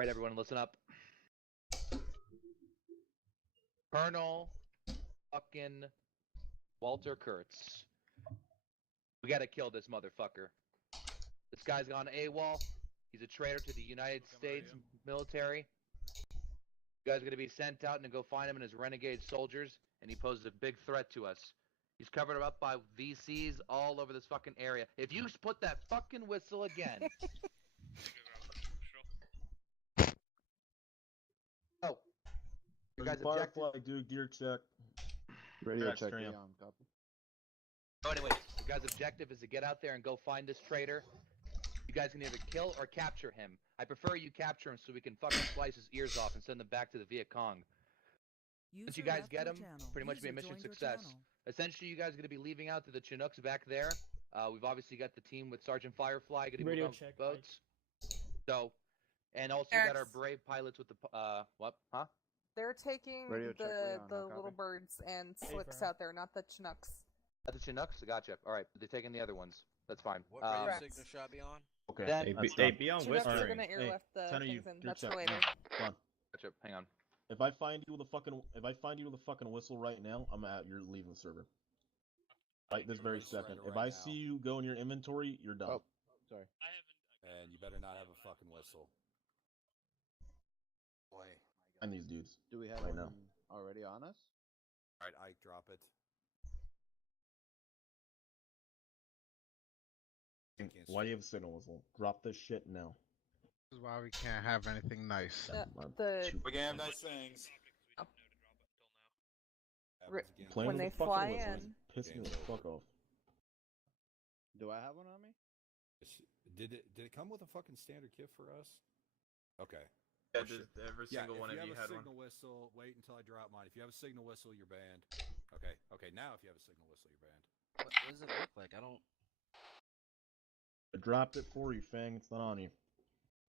All right, everyone, listen up. Colonel fucking Walter Kurtz. We gotta kill this motherfucker. This guy's gone AWOL. He's a traitor to the United States military. You guys are gonna be sent out and go find him and his renegade soldiers, and he poses a big threat to us. He's covered up by VCs all over this fucking area. If you put that fucking whistle again. Oh. You guys Firefly, do gear check. Radio check. Copy. So anyways, you guys' objective is to get out there and go find this traitor. You guys can either kill or capture him. I prefer you capture him so we can fucking slice his ears off and send them back to the Viet Cong. Once you guys get him, pretty much be a mission success. Essentially, you guys are going to be leaving out to the Chinooks back there. We've obviously got the team with Sergeant Firefly going to be on boats. So, and also got our brave pilots with the what? Huh? They're taking the little birds and slicks out there, not the Chinooks. Not the Chinooks? Gotcha. All right, they're taking the other ones. That's fine. What radio signal should I be on? Okay. Hey, be on Chinooks whispering. are gonna airlift the things in. That's for later. Come on. Gotcha. Hang on. If I find you with a fucking whistle right now, I'm out. You're leaving the server. Right this very second. If I see you go in your inventory, you're done. Oh, sorry. And you better not have a fucking whistle. Boy. And these dudes. Do we have right one now already on us? Alright, Ike, drop it. Why do you have a signal whistle? Drop this shit now. This is why we can't have anything nice. We can have nice things. When they fly in. Piss me the fuck off. Do I have one on me? Did it come with a fucking standard kit for us? Okay. Yeah, every single one of you had one. If you have a signal whistle, wait until I drop mine. If you have a signal whistle, you're banned. Okay, now if you have a signal whistle, you're banned. What does it look like? I don't... I dropped it for you, Fang. It's not on you.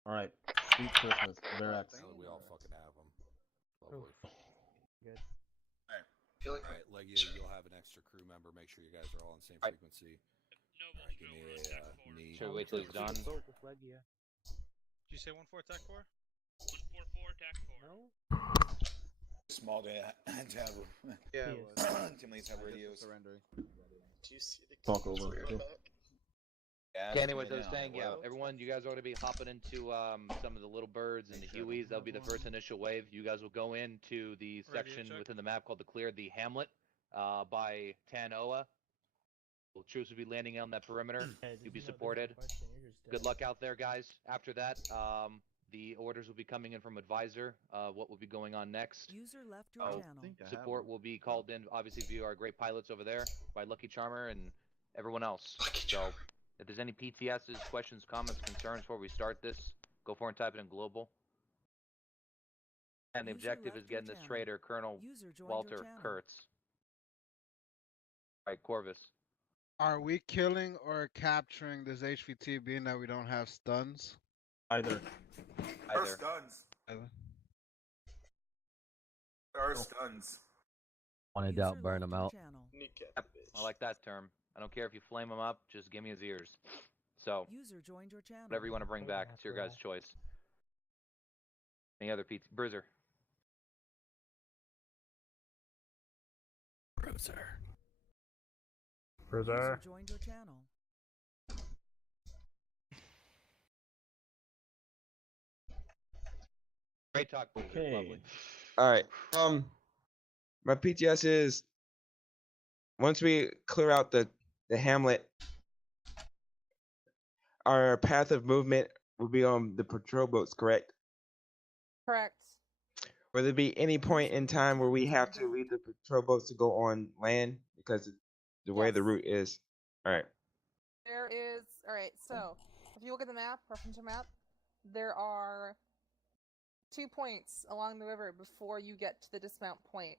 Alright. Sweet Christmas. Verax. We all fucking have them. Lovely. Good. Alright, Legia, you'll have an extra crew member. Make sure you guys are all on the same frequency. Alright, give me a knee. Should we wait till he's done? Did you say 1-4 TAC 4? 144 TAC 4. No? Small day to have. Yeah, Tim Lee's have radios. Surrendering. Do you see the Talk over. Yeah, anyways, I was saying, yeah, everyone, you guys are going to be hopping into some of the little birds and the Hueys. That'll be the first initial wave. You guys will go into the section within the map called the Clear, the Hamlet, by Tanoa. Troops will be landing on that perimeter. You'll be supported. Good luck out there, guys. After that, the orders will be coming in from Advisor. What will be going on next? User left your channel. Support will be called in, obviously, via our great pilots over there by Lucky Charmer and everyone else. So, if there's any PTSs, questions, comments, concerns before we start this, go for and type it in global. And the objective is getting this traitor, Colonel Walter Kurtz. Alright, Corvus. Are we killing or capturing this HVT being that we don't have stuns? Either. Or stuns. Either. There are stuns. Want to doubt, burn them out. I like that term. I don't care if you flame him up, just give me his ears. So, whatever you want to bring back, it's your guys' choice. Any other PT? Bruiser. Bruiser joined your channel. Great talk, Bruiser. Okay. Lovely. Alright. My PTS is once we clear out the hamlet, our path of movement will be on the patrol boats, correct? Correct. Will there be any point in time where we have to leave the patrol boats to go on land because of the way the route is? Alright. There is, alright, so if you look at the map, reference your map, there are 2 points along the river before you get to the dismount point.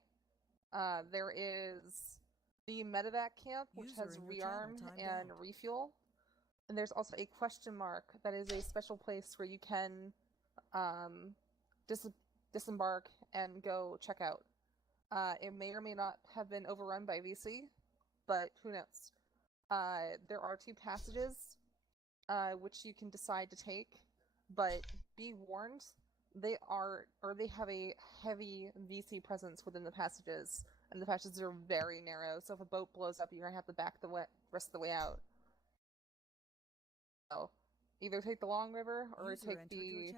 There is the medevac camp, which has rearm and refuel. And there's also a question mark that is a special place where you can disembark and go check out. It may or may not have been overrun by VC, but who knows? There are 2 passages which you can decide to take, but be warned, they have a heavy VC presence within the passages, and the passages are very narrow. So if a boat blows up, you're gonna have to back the rest of the way out. So either take the long river or take the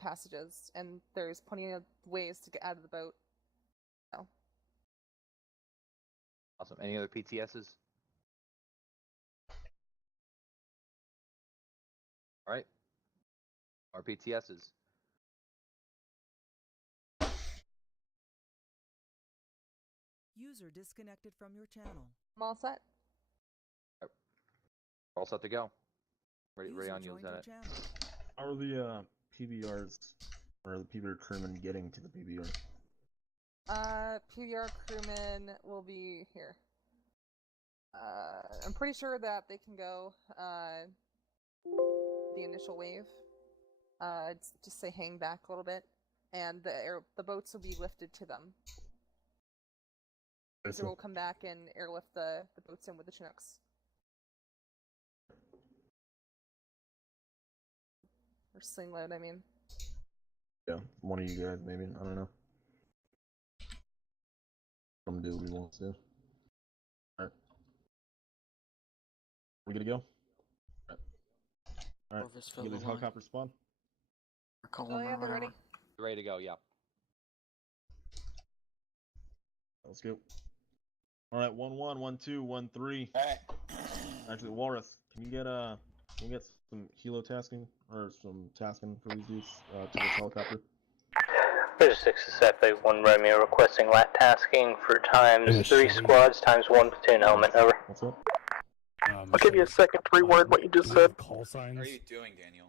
passages, and there's plenty of ways to get out of the boat. So. Awesome. Any other PTSs? All right. Our PTSs. User disconnected from your channel. I'm all set. All set to go. Ready User on you, joined your Lieutenant. channel. How are the PBRs or the PBR crewmen getting to the PBR? PBR crewmen will be here. I'm pretty sure that they can go the initial wave. Just say hang back a little bit, and the boats will be lifted to them. So we'll come back and airlift the boats in with the Chinooks. Or sling load, I mean. Yeah, one of you guys, maybe. I don't know. Some dude we wants to. Alright. We good to go? Alright. Get these helicopters spawn. Oh yeah, they're ready. Ready to go, yeah. Let's go. Alright, 1-1, 1-2, 1-3. Actually, Walrus, can you get some helo tasking or some tasking for these dudes to this helicopter? Bridge 6 exactly 1 Romeo requesting lat tasking for times 3 squads times 1 platoon element, over. What's up? I'll give you a second to reword what you just said. Call signs. How are you doing, Daniel?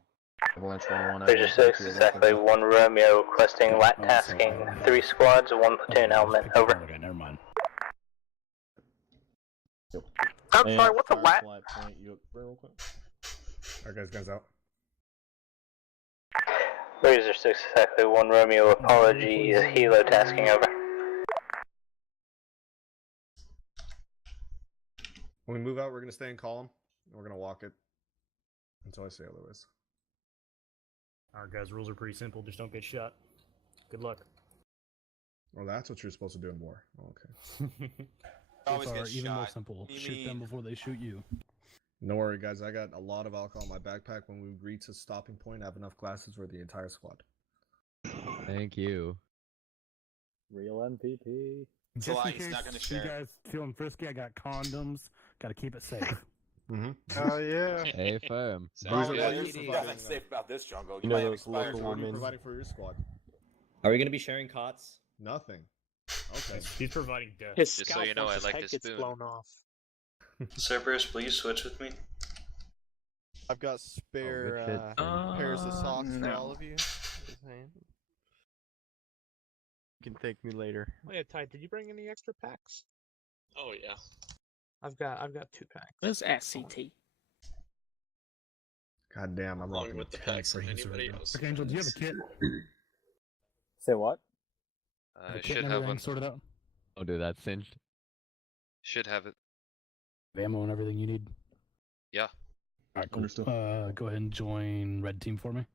Avalanche 1-1. Bridge 6 exactly 1 Romeo requesting lat tasking 3 squads 1 platoon element, over. Okay, never mind. I'm sorry, what's a lat? Point you up real quick. Alright guys out. Razor 6 exactly 1 Romeo apologies, helo tasking, over. When we move out, we're gonna stay in column, and we're gonna walk it until I say otherwise. Alright guys, rules are pretty simple, just don't get shot. Good luck. Well, that's what you're supposed to do in war. Okay. Always get even more shot. simple. You Shoot mean- them before they shoot you. No worry, guys. I got a lot of alcohol in my backpack. When we reach a stopping point, I have enough glasses for the entire squad. Thank you. Real MVP. It's a lie, he's not gonna share. You guys feeling frisky, I got condoms. Gotta keep it safe. Mm-hmm. Oh yeah. Stay firm. Oh, yeah, there's nothing safe about this jungle. You might know have those expired local condoms. women providing for your squad. Are we gonna be sharing cots? Nothing. Okay. He's providing death. His just so you know, I like this spoon. Blown off. Cerberus, will you switch with me? I've got spare pairs of socks for all of you. Just saying. You can thank me later. Oh yeah, Ty, did you bring any extra packs? Oh yeah. I've got 2 packs. What is SCT? God damn, I'm rocking with the tank packs for than you, anybody sir. else. Angel, do you have a kit? Say what? I should have one sorted out. Don't do that, Singed. Should have it. Ammo and everything you need. Yeah. Alright, cool. Understood. Go ahead and join red team for me.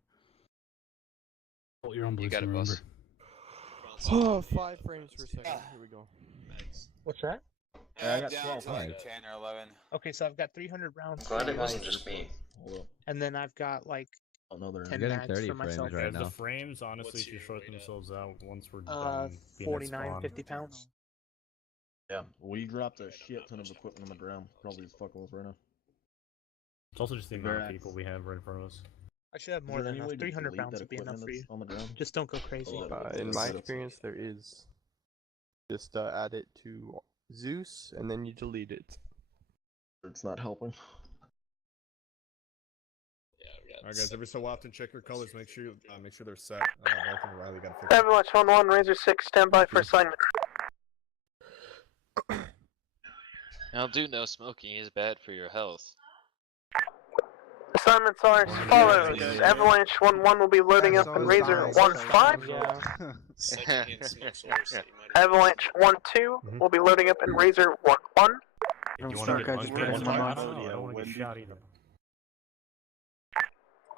Hold your own blue You got team, it, boss. remember. Oh, 5 frames per second. Here we go. What's that? I got down 12. to like Nice. 10 or 11. Okay, so I've got 300 rounds. Glad for it you, wasn't just me. Hold up. and then I've got like Another. 10 getting mags 30 for frames myself. right now. The frames, honestly, What's should your sort weight at? themselves out once we're done. being at 49, spawn. 50 pounds. Yeah, we dropped a shit ton of equipment on the ground. Probably just fucking with right now. It's also just the amount of people we have right in front of us. I should have Is more there than any enough. way to 300 delete pounds that would be enough equipment for you. that's on the ground? Just don't go crazy. In my experience, there is. Just add it to Zeus, and then you delete it. It's not helping. Alright guys, every so often check your colors, make sure they're set. Vulcan and Riley gotta fix it. Avalanche 1-1, Razor 6, stand by for assignment. I'll do no smoking is bad for your health. Assignments are as follows. Avalanche 1-1 will be loading up in Razor 1-5. Avalanche 1-2 will be loading up in Razor 1-1. You wanna get one? I don't know, I don't wanna get shot either.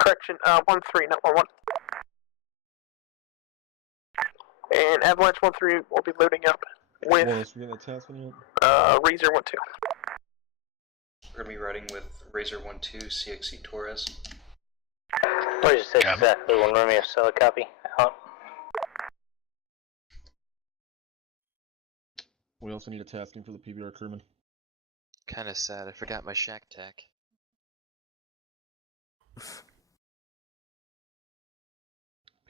Correction, 1-3, not 1-1. And Avalanche 1-3 will be loading up with Morris, we got a task on you? Razor 1-2. We're gonna be riding with Razor 1-2 CXC Torres. Razor 6 exactly 1 Romeo, so a copy. Out. We also need a tasking for the PBR crewman. Kinda sad, I forgot my shack tack.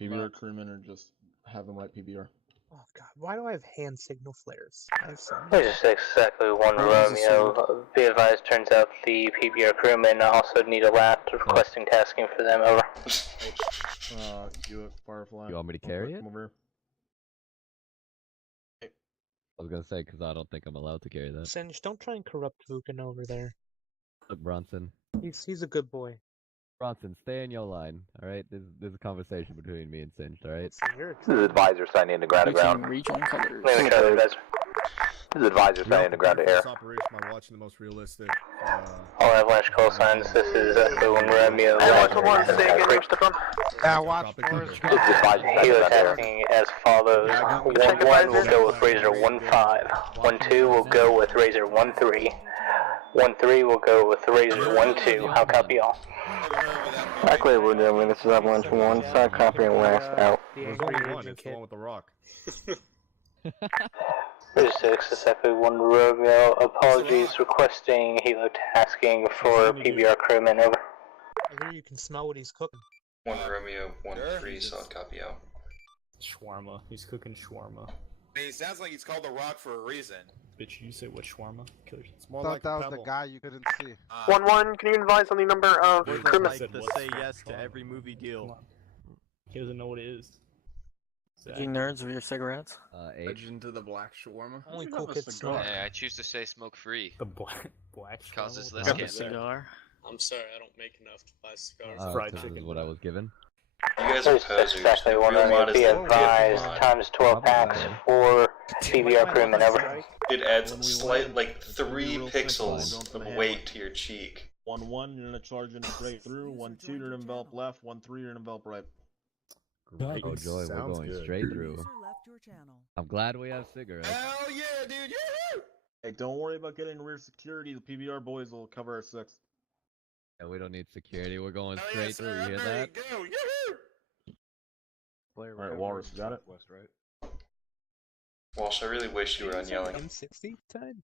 PBR crewmen or just have them write PBR. Oh god, why do I have hand signal flares? I have so many. Razor 6 exactly 1 Romeo. Be advised, turns out the PBR crewmen also need a lap requesting tasking for them. Over. Firefly. You want me to carry it? Come over here. I was gonna say, because I don't think I'm allowed to carry that. Singe, don't try and corrupt Vukan over there. Look, Bronson. He's a good boy. Bronson, stay in your line, alright? There's a conversation between me and Singed, alright? You're This is advisor signing into ground to ground. Region colors. This is advisor signing into ground to air. Operation by watching the most realistic. All Avalanche call signs. This is Echo 1 Romeo. Avalanche 1, say again, you're still on. Yeah, watch Forrest. Helo tasking as follows. 1-1 will go with Razor 1-5. 1-2 will go with Razor 1-3. 1-3 will go with Razor 1-2. How copy all? Exactly, we're doing. This is Avalanche 1, side copy and last out. There's only one, it's the one with the rock. Razor 6 is Echo 1 Romeo. Apologies, requesting helo tasking for PBR crewmen. Over. I hear you can smell what he's cooking. 1 Romeo, 1-3, solid copy out. Shawarma. He's cooking shawarma. He sounds like he's called the Rock for a reason. Bitch, you say what shawarma? Killer. It's more Thought like that a was the pebble. guy you couldn't see. 1-1, can you advise on the number of crewmen? say yes to every movie deal. He doesn't know what it is. You nerds with your cigarettes? 8. Legend of the Black Shawarma. Only cool kids smoke. Hey, I choose to stay smoke free. The black Causes shawarma? less Got a cancer. cigar? I'm sorry, I don't make enough to buy cigars. Fried This chicken. is what I was given. You guys are Razor 6 posers. exactly The 1 real mod Romeo. is Be that advised, times 12 packs for PBR crewmen. Over. it adds When we slight, land, like it's gonna be 3 real simple. pixels Don't put of a hand weight on it. to your cheek. 1-1, you're gonna charge in straight through. 1-2, you're gonna envelop left. 1-3, you're gonna envelop right. Great. Oh joy, we're Sounds going good. straight through. through. I'm glad we have cigarettes. Hell yeah, dude! Yoo-hoo! Hey, don't worry about getting rear security. The PBR boys will cover our 6. Yeah, we don't need security. We're going Hell straight yes, through. sir, You hear I'm ready that? to go. Yoo-hoo! Alright, Walrus, you got it? West, right? Walsh, I really wish you were on yelling. M60 time?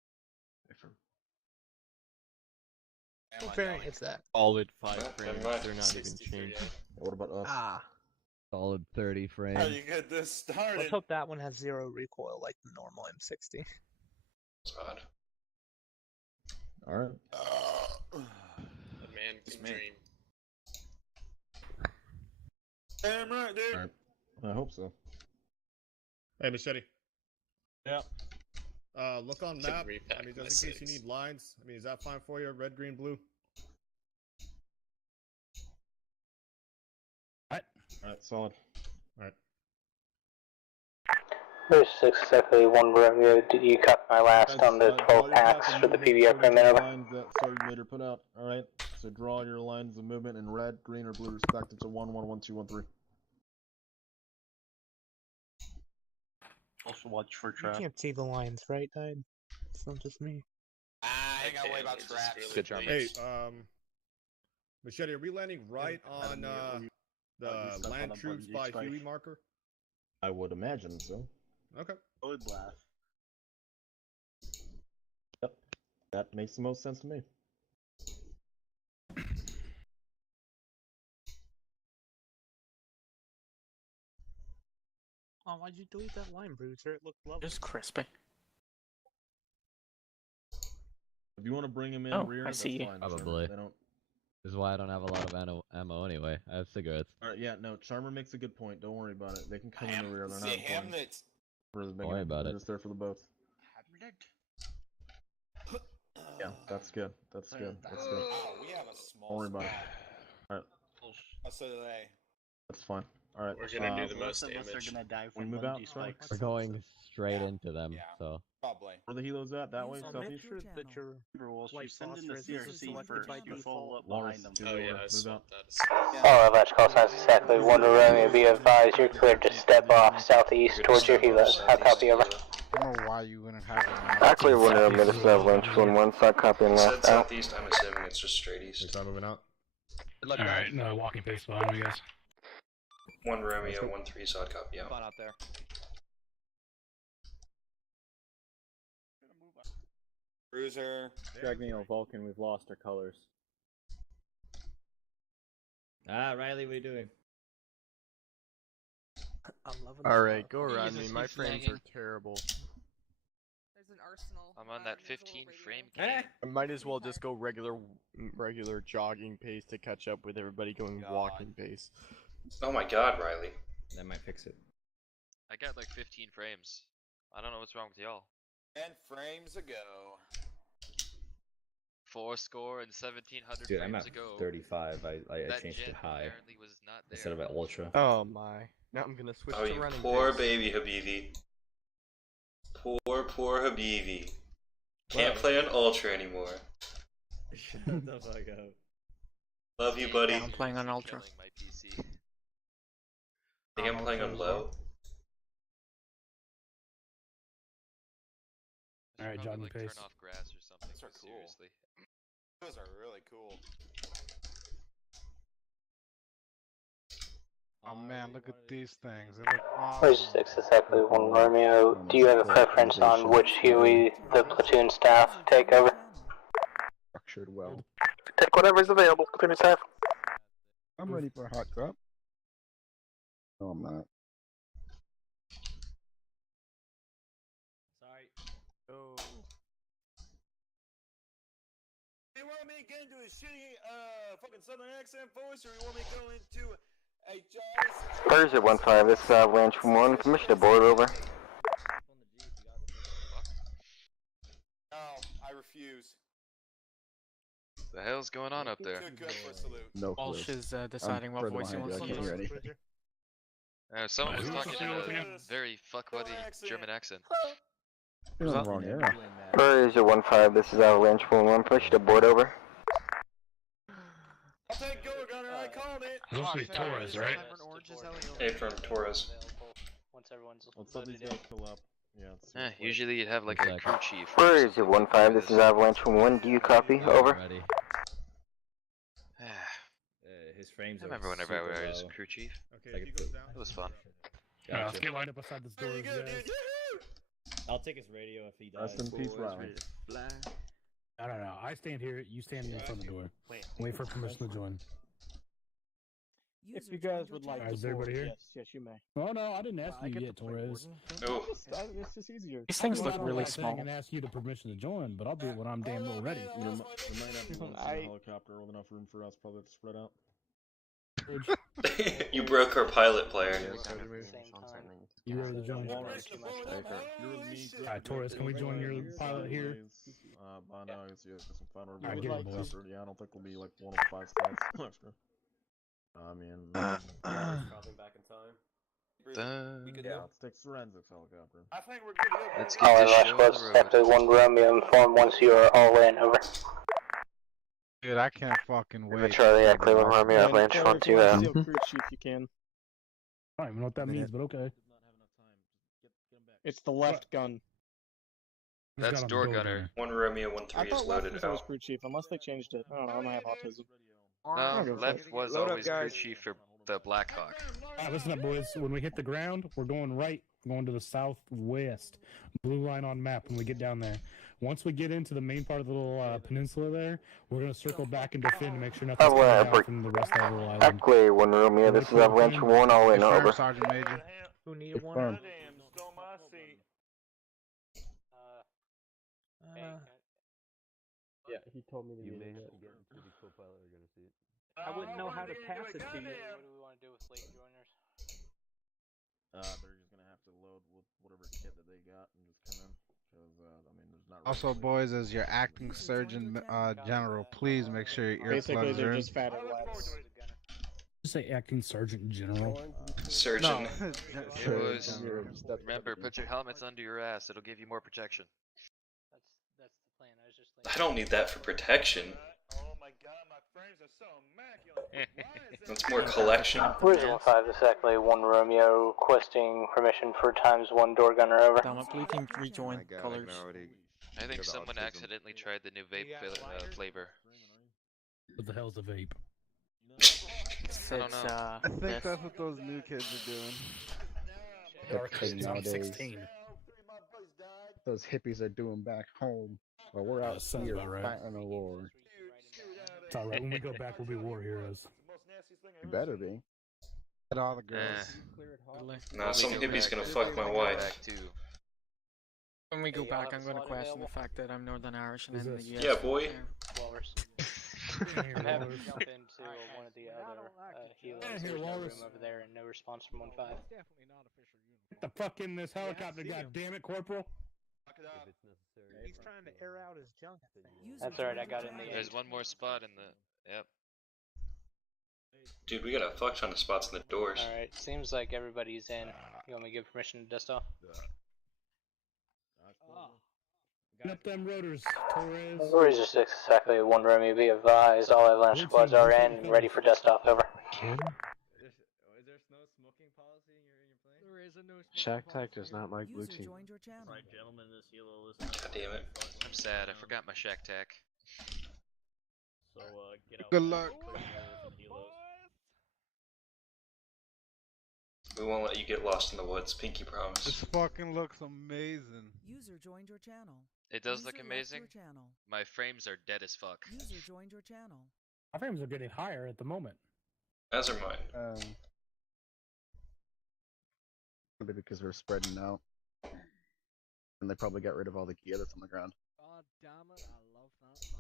Am What I variant yelling? is that? Solid 5 Never frames. mind. They're not even changed. What about us? Ah. Solid 30 How frames. you get this started? Let's hope that one has 0 recoil like the normal M60. It's odd. Alright. A man can me. dream. Damn right, dude. Alright. I hope so. Hey, Machete. Yeah. Look on Should map. repack I mean, my just in case you 6. need lines. I mean, is that fine for you? Red, green, blue. Alright, solid. Alright. Razor 6 exactly 1 Romeo. Did you cut my last on the 12 packs for the PBR crewmen? Over. Lines that Sergeant Major put out. Alright. So draw your lines of movement in red, green, or blue respective to 1-1, 1-2, 1-3. Also watch for You trap. can't see the lines, right, Tide? It's not just me. I ain't gotta worry about It's traps. really Good job. Hey, pleased. Machete, are we landing right on the land troops by Huey marker? I would imagine so. Okay. Would blast. Yep. That makes the most sense to me. Oh, why'd you delete that line, Bruiser? It looked lovely. Just crispy. If you want to bring him in Oh, rear, I that's see you. fine. Probably. They don't... This is why I don't have a lot of ammo anyway. I have cigarettes. Alright, yeah, no, Charmer makes a good point. Don't worry about it. They can come in the rear. They're not See, important Hamlet. for the big Don't worry end. about They're it. just there for the boats. Yeah, that's good. That's good. That's good. Oh, we have a small Don't worry about it. spot. Alright, Oh, so do they. that's fine. All right. We're gonna do the most damage. We move out. We're going straight into them, so. Probably. Where the helos at? That way, southeast. Sure that your Rules, you send in the CRC first before up Walrus, behind them. do Oh the yeah, order. I Move swapped out. that. All Avalanche call signs exactly 1 Romeo, be advised you're cleared to step off southeast towards your helos. How copy over? I don't know why you wouldn't have it. Actually, 1 Romeo, this is Avalanche 1-1, side copy and Said last out. southeast, I'm assuming it's just straight east. Start moving out. Alright, no walking pace behind me, guys. 1 Romeo, 1-3, side copy out. Fun out there. Cruiser. Dragneo, Vulcan, we've lost our colors. Ah, Riley, what are you doing? Alright, go around me. My frames are terrible. There's an arsenal. I'm on that 15 frame. I might as well just go regular jogging pace to catch up with everybody going walking pace. Oh my god, Riley. That might fix it. I got like 15 frames. I don't know what's wrong with y'all. 10 frames ago. 400 and 1700 Dude, frames I'm at ago. 35. I That changed jet it high apparently was not there. instead of at ultra. Oh my. Now I'm gonna switch Oh, to you running poor pace. baby Habibi. Poor Habibi. Can't play on ultra anymore. Shut the fuck up. Love you, buddy. I'm playing on Ultra. My PC. I think I'm playing on low. Alright, Probably, jogging like, pace. turn off grass or something. Those are cool. Seriously. Those are really cool. Oh man, look at these things. They look Where's awesome. 6 exactly 1 Romeo? Do you have a preference on which Huey the platoon staff take over? Structured well. Take whatever's available. Platoon staff. I'm ready for a hot drop. No, I'm not. Sorry. Oh. You want me to get into a shitty fucking southern accent voice, or you want me to go into a jazz? Where is it, 1-5, this is Avalanche 1, permission to board over. No, I refuse. The hell's going on up there? Too good for a salute. No clue. Walsh is deciding what voice he wants to use. Someone was Who's talking in listening a very fuckbuddy German accent. You're on the wrong era. Where is it, 1-5, this is Avalanche 1-1, permission to board over. I'll take go, Gunner, I called it! It's supposed to be Torres, right? Affirm Torres. Once everyone's Let's let these guys fill up. Yeah. Usually you'd have like a crew chief. Where is it, 1-5, this is Avalanche 1, do you copy? Over. Ready. His frames I remember whenever I was low. crew chief. Okay, if he goes down. It was fun. Alright, let's get lined up beside this door, There you go, guys. dude. Yahoo! I'll take his radio if he dies. Rest in peace, Riley. I don't know. I stand here, you stand in front of the door. Wait for permission to join. If you guys would like Is everybody here? yes, you may. Oh no, I didn't ask you yet, Torres. Oh. It's just easier. These I'll things go look out on really that thing small. and ask you the permission to join, but I'll do it when I'm damn well ready. We might have to send a helicopter with enough room for us probably to spread out. You broke our pilot player. You ready to join? Alright, Torres, can we join your pilot here? Bono, I guess you guys got some fun. We're Alright, going get it, boys. yeah, I don't think we'll be like 1 of 5 spots extra. I mean, Probably back in time. yeah, let's take forensics helicopter. I think we're good to go. Let's All get this Avalanche show on close the road. exactly 1 Romeo, inform once you are all in, over. Dude, I can't fucking wait. Charlie, yeah, Cleveland Romeo, Avalanche 1-2 If you want to out. steal crew chief, you can. I don't even know what that means, but okay. It's the left gun. He's That's got on door the gunner. 1 Romeo, 1-3 I is thought left loaded was always out. crew chief, unless they changed it. I don't know, I might have autism. No, left was Load up, always crew guys. chief for the Blackhawk. Alright, listen up, boys. When we hit the ground, we're going right. We're going to the southwest. Blue line on map when we get down there. Once we get into the main part of the little peninsula there, we're going to circle back and defend to make sure nothing's coming out from the rest of the little island. Actually, 1 Romeo, this is Avalanche 1, all in, Affirm, over. Sergeant Major. Who needed one? Affirm. Stole my seat. Yeah, he told me to You get may in have it. to get into the co-pilot or get a seat. I wouldn't know how to pass it to you. What do we want to do with late joiners? They're just gonna have to load with whatever kit that they got and just come in. Because, I mean, there's not really Also, boys, as your acting surgeon general, please make sure your Basically, earplugs they're are in. just fatter lads. Just say acting sergeant general. Surgeon. Hey boys, remember, put your helmets under your ass. It'll give you more protection. That's the plan. I was just like. I don't need that for protection. Oh my god, my frames are so immaculate. That's more collection. Original 5 is exactly 1 Romeo requesting permission for ×1 door gunner over. Blue team rejoin colors. I think someone accidentally tried the new vape flavor. What the hell's a vape? I don't know. I think that's what those new kids are doing. Dark nowadays. 16. Those hippies are doing back home while we're out sounds here about right. fighting a war. It's alright, when we go back, we'll be war heroes. You better be. At all the girls. Nah, some hippie's gonna fuck my wife. When we go back, I'm going to question the fact that I'm Northern Irish and in the US. Yeah, boy. I'm having to jump into one of the other healers. There's no room over there and no response from 1-5. Get the fuck in this helicopter, goddammit, Corporal! He's trying to air out his junk. That's alright, I got in the There's one more spot in the. Yep. Dude, we got a fuck ton of spots in the doors. Alright, seems like everybody's in. You want me to give permission to dust off? Up them rotors, Torres. Razor 6 exactly 1 Romeo, be advised. All Avalanche squads are in and ready for dust off, over. Shack Tech does not like blue team. Right, gentlemen, this helo is. God damn it. I'm sad. I forgot my shack tack. So get out. Good luck. We won't let you get lost in the woods, pinky promise. This fucking looks amazing. User joined your channel. It does look amazing. My frames are dead as fuck. User joined your channel. My frames are getting higher at the moment. As are mine. Maybe because we're spreading out. And they probably got rid of all the gear that's on the ground. God damn it, I love that sign.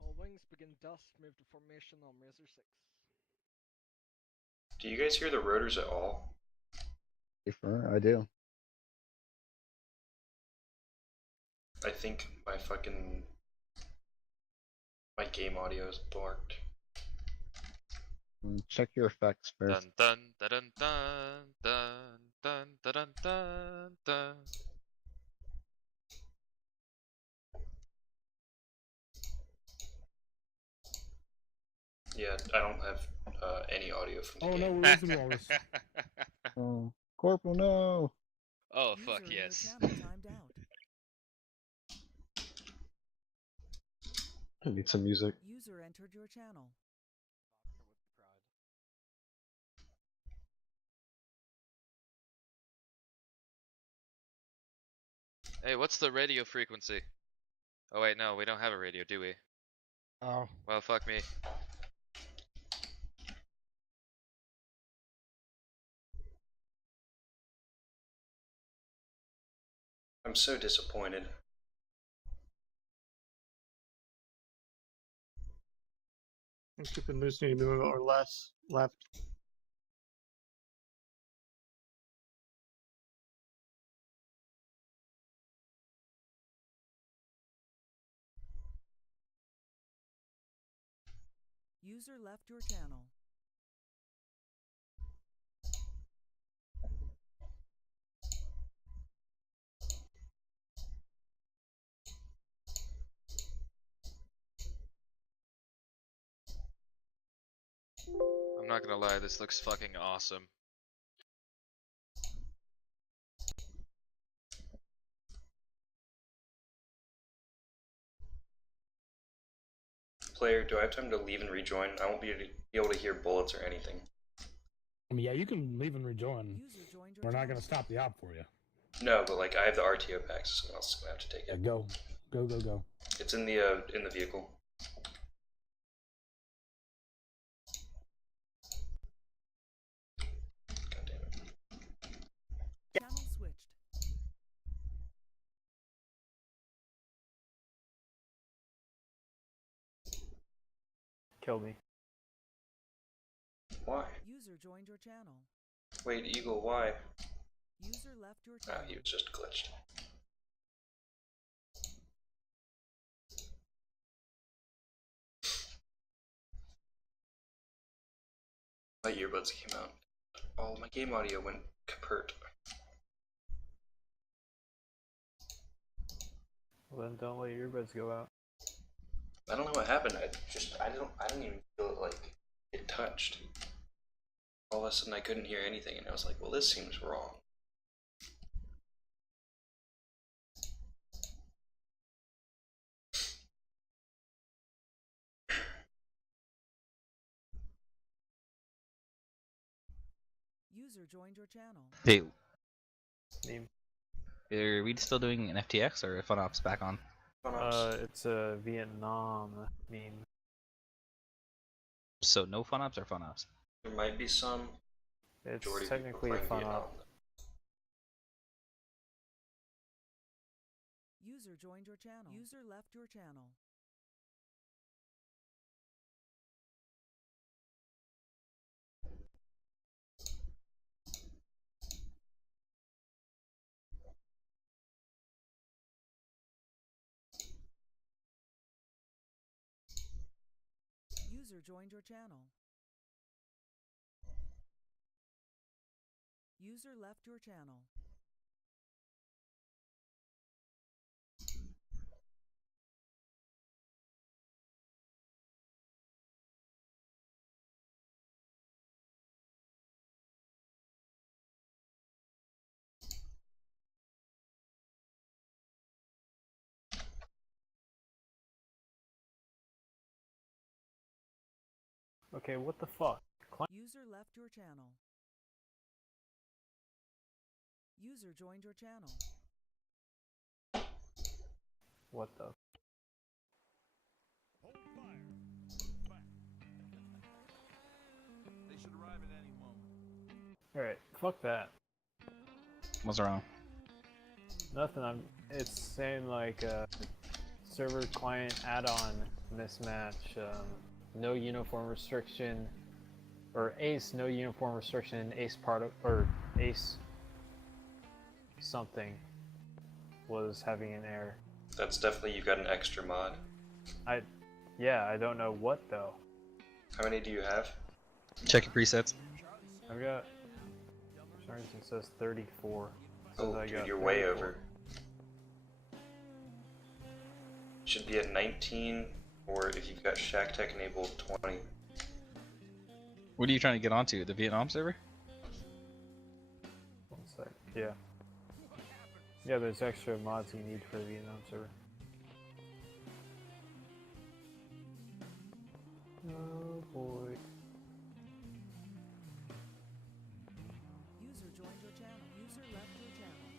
All wings begin dust, move to formation on Razor 6. Do you guys hear the rotors at all? I do. I think my game audio is blocked. Check your effects first. Dun dun dun dun dun dun dun dun dun. Yeah, I don't have any audio from the Oh game. no, we're losing Walrus. Oh, Corporal, no! Oh fuck yes. I need some music. User entered your channel. Hey, what's the radio frequency? Oh wait, no, we don't have a radio, do we? Oh. Well, fuck me. I'm so disappointed. Keep and loose need to move or less left. User left your channel. I'm not gonna lie, this looks fucking awesome. Player, do I have time to leave and rejoin? I won't be able to hear bullets or anything. I mean, yeah, you can leave and rejoin. We're not gonna stop the op for you. No, but like I have the RTO pack, so someone else is gonna have to take it. Yeah, go. It's in the vehicle. Channel switched. Kill me. Why? User joined your channel. Wait, Eagle, why? User left your Ah, channel. he was just glitched. My earbuds came out. All my game audio went kaput. Well, then don't let your earbuds go out. I don't know what happened. I didn't even feel it like it touched. All of a sudden I couldn't hear anything and I was like, well, this seems wrong. User joined your channel. Hey, Name. are we still doing an FTX or FunOps back on? It's a Vietnam meme. So no FunOps or FunOps? There might be some. It's Majority of technically a people fun playing op. Vietnam. User joined your channel. User left your channel. User joined your channel. User left your channel. Okay, what the fuck? User left your channel. User joined your channel. What the? They should arrive at any moment. Alright, fuck that. What's wrong? Nothing, it's saying like server client add-on mismatch, no uniform restriction, or ACE no uniform restriction, ACE part of, or ACE something was having an error. That's definitely, you got an extra mod. Yeah, I don't know what though. How many do you have? Check your presets. I've got, for some reason it says 34. Oh, I dude, got you're way 34. over. Should be at 19, or if you've got Shack Tech enabled, 20. What are you trying to get onto? The Vietnam server? One sec. Yeah. Yeah, there's extra mods you need for the Vietnam server. Oh boy. User joined your channel. User left your channel.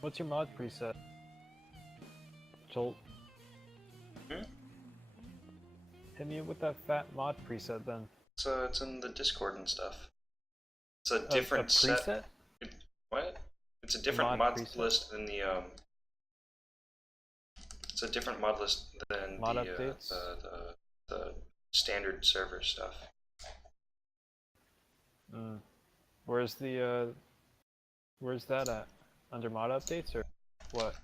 What's your mod preset? Jolt. Hmm? Hit me up with that fat mod preset then. So it's in the Discord and stuff. It's a different preset? set. What? It's a different mod list than the It's a different mod list than Mod the, updates? the standard server stuff. Where's the where's that at? Under mod updates or what?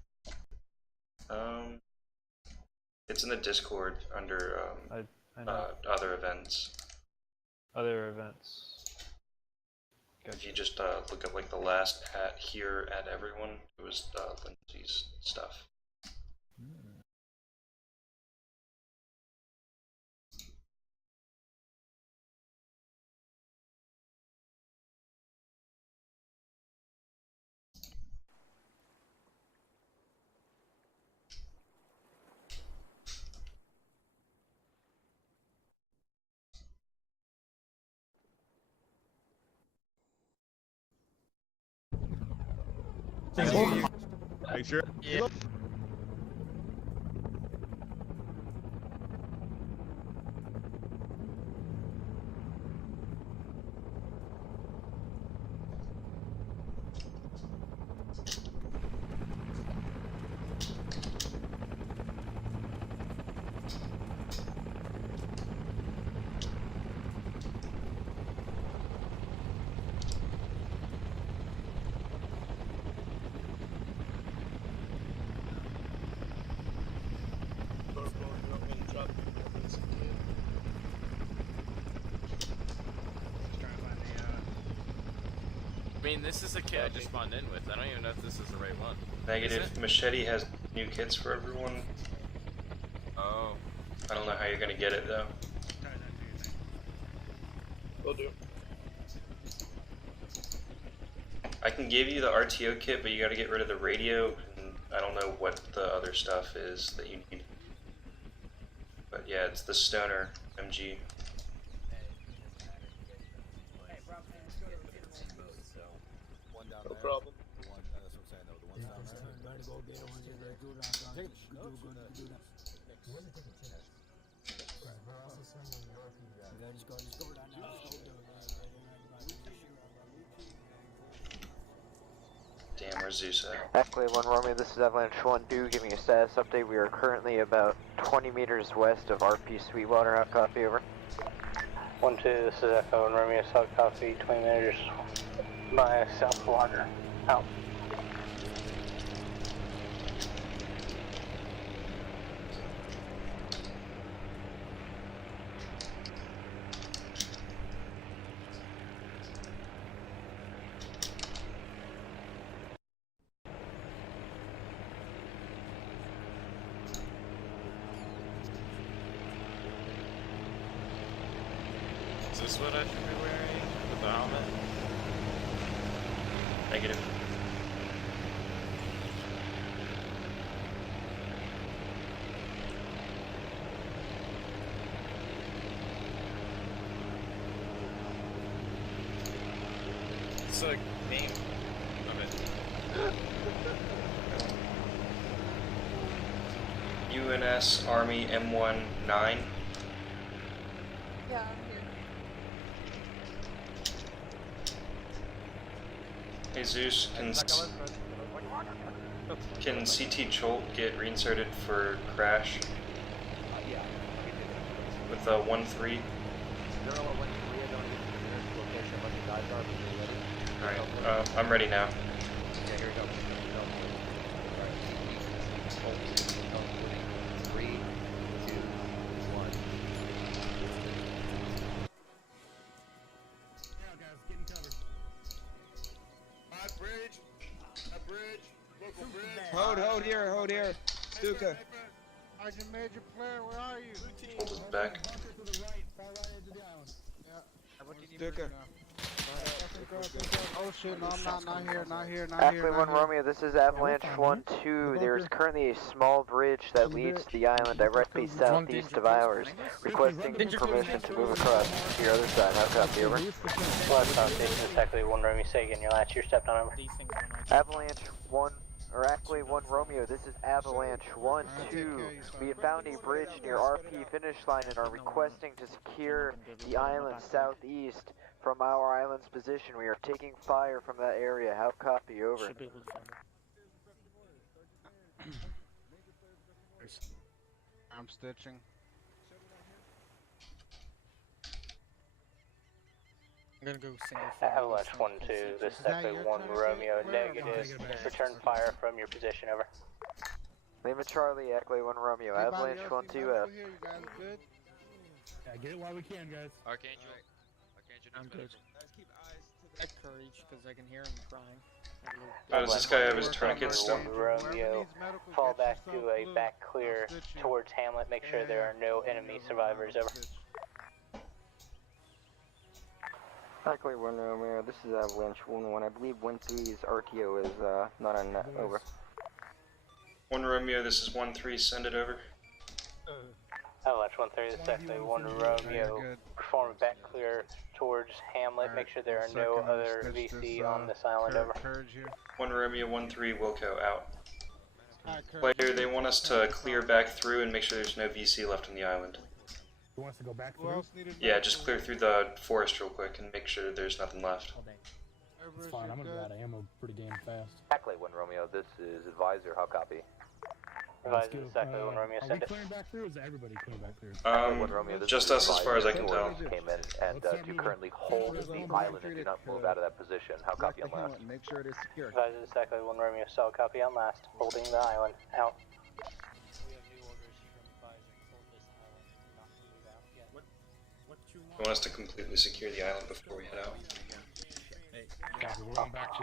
It's in the Discord under I know. other events. Other events. If you just look at like the last at here at everyone, it was Lindsay's stuff. Are you sure? Yeah. mean, this is a kit I just spawned in with. I don't even know if this is the right one. Negative. Machete has new kits for everyone. Oh. I don't know how you're gonna get it though. Will do. I can give you the RTO kit, but you gotta get rid of the radio, and I don't know what the other stuff is that you need. But yeah, it's the Stoner MG. No problem. The one, that's what I'm saying though. The ones down there. Damn, where's Zeus at? Ackley 1 Romeo, this is Avalanche 1-2, giving you a status update. We are currently about 20 meters west of RP Sweetwater. Hot copy, over. 1-2, this is Echo 1 Romeo, South copy, 20 meters by Southwater. Out. Is this what I should be wearing with the helmet? Negative. It's like name of it. UNS Army M19. Yeah, I'm here. Hey Zeus, can CT Cholt get reinserted for crash? With a 1-3? Alright, I'm ready now. Okay, here we go. Three, two, one. Yeah, guys, getting covered. Hot bridge. Hot bridge. Local bridge. Hold here. Stuka. Sergeant Major Player, where are you? Hold it back. Stuka. Oh shit, no, I'm not here. Ackley 1 Romeo, this is Avalanche 1-2. There is currently a small bridge that leads to the island directly southeast of ours. Requesting permission to move across to your other side. How copy, over? Last time, this is Ackley 1 Romeo, say again, your last, your stepped on over. Avalanche 1, or Ackley 1 Romeo, this is Avalanche 1-2. We have found a bridge near RP finish line and are requesting to secure the island southeast from our island's position. We are taking fire from that area. How copy, over? I'm stitching. I'm gonna go single file. Avalanche 1-2, this is Echo 1 Romeo, negative. Return fire from your position, over. Lima Charlie, Ackley 1 Romeo, Avalanche 1-2 F. Yeah, get it while we can, guys. Archangel. I'm good. At courage, because I can hear him crying. Oh, does this guy have his tourniquet still? Romeo, fall back to a back clear towards Hamlet. Make sure there are no enemy survivors, over. Ackley 1 Romeo, this is Avalanche 1-1. I believe 1-3's RTO is not on net, over. 1 Romeo, this is 1-3, send it over. Avalanche 1-3, this is Ackley 1 Romeo. Perform a back clear towards Hamlet. Make sure there are no other VC on this island, over. 1 Romeo, 1-3, Wilco, out. Player, they want us to clear back through and make sure there's no VC left on the island. Who wants to go back through? Yeah, just clear through the forest real quick and make sure there's nothing left. It's fine, I'm gonna be out of ammo pretty damn fast. Ackley 1 Romeo, this is Advisor. How copy? Advisor, this is Ackley 1 Romeo, Are send we it. clearing back through, or is everybody clearing back through? Just us as far as I can tell. Came in and do currently hold the island and do not move out of that position. How copy on last? Make sure it is secure. Advisor, this is Ackley 1 Romeo, solid copy on last. Holding the island, out. They want us to completely secure the island before we head out.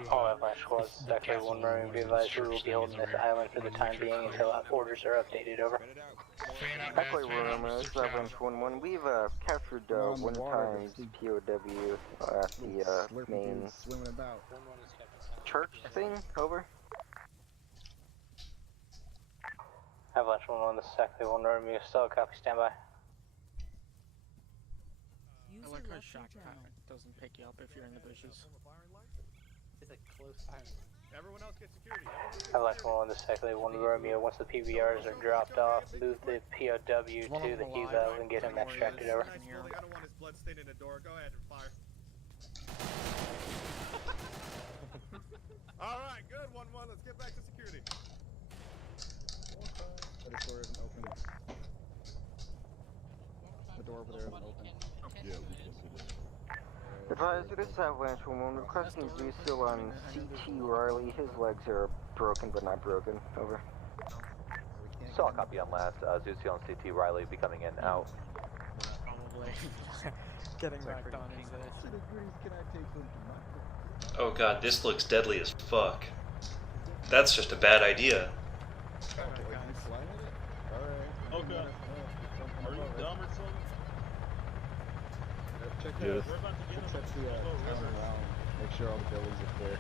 All Avalanche squads, Sector 1 Romeo, be advised we will be holding this island for the time being until orders are updated, over. Echo 1 Romeo, this is Avalanche 1-1. We've captured one times POW at the main swimming about. church thing, over. Avalanche 1-1, this is Sector 1 Romeo, still copy, standby. User I like how left your shot channel. doesn't pick you up if you're in the bushes. It's a close time. Everyone else get security. Avalanche 1-1, this is Sector 1 Romeo, once the PBRs are dropped off, move the POW to the Hugo and get him extracted, over. Nice building. I don't want his blood staining the door. Go ahead and fire. Alright, good. 1-1. Let's get back to security. The door isn't open. The door over there isn't open. Yeah, we can see that. Advisor, this is Avalanche 1-1, requesting do still on CT Riley. His legs are broken but not broken, over. Solid copy on last. Zucio on CT Riley be coming in out. Probably getting racked on into this. Oh god, this looks deadly as fuck. That's just a bad idea. Oh god. Are you dumb or something? Check Yes. the town around. Make sure all the buildings are clear.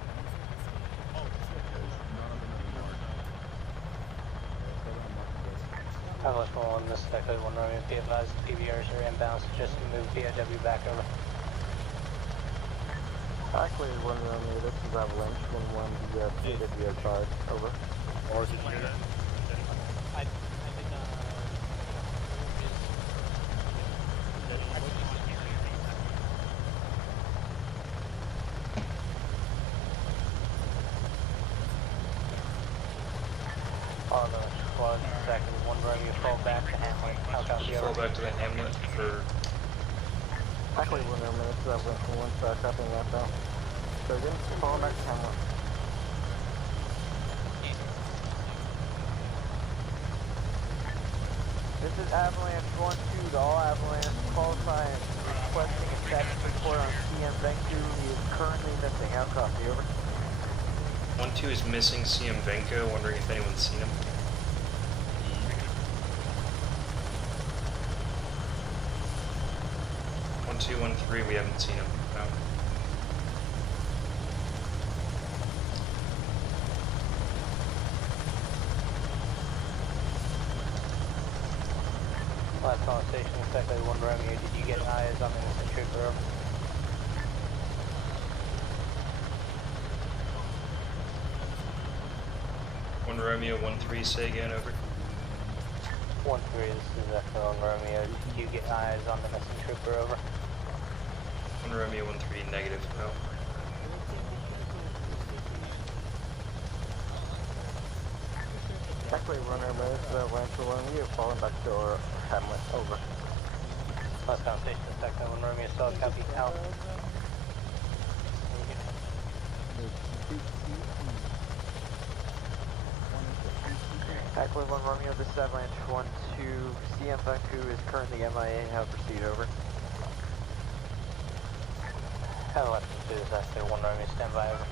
Avalanche 1-1, this is Sector 1 Romeo, be advised the PBRs are inbound, suggest to move POW back over. Calculated 1 Romeo, this is Avalanche 1-1, the POW card, over. Or is it here? I did not. All those squads, Sector 1 Romeo, fall back to Hamlet. How copy, Fall over? back to the hamlet for... Calculated 1 Romeo, this is Avalanche 1-1, start copying that though. So again, fall back to Hamlet. This is Avalanche 1-2 to all Avalanche. Call sign requesting a status report on CM Venku. He is currently missing. How copy, over. 1-2 is missing CM Venko, wondering if anyone's seen him. 1-2, 1-3, we haven't seen him. No. Last conversation, Sector 1 Romeo, did you get eyes on the missing trooper, over? One Romeo, 1-3, say again, over. 1-3, this is Sector 1 Romeo, did you get eyes on the missing trooper, over? 1 Romeo, 1-3, negative, no. Actually, runner minutes, Avalanche 1, we have fallen back to our Hamlet, over. Last conversation, Sector 1 Romeo, solid copy, out. Actually, 1 Romeo, this is Avalanche 1-2. CM Venku is currently MIA. How proceed, over. Avalanche 2, this is Sector 1 Romeo, stand by, over.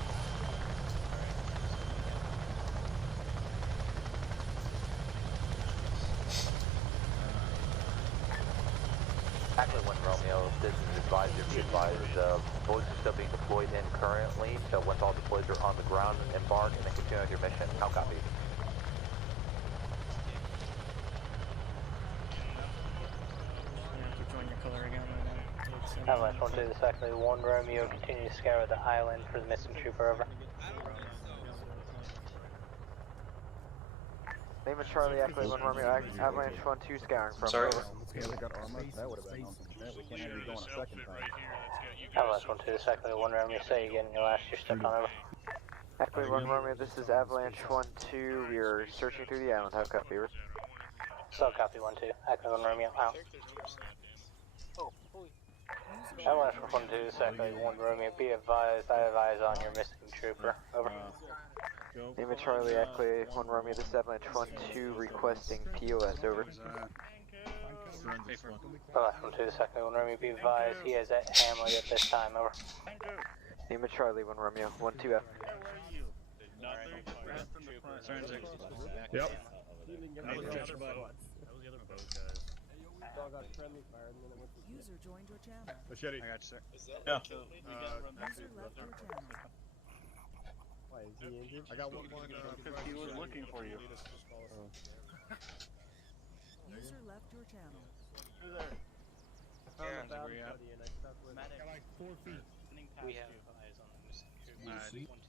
Actually, 1 Romeo, this is advisor, be advised, boats are still being deployed in currently, so once all deploys are on the ground, embark and then continue with your mission. How copy? Avalanche 1-2, this is actually 1 Romeo, continue to scour the island for the missing trooper, over. Name is Charlie, actually 1 Romeo, Avalanche 1-2 scouring from. Sorry? Over. Yeah, they got armor. That would have been awesome. We can't have you going a second time. Avalanche 1-2, this is actually 1 Romeo, say again your last, you're stuck on, over. Actually 1 Romeo, this is Avalanche 1-2. We are searching through the island. How copy, over. Solid copy, 1-2, actually 1 Romeo, out. Avalanche 1-2, this is actually 1 Romeo, be advised, I have eyes on your missing trooper, over. Name is Charlie, actually 1 Romeo, this is Avalanche 1-2 requesting POS, over. Avalanche 1-2, this is actually 1 Romeo, be advised, he is at Hamlet at this time, over. Lima Charlie, 1 Romeo, 1 2F. Yep. That was the other boat. That was the other boat, guys. User joined your channel. Machete. I got you, sir. Yeah. User left your channel. Why, is he injured? I got one Because he was looking for you. User left your channel. Who's there? I found the where you battle at? buddy and I stuck with Got like 4 feet. We have eyes on them.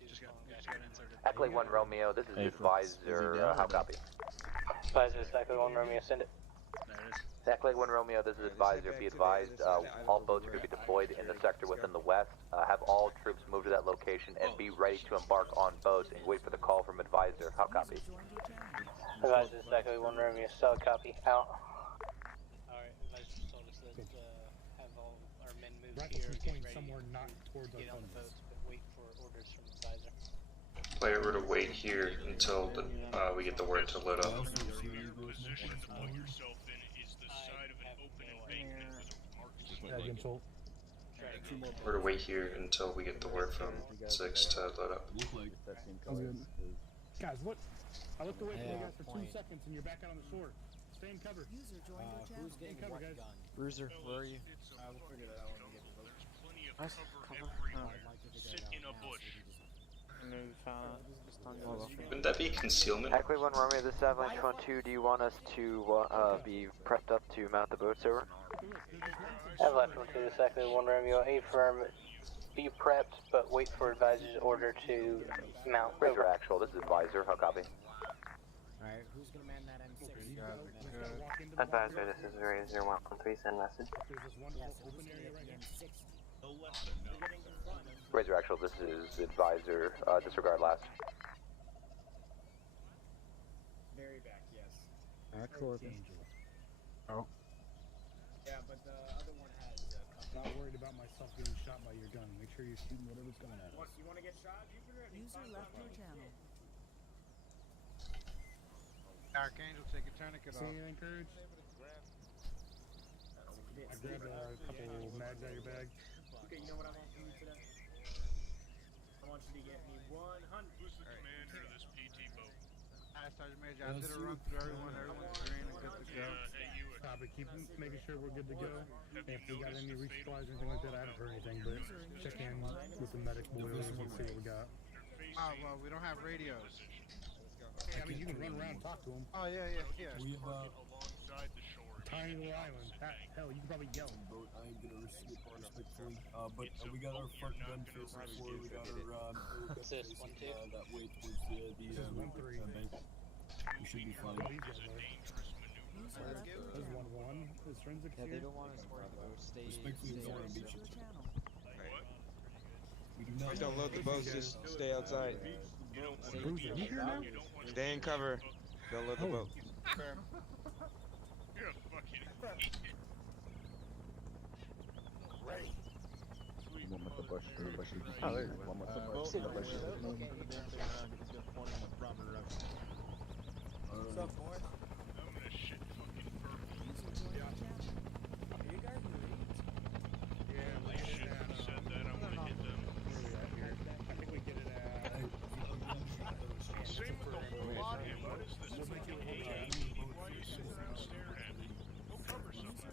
Just got inserted. Ackley 1 Romeo, this is Hey, advisor, how copy? Advisor, exactly 1 Romeo, send it. There it is. Ackley 1 Romeo, this is advisor, be advised, all boats are going to be deployed in the sector within the west. Have all troops move to that location and be ready to embark on boats and wait for the call from advisor, how copy? User joined your channel. Advisor, exactly 1 Romeo, solid copy, out. Alright, advisor just told us that have all our men move Rifle here, is get pointing ready somewhere not towards get our on the guns. boats, but wait for orders from advisor. Player, we're to wait here until the, we get the word to load up. We're to wait here until we get the word from 6 to load up. Guys, look. I looked away from you guys for 2 seconds and you're back out on the shore. Stay in cover. User joined your channel. Stay in cover, guys. Bruiser, where are you? We'll figure that out when we get to those. Nice. Sit in a bush. Wouldn't that be concealment? Ackley 1 Romeo, this is Avalanche 1-2. Do you want us to be prepped up to mount the boats over? Avalanche 1-2, this is Ackley 1 Romeo, affirm, be prepped, but wait for advisor's order to mount. Razor actual, this is advisor, how copy? Alright, who's gonna man that M6? Advisor, this is Razor 113, send message. Razor actual, this is advisor, disregard last. Very back, yes. Actual. Oh. Yeah, but the other one has Not worried about myself getting shot by your gun. Make sure you're shooting whatever's coming at us. You wanna get shot? You can ready. User left your channel. Archangel, take your tourniquet See off. anything, Courage? I grabbed a couple mags out of your bag. Okay, you know what I want from you today? I want you to get me 100. Who's the commander of this PT boat? Alright, Sergeant Major, I did a run through everyone. Everyone's green and good to go. Stop it. Keep making sure we're good to go. And if we got any resupplies or anything like that, I haven't heard anything, but check in with the medic boys and see what we got. Oh, well, we don't have radios. I mean, you can run around and talk to them. Oh, yeah. We alongside the shore. Tiny little island. Hell, you can probably yell. Boat, I ain't gonna respectfully. But we got our front gun facing forward. We got our gun facing that way towards the bank. We should be fine. There's 1-1. His forensics here. They don't want us worried about Respectfully, we don't want to beat you. We do Please don't load the boats, just stay outside. Bruiser, you here now? Stay in cover. Don't load the boat. You're a fucking One with the bush, the bushes. Oh, there you One with the well, bush, the bushes. get this pointing in the proper direction. What's up, boy? I'm gonna shit fucking purple. You guys ready? Yeah, Holy shit, who said that? I wanna hit them. I think we get it at... Same with the whole lot, man. What is this fucking age? Why are you sitting around staring at me? Go cover something.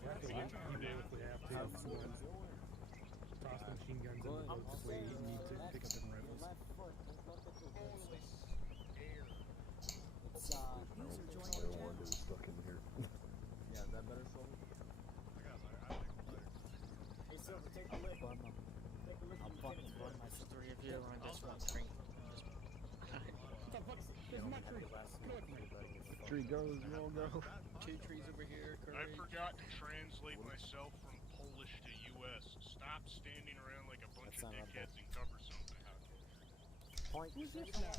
Toss the machine guns in the boats if we need to pick up different rifles. Yeah, is that better, Silver? Hey, Silver, take a lick. Take a lick. I'm fucking running my three of you on this one screen. Tree goes, we'll go. 2 trees over here, I forgot to translate myself from Polish to US. Stop standing around like a bunch of dickheads and cover something. Point. Who's this now?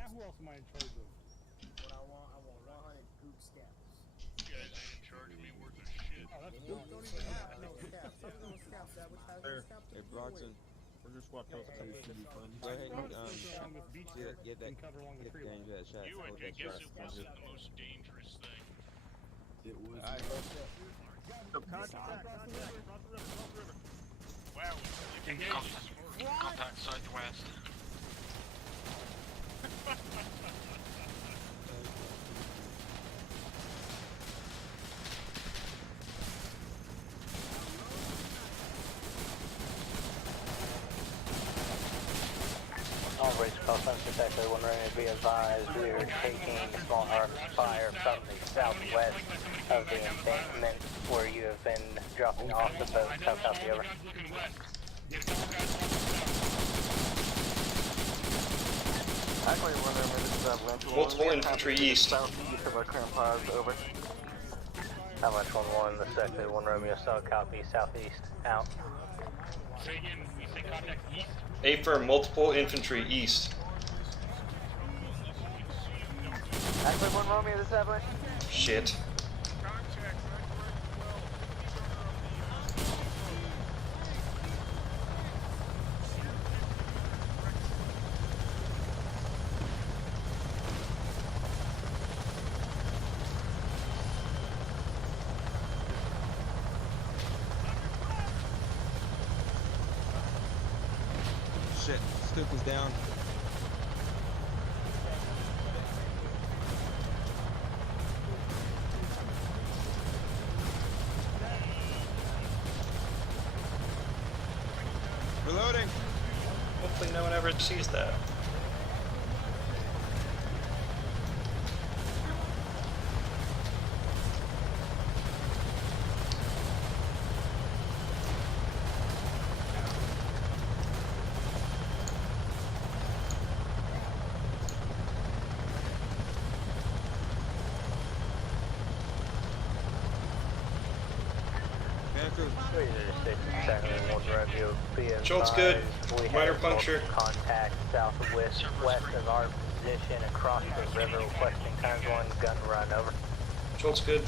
Now who else am I in charge of? What I want 100 group scouts. You guys ain't in charge of me worth a shit. Oh, that's Don't even have no scouts. Some of those scouts that would have There. no scouts. Hey, Bronson. We're just swapped out. Go ahead and get that game that shot. You, I guess it wasn't the most dangerous thing. It was. Contact. Wow, it's like a Contact southwest. All bridge call signs detected. One running to be advised. We are taking small arms fire from the southwest of the embankment where you have been dropping off the boat. How copy over? Actually, one runner, this is Avalanche. Multiple infantry east. Southeast of our current pause, over. Avalanche 1-1, this is actually 1 Romeo, solid copy, southeast, out. Say again, you say contact east? A firm, multiple infantry east. Actually, 1 Romeo, this is Avalanche. Shit. Shit, Stoop is down. Reloading. Hopefully no one ever sees that. Schultz good. Minor puncture. Contact southwest west of our position across the river requesting times 1 gun run over. Schultz good.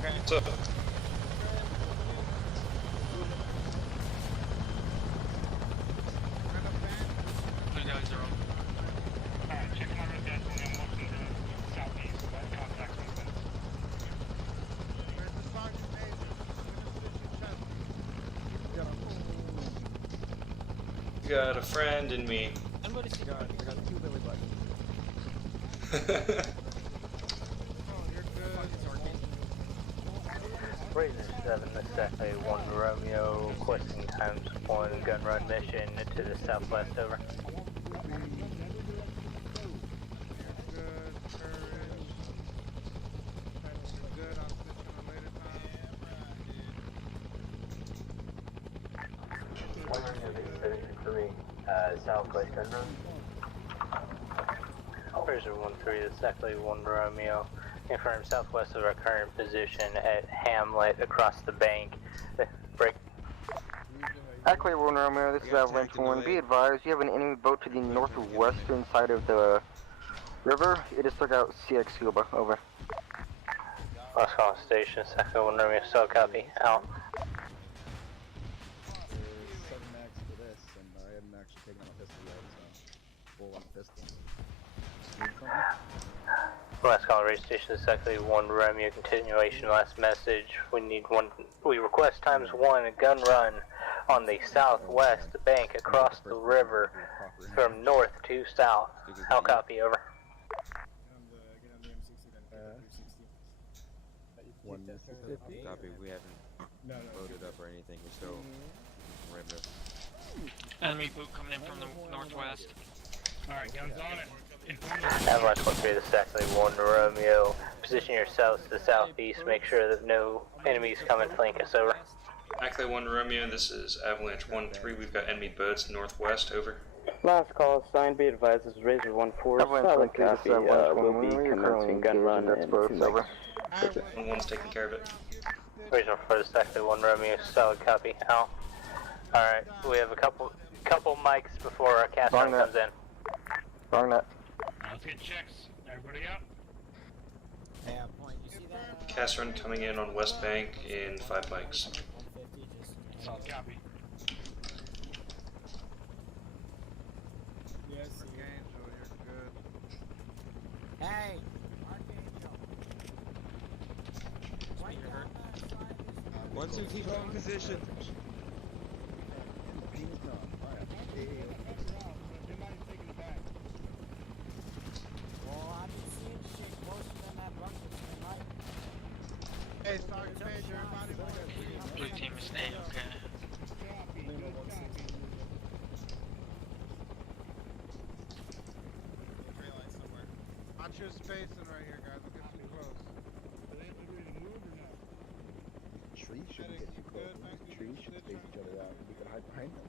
Okay. What's up? Got a friend in me. I got 2 belly buttons. Razor 7, this is actually 1 Romeo, requesting times 1 gun run mission to the southwest, over. Southwest gun run. Razor 1-3, this is actually 1 Romeo. Confirm southwest of our current position at Hamlet across the bank. Break. Actually, 1 Romeo, this is Avalanche 1. Be advised, you have an enemy boat to the northwestern side of the river. It is stuck out CX Cuba, over. Last call station, second 1 Romeo, so copy, out. 7 max for this, and I hadn't actually taken out my pistol yet, so full on the pistol. Need something? Last call race station is actually 1 Romeo, continuation, last message. We request times 1 a gun run on the southwest bank across the river from north to south. How copy, over? Copy, we haven't loaded up or anything, we're still random. Enemy boot coming in from the northwest. Alright, guns on it. Avalanche 1-3, this is actually 1 Romeo. Position yourselves to the southeast, make sure that no enemies come and flank us, over. Ackley 1 Romeo, this is Avalanche 1-3, we've got enemy boats northwest, over. Last call, sign, be advised, this is Razor 1-4, solid copy, we'll be commencing gun run in 2 minutes. 1-1's taking care of it. Razor 4, this is actually 1 Romeo, solid copy, out. Alright, we have a couple mics before our cast run comes in. Wrong net. Let's get checks. Everybody up? Yeah, point. You see that? Cast run coming in on West Bank in 5 mics. Solid copy. Yeah, Hey! 1-2, keep holding position. Well, I've been seeing shit closer than that bunker tonight. Hey, Sergeant Major, everybody. Blue team is A, okay. Watch your spacing right here, guys. We'll get too close. Trees shouldn't get too close. Trees should space each other out. We can hide behind them.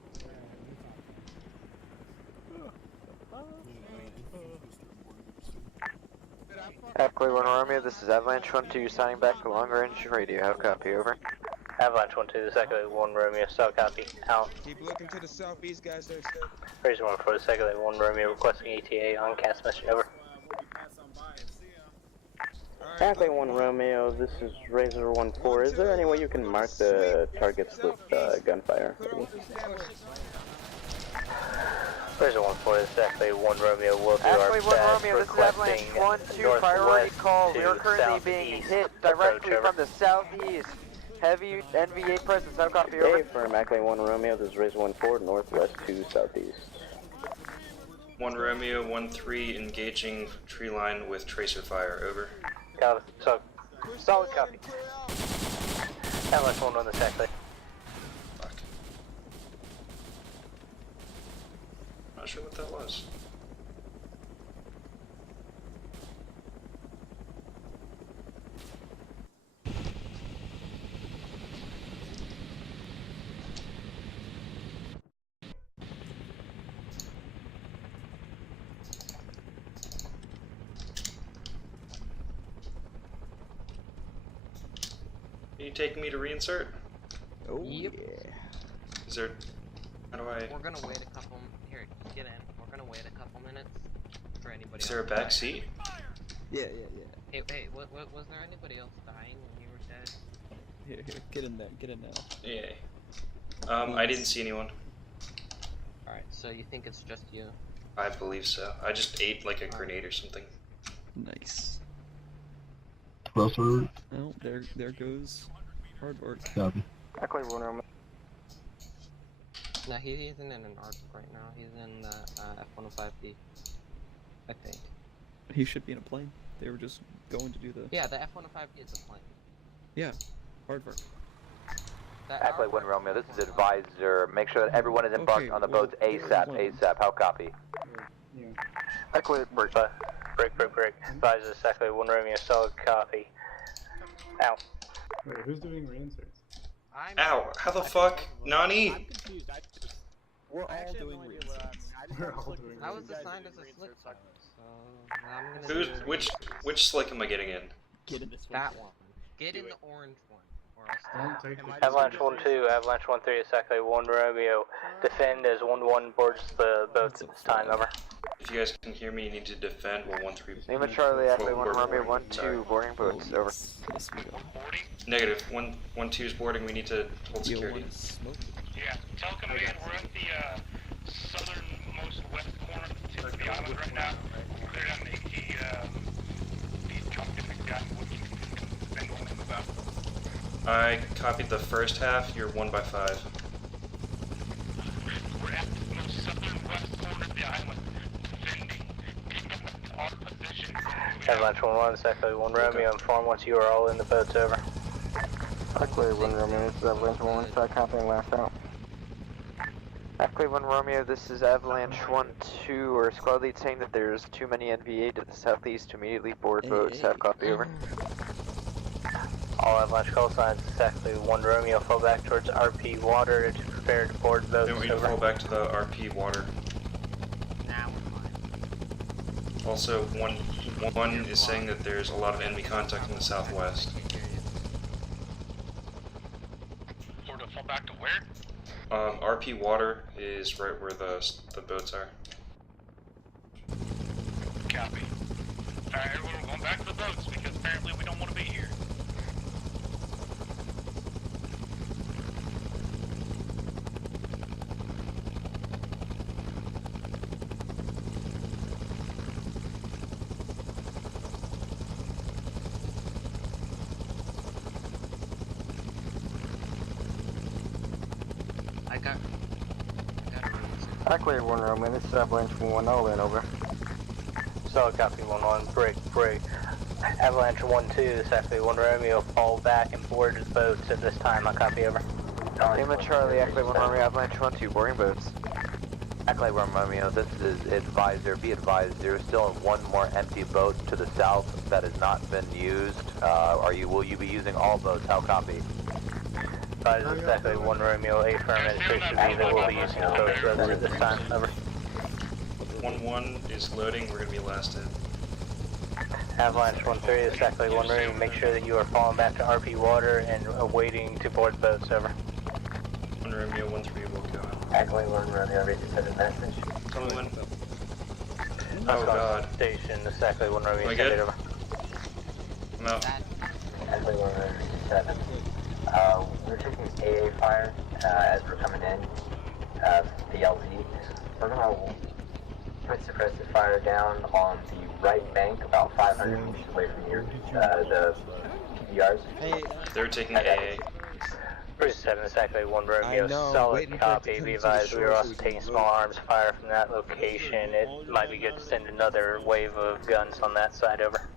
Echo 1 Romeo, this is Avalanche 1-2 signing back to long range radio. How copy, over? Avalanche 1-2, this is Echo 1 Romeo, still copy, out. Keep looking to the southeast, guys. There's Razor 1-4, this is Echo 1 Romeo, requesting ETA on cast message, over. Echo 1 Romeo, this is Razor 1-4. Is there any way you can mark the targets with gunfire? Razor 1-4, this is Echo 1 Romeo, we'll do our Echo 1 best Romeo, this is Avalanche requesting 1-2 priority northwest call. We to are currently being southeast hit directly approach, over. from the southeast. Heavy NVA presence, how copy, over? Affirm, Echo 1 Romeo, this is Razor 1-4, northwest to southeast. 1 Romeo, 1-3, engaging tree line with tracer fire, over. Got it, so, solid copy. Avalanche 1 on the sector. Fuck. Not sure what that was. Are you taking me to reinsert? Oh, Yep. yeah. Is there... How do I... We're gonna wait a couple. Here, get in. We're gonna wait a couple minutes for anybody. Is there a else to back die. seat? Yeah. Hey, what was there anybody else dying when you were dead? Here, get in there, get in now. Yeah. I didn't see anyone. Alright, so you think it's just you? I believe so. I just ate like a grenade or something. Nice. Crossroad. Oh, there goes hard work. Copy. Echo 1 Romeo. No, he isn't in an ARC right now. He's in the F-105B. I think. He should be in a plane. They were just going to do the... Yeah, the F-105B is a plane. Yeah, hard work. Echo 1 Romeo, this is advisor. Make sure that everyone is embarked on the boats ASAP. How copy? Echo, break. Advisor, this is Echo 1 Romeo, solid copy. Out. Wait, who's doing reinserts? Ow! How the fuck? Nani? We're all doing I was assigned as a slick pilot, so I'm gonna Who's... Which slick am I getting in? Get in this that one. Get in the orange one. Or else Don't take Avalanche 1-2, Avalanche 1-3, it's Echo 1 Romeo. Defend as 1-1 boards the boats at this time, over. If you guys can hear me, you need to defend while 1-3... Lima Charlie, Echo 1 board- Romeo, boarding. Sorry. 1-2, boarding boats, over. Negative. 1-2 is boarding. We need to hold security. Yeah, tell command we're at the southernmost west corner of the island right now. We're there on the top different guy. What you can spend on him about. I copied the first half. You're 1 by 5. We're at the most southern-west corner of the island, defending. Pick up our position. Avalanche 1-1, it's Echo 1 Romeo, inform once you are all in the boats, over. Echo 1 Romeo, this is Avalanche 1, start copying last out. Echo 1 Romeo, this is Avalanche 1-2, or squad lead saying that there's too many NVA to the southeast to immediately board boats, have copy, over. All Avalanche call signs, exactly 1 Romeo, fall back towards RP water to prepare to board boats, Then we need to over. fall back to the RP water. Nah, we're fine. Also, one is saying that there's a lot of enemy contact in the southwest. Or to fall back to where? RP water is right where the boats are. Copy. Alright, everyone, we're going back to the boats because apparently we don't want to be here. I got Ackley 1 Romeo, this is Avalanche 1 all in, over. Solid copy 1-1, break. Avalanche 1-2, this is Ackley 1 Romeo, fall back and board the boats at this time, I copy, over. Lima Charlie, Ackley 1 Romeo, Avalanche 1-2, boarding boats. Ackley 1 Romeo, this is advisor. Be advised, there's still one more empty boat to the south that has not been used. Will you be using all boats? How copy? Advisor, this is Ackley 1 Romeo, A firm administration B that will be using the boats at this time, over. 1-1 is loading, we're gonna be last in. Avalanche 1-3, this is Ackley 1 Romeo, make sure that you are falling back to RP water and awaiting to board boats, over. 1 Romeo, 1-3 will go. Ackley 1 Romeo, ready to send a message. Someone. Oh god. Station, this is Ackley 1 Romeo, Am I send it good? over. I'm out. Ackley 1 Romeo, 7. We're taking AA fire as we're coming in. The LZ. We're gonna put suppressive fire down on the right bank, about 500 meters away from here. The PBRs. They're taking AA. Bruce 7, this is Ackley 1 Romeo, solid copy. Be advised, we are also taking small arms fire from that location. It might be good to send another wave of guns on that side, over.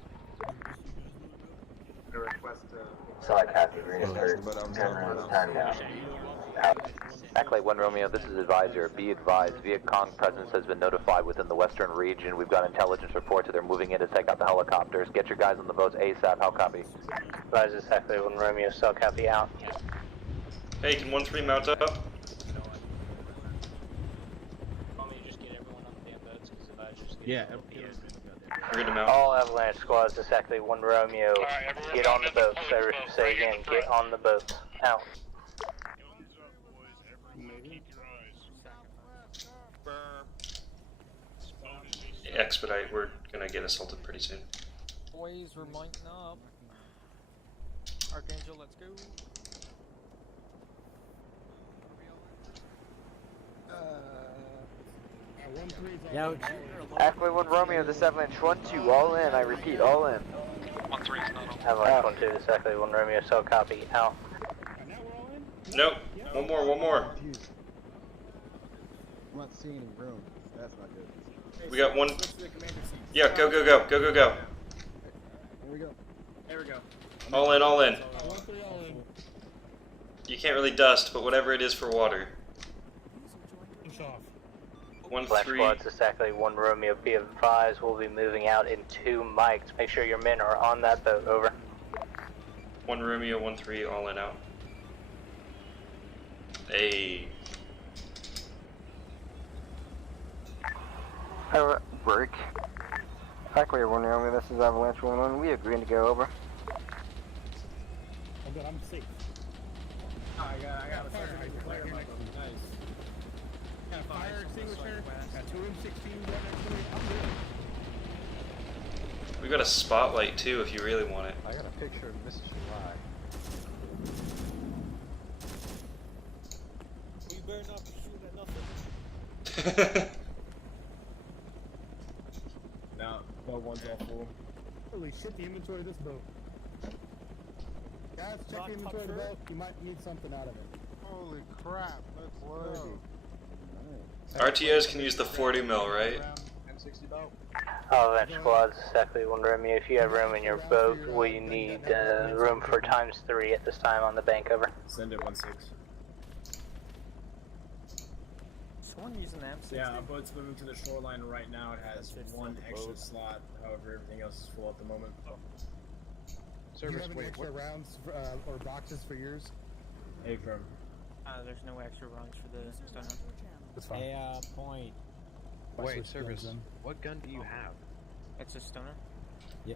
Solid copy, we're gonna start time now. Ackley 1 Romeo, this is advisor. Be advised, Viet Cong presence has been notified within the western region. We've got intelligence reports that they're moving in to take out the helicopters. Get your guys on the boats ASAP. How copy? Advised, this is Ackley 1 Romeo, cell copy out. Hey, can 1-3 mount up? Yeah. We're gonna mount. All Avalanche squads, this is Ackley 1 Romeo, get on the boats. I say again, get on the boats. Out. Expedite, we're gonna get assaulted pretty soon. Boys, we're mighting up. Archangel, let's go. Ackley 1 Romeo, this is Avalanche 1-2, all in, I repeat, all in. 1-3 is not on. Avalanche 1-2, this is Ackley 1 Romeo, cell copy, out. Nope. One more. I'm not seeing any room. That's not good. We got one. Yeah, go. There we go. There we go. All in. You can't really dust, but whatever it is for water. 1-3. Squads, this is Ackley 1 Romeo, be advised, we'll be moving out in 2 mics. Make sure your men are on that boat, over. 1 Romeo, 1-3, all in out. Hey. Alright, break. Ackley 1 Romeo, this is Avalanche 1-1, we agreeing to go, over. Oh good, I'm safe. I got a fire hydrant right here next to me. Nice. Got a fire extinguisher, got 2 M16 right next to me, I'm good. We got a spotlight too if you really want it. I got a picture of Mrs. July. You better not be shooting at nothing. Now, boat 1's all full. Holy shit, the inventory of this boat. Guys, check the inventory of the boat. You might need something out of it. Holy crap, let's go. RTOs can use the 40 mil, right? M60 boat. Avalanche squads, this is Ackley 1 Romeo, if you have room in your boat, we need room for ×3 at this time on the bank, over. Send it 1-6. Someone using the M60? Yeah, our boat's moving to the shoreline right now. It has 1 extra slot. However, everything else is full at the moment. Do you have any extra rounds or boxes for yours? Hey, firm. There's no extra rounds for the stunner. That's fine. Hey, point. Wait, Service. What gun do you have? It's a stunner. Yeah,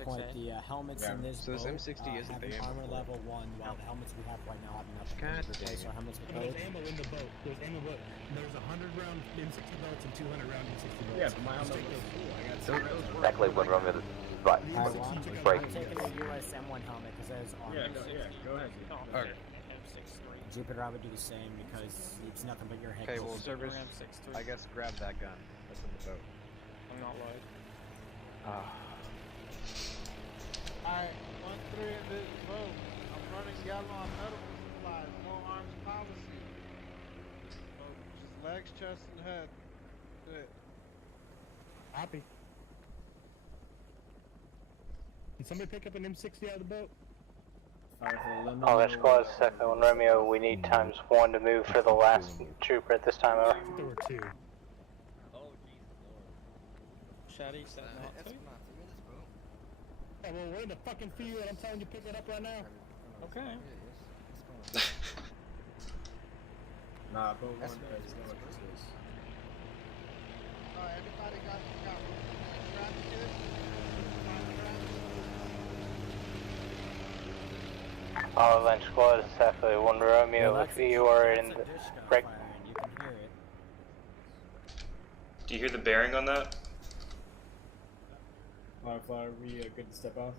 point. The helmets in this so this boat M60 isn't have the armor level 1, while the helmets we have right now have enough to replace our helmets with There's both. ammo in the boat. There's ammo. Look, there's 100 round M60 bullets and 200 round M60 bullets. Yeah, but my helmet was full. I got Ackley 1 Romeo, this is break. I'm taking a US M1 helmet because there's armor. Go ahead. Okay. Jupiter, I would do the same because it's nothing but your head. Okay, well, service, I guess grab that gun. That's in the boat. I'm not live. Alright, 1-3 in this boat. I'm running yellow on medical supplies. No arms policy. Legs, chest, and head. That's it. Copy. Can somebody pick up an M60 out of the boat? All our squads, Echo and Romeo, we need ×1 to move for the last trooper at this time, over. There were 2. Shaddy, set not to. Yeah, well, we're in the fucking field and I'm telling you pick it up right now. Okay. Nah, boat 1 has no assist. Alright, everybody got All Avalanche squads, Echo 1 Romeo, if you are in the break. You can hear it. Do you hear the bearing on that? Firefly, are we good to step off?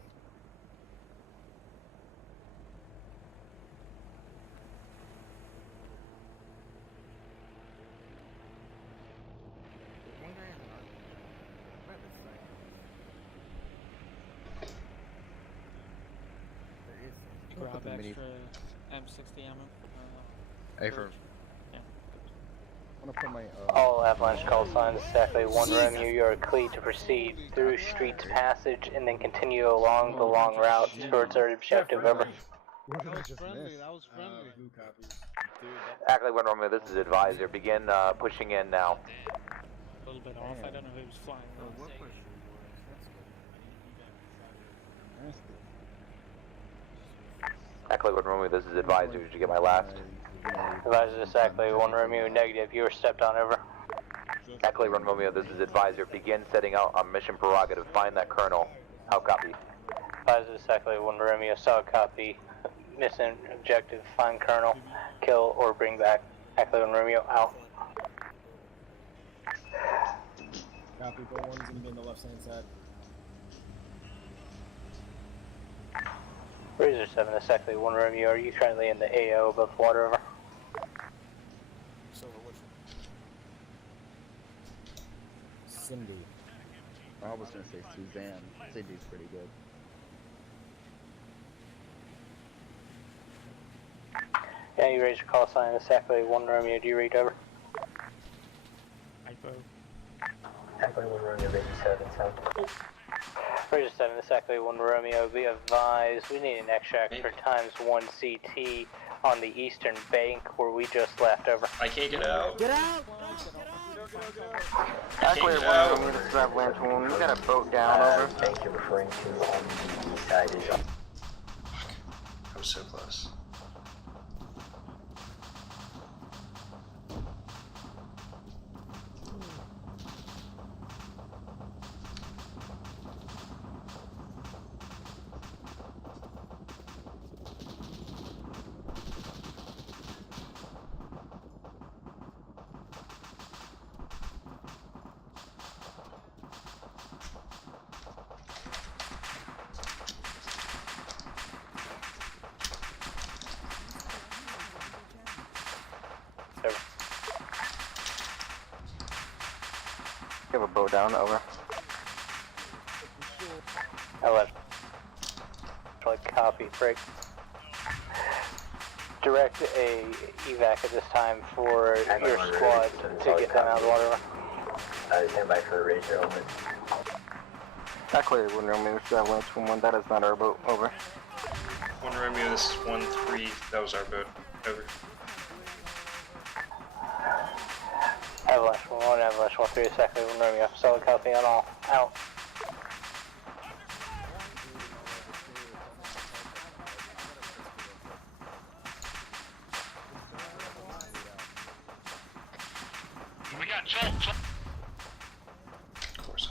Grab extra M60 ammo. Hey, for. Yeah. I want to put my. All Avalanche call signs, exactly 1 Romeo, you are cleared to proceed through Streets Passage and then continue along the long route towards our objective, over. That was friendly, that was friendly. Who copies? Actually, 1 Romeo, this is Advisor. Begin pushing in now. A little bit off, I don't know who's flying. Actually, 1 Romeo, this is Advisor. Did you get my last? Advisor, exactly 1 Romeo, negative, you were stepped on, over. Actually, 1 Romeo, this is Advisor. Begin setting out on mission prerogative. Find that colonel. How copy? Advisor, exactly 1 Romeo, solid copy. Mission objective, find colonel, kill or bring back. Echo 1 Romeo, out. Copy, boat 1's gonna be on the left hand side. Razor 7, exactly 1 Romeo, are you currently in the AO above water, over? So, what's Cindy. I was gonna say Suzanne. Cindy's pretty good. Yeah, you raise your call sign, exactly 1 Romeo, do you read, over? Hypo. Echo 1 Romeo, Razor 7, sound. Razor 7, exactly 1 Romeo, be advised, we need an extract for ×1 CT on the eastern bank where we just left, over. I can't get out. Get out! Actually, 1 Romeo, this is Avalanche 1. We got a boat down, over. Bank you're referring to on the east side is. Fuck. I was so close. You have a boat down, over. I left. Copy, break. Direct a evac at this time for your squad to get them out of the water. Stand by for Razor, over. Actually, 1 Romeo, this is Avalanche 1. That is not our boat, over. 1 Romeo, this is 1-3. That was our boat. Over. Avalanche 1, Avalanche 1-3, exactly 1 Romeo. Solid copy on all. Out. We got Jolt. Of course.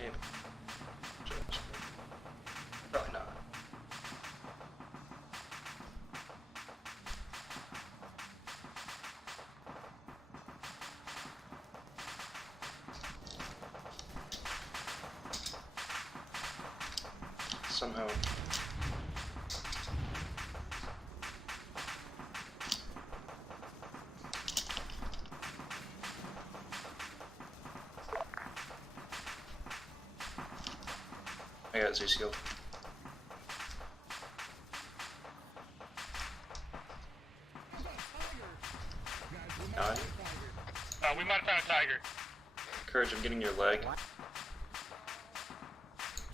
Yeah. Probably not. Somehow. got Zeus healed. Nine. We might have found a tiger. Courage, I'm getting your leg.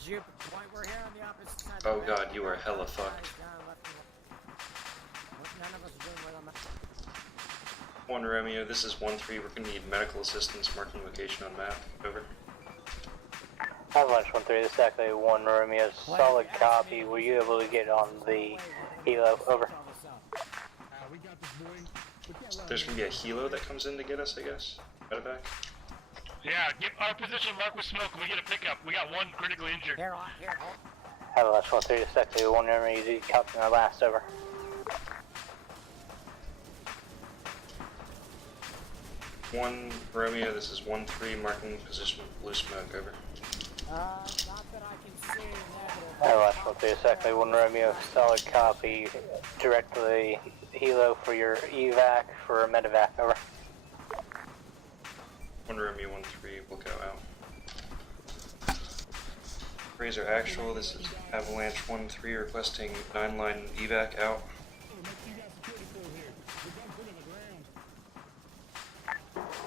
Jupe, point, we're here on the opposite side. Oh god, you are hella fucked. None of us are doing well on that. 1 Romeo, this is 1-3. We're gonna need medical assistance. Marking location on map. Over. Avalanche 1-3, this is actually 1 Romeo. Solid copy. Were you able to get on the helo? Over. There's gonna be a helo that comes in to get us, I guess. Medevac. Yeah, get our position marked with smoke and we get a pickup. We got one critically injured. Avalanche 1-3, this is actually 1 Romeo. You copy our last. Over. One Romeo, this is 1-3, marking position with blue smoke. Over. Not that I can see. Negative. Avalanche 1-3, this is actually 1 Romeo. Solid copy. Directly helo for your evac for a medevac. Over. 1 Romeo 1-3, we'll go out. Razor actual, this is Avalanche 1-3 requesting 9-line evac out.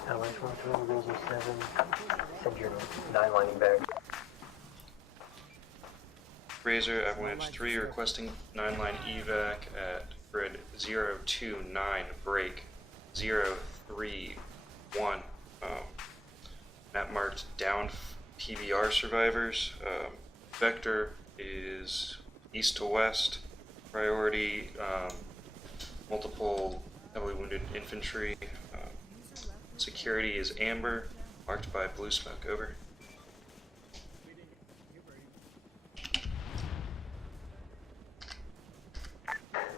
Avalanche 1-3, Razor 7, send your 9-line evac. Razor Avalanche 3 requesting 9-line evac at grid 029, break 031. Map marked down PBR survivors. Vector is east to west. Priority, multiple heavily wounded infantry. Security is amber, marked by blue smoke. Over.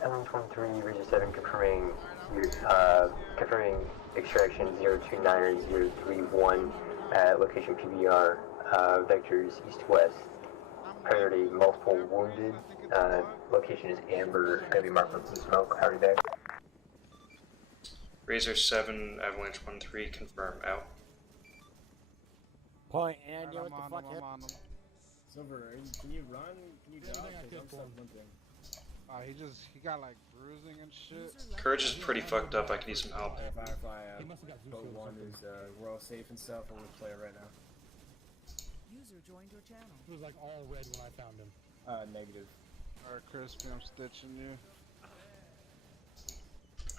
Avalanche 1-3, Razor 7 confirming confirming extraction 029 or 031 at location PBR, vectors east to west. Priority multiple wounded. Location is amber, gonna be marked with blue smoke. Howdy back. Razor 7, Avalanche 1-3, confirm out. Point, and what the fuck hit? Silver, can you run? Can you go? Because I'm limping. He got like bruising and shit. Courage is pretty fucked up, I could use some help. Hey, Firefly, Code 1 is, we're all safe and stuff, and we'll play it right now. User joined your channel. It was like all red when I found him. Negative. Alright, Crispy, I'm stitching you.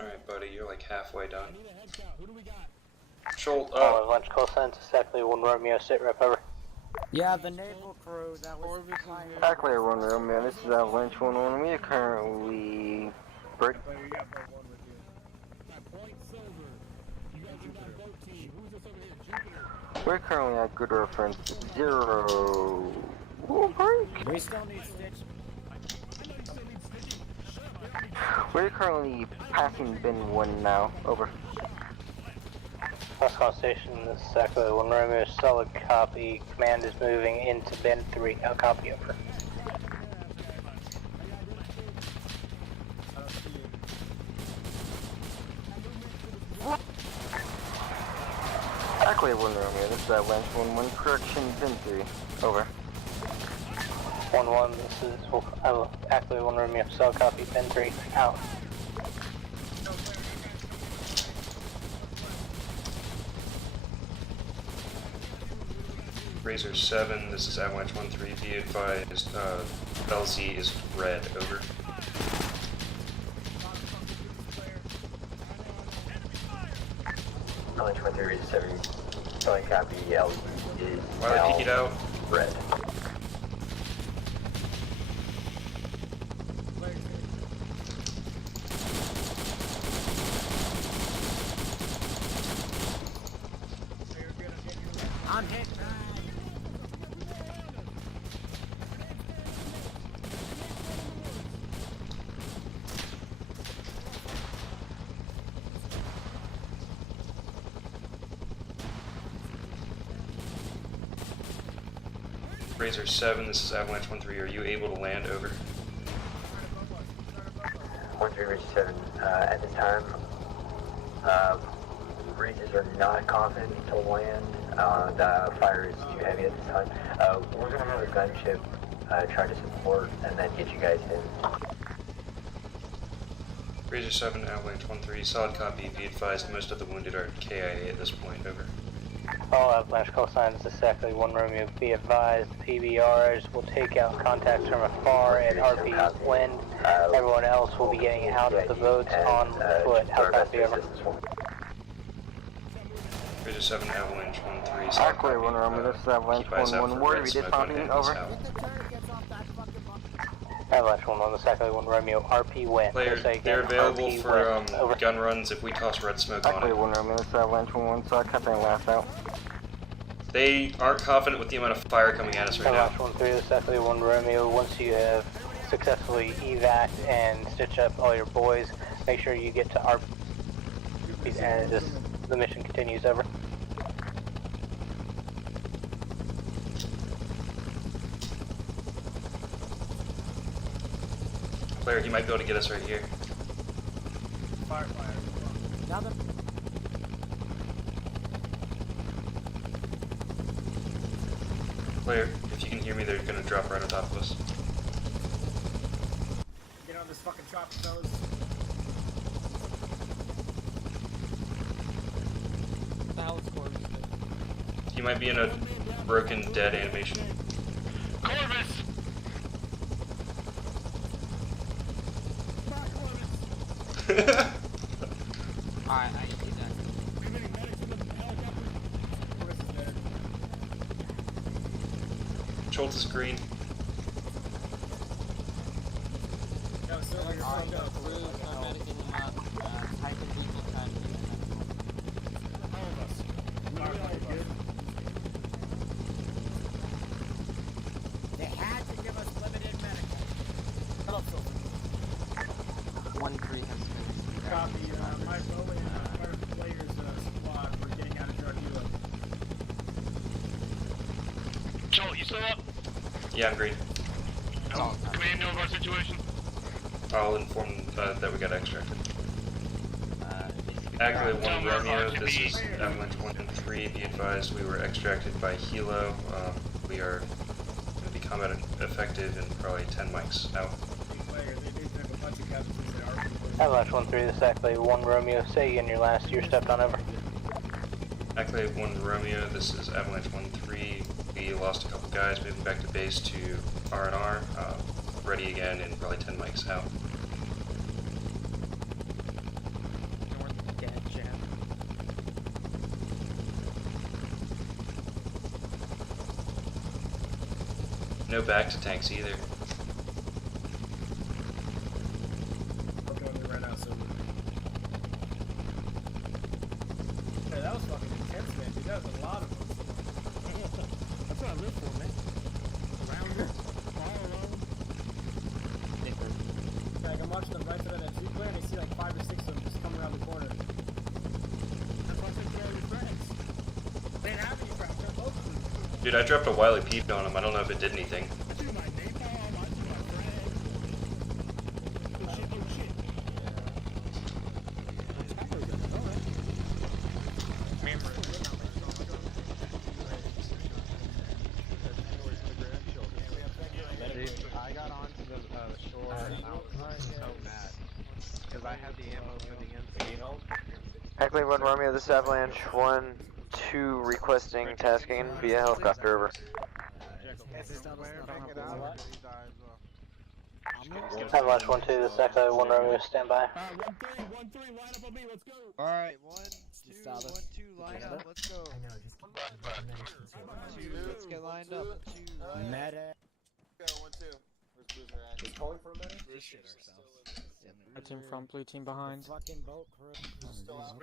Alright, buddy, you're like halfway done. I need a head count. Who do we got? Shoal Avalanche call sign, exactly 1 Romeo, sit rep. Over. Yeah, the naval crew that was flying. Clear 1 Romeo, this is Avalanche 1-1. We are currently break. Player, you got boat 1 with you. Point Silver. You guys are that boat team. Who's this over here? Jupiter. We're currently at good reference 0. We'll break. We still need Stitch. We're currently passing bin 1 now. Over. Last call station, this is exactly 1 Romeo, solid copy. Command is moving into bin 3. I'll copy. Over. Actually, 1 Romeo, this is Avalanche 1-1, correction, bin 3. Over. 1-1, this is actually 1 Romeo, solid copy. Bin 3. Out. Razor 7, this is Avalanche 1-3, be advised, LZ is red. Over. Avalanche 1-3, Razor 7, solid copy. LZ is While I peek it out. red. I'm hit. Razor 7, this is Avalanche 1-3, are you able to land? Over. 1-3, Razor 7, at this time, Razors are not confident to land. The fire is too heavy at this time. We're gonna have a gunship try to support, and then get you guys in. Razor 7, Avalanche 1-3, solid copy, be advised most of the wounded are KIA at this point, over. All Avalanche call signs exactly 1 Romeo, be advised, PBRs will take out contacts from afar at RP wind. Everyone else will be getting out of the boats on foot. How copy, over? Razor 7, Avalanche 1-3, solid Exactly, 1 Romeo, this is Avalanche 1-1 Warrior, we did popping, over. Avalanche 1-1, this is exactly 1 Romeo, RP wind. They're available for gun runs if we toss red smoke on Exactly, it. 1 Romeo, this is Avalanche 1-1, so company last out. They aren't confident with the amount of fire coming at us right now. Avalanche 1-3, this is exactly 1 Romeo, once you have successfully evac and stitch up all your boys, make sure you get to RP and just the mission continues, over. Claire, he might be able to get us right here. Fire. Got them. Claire, if you can hear me, they're gonna drop right on top of us. Get on this fucking chopper, fellas. The hell is Corvus? He might be in a broken dead animation. Corvus! Alright, I can do that. Schultz is green. No, sir, you're Alright, fucked up. blue, paramedic in the Titan vehicle trying to do All of us. They had to give us limited medical. Hello, Silver. 1-3 has been. Copy, my bow and our players squad were getting out of drug helo. Joel, you still up? Yeah, I'm green. Command know of our situation? I'll inform that we got extracted. Accolade 1 Romeo, this is Avalanche 1-3, be advised we were extracted by Helo. We are going to be combat effective in probably 10 mics out. Avalanche 1-3, this is exactly 1 Romeo, say in your last year stepped on, over. Accolade 1 Romeo, this is Avalanche 1-3. We lost a couple guys, moving back to base to R&R. Ready again in probably 10 mics out. Dead jam. No back to tanks either. Hey, that was fucking intense, man, dude. That was a lot of us. That's what I live for, man. Around it, all alone. Like, I'm watching them right through that two player and I see like 5 or 6 of them just come around the corner. That's why I said they're all your friends. They didn't have any friends, they're both friends. Dude, I dropped a Wily Peep on him. I don't know if it did anything. I got onto the shore and I was so mad because I had the ammo for the MC. Accolade 1 Romeo, this is Avalanche 1-2 requesting tasking via helicopter, over. Avalanche 1-2, this is exactly 1 Romeo, stand by. 1-3, line up on me, let's go. Alright, 1-2, line up, let's go. Let's get lined up. 1-2, Medic. Go, 1-2. Where's Boozer at? He's calling for a medic? We shit ourselves. Our team front, blue team behind. Fucking boat crew. Still out.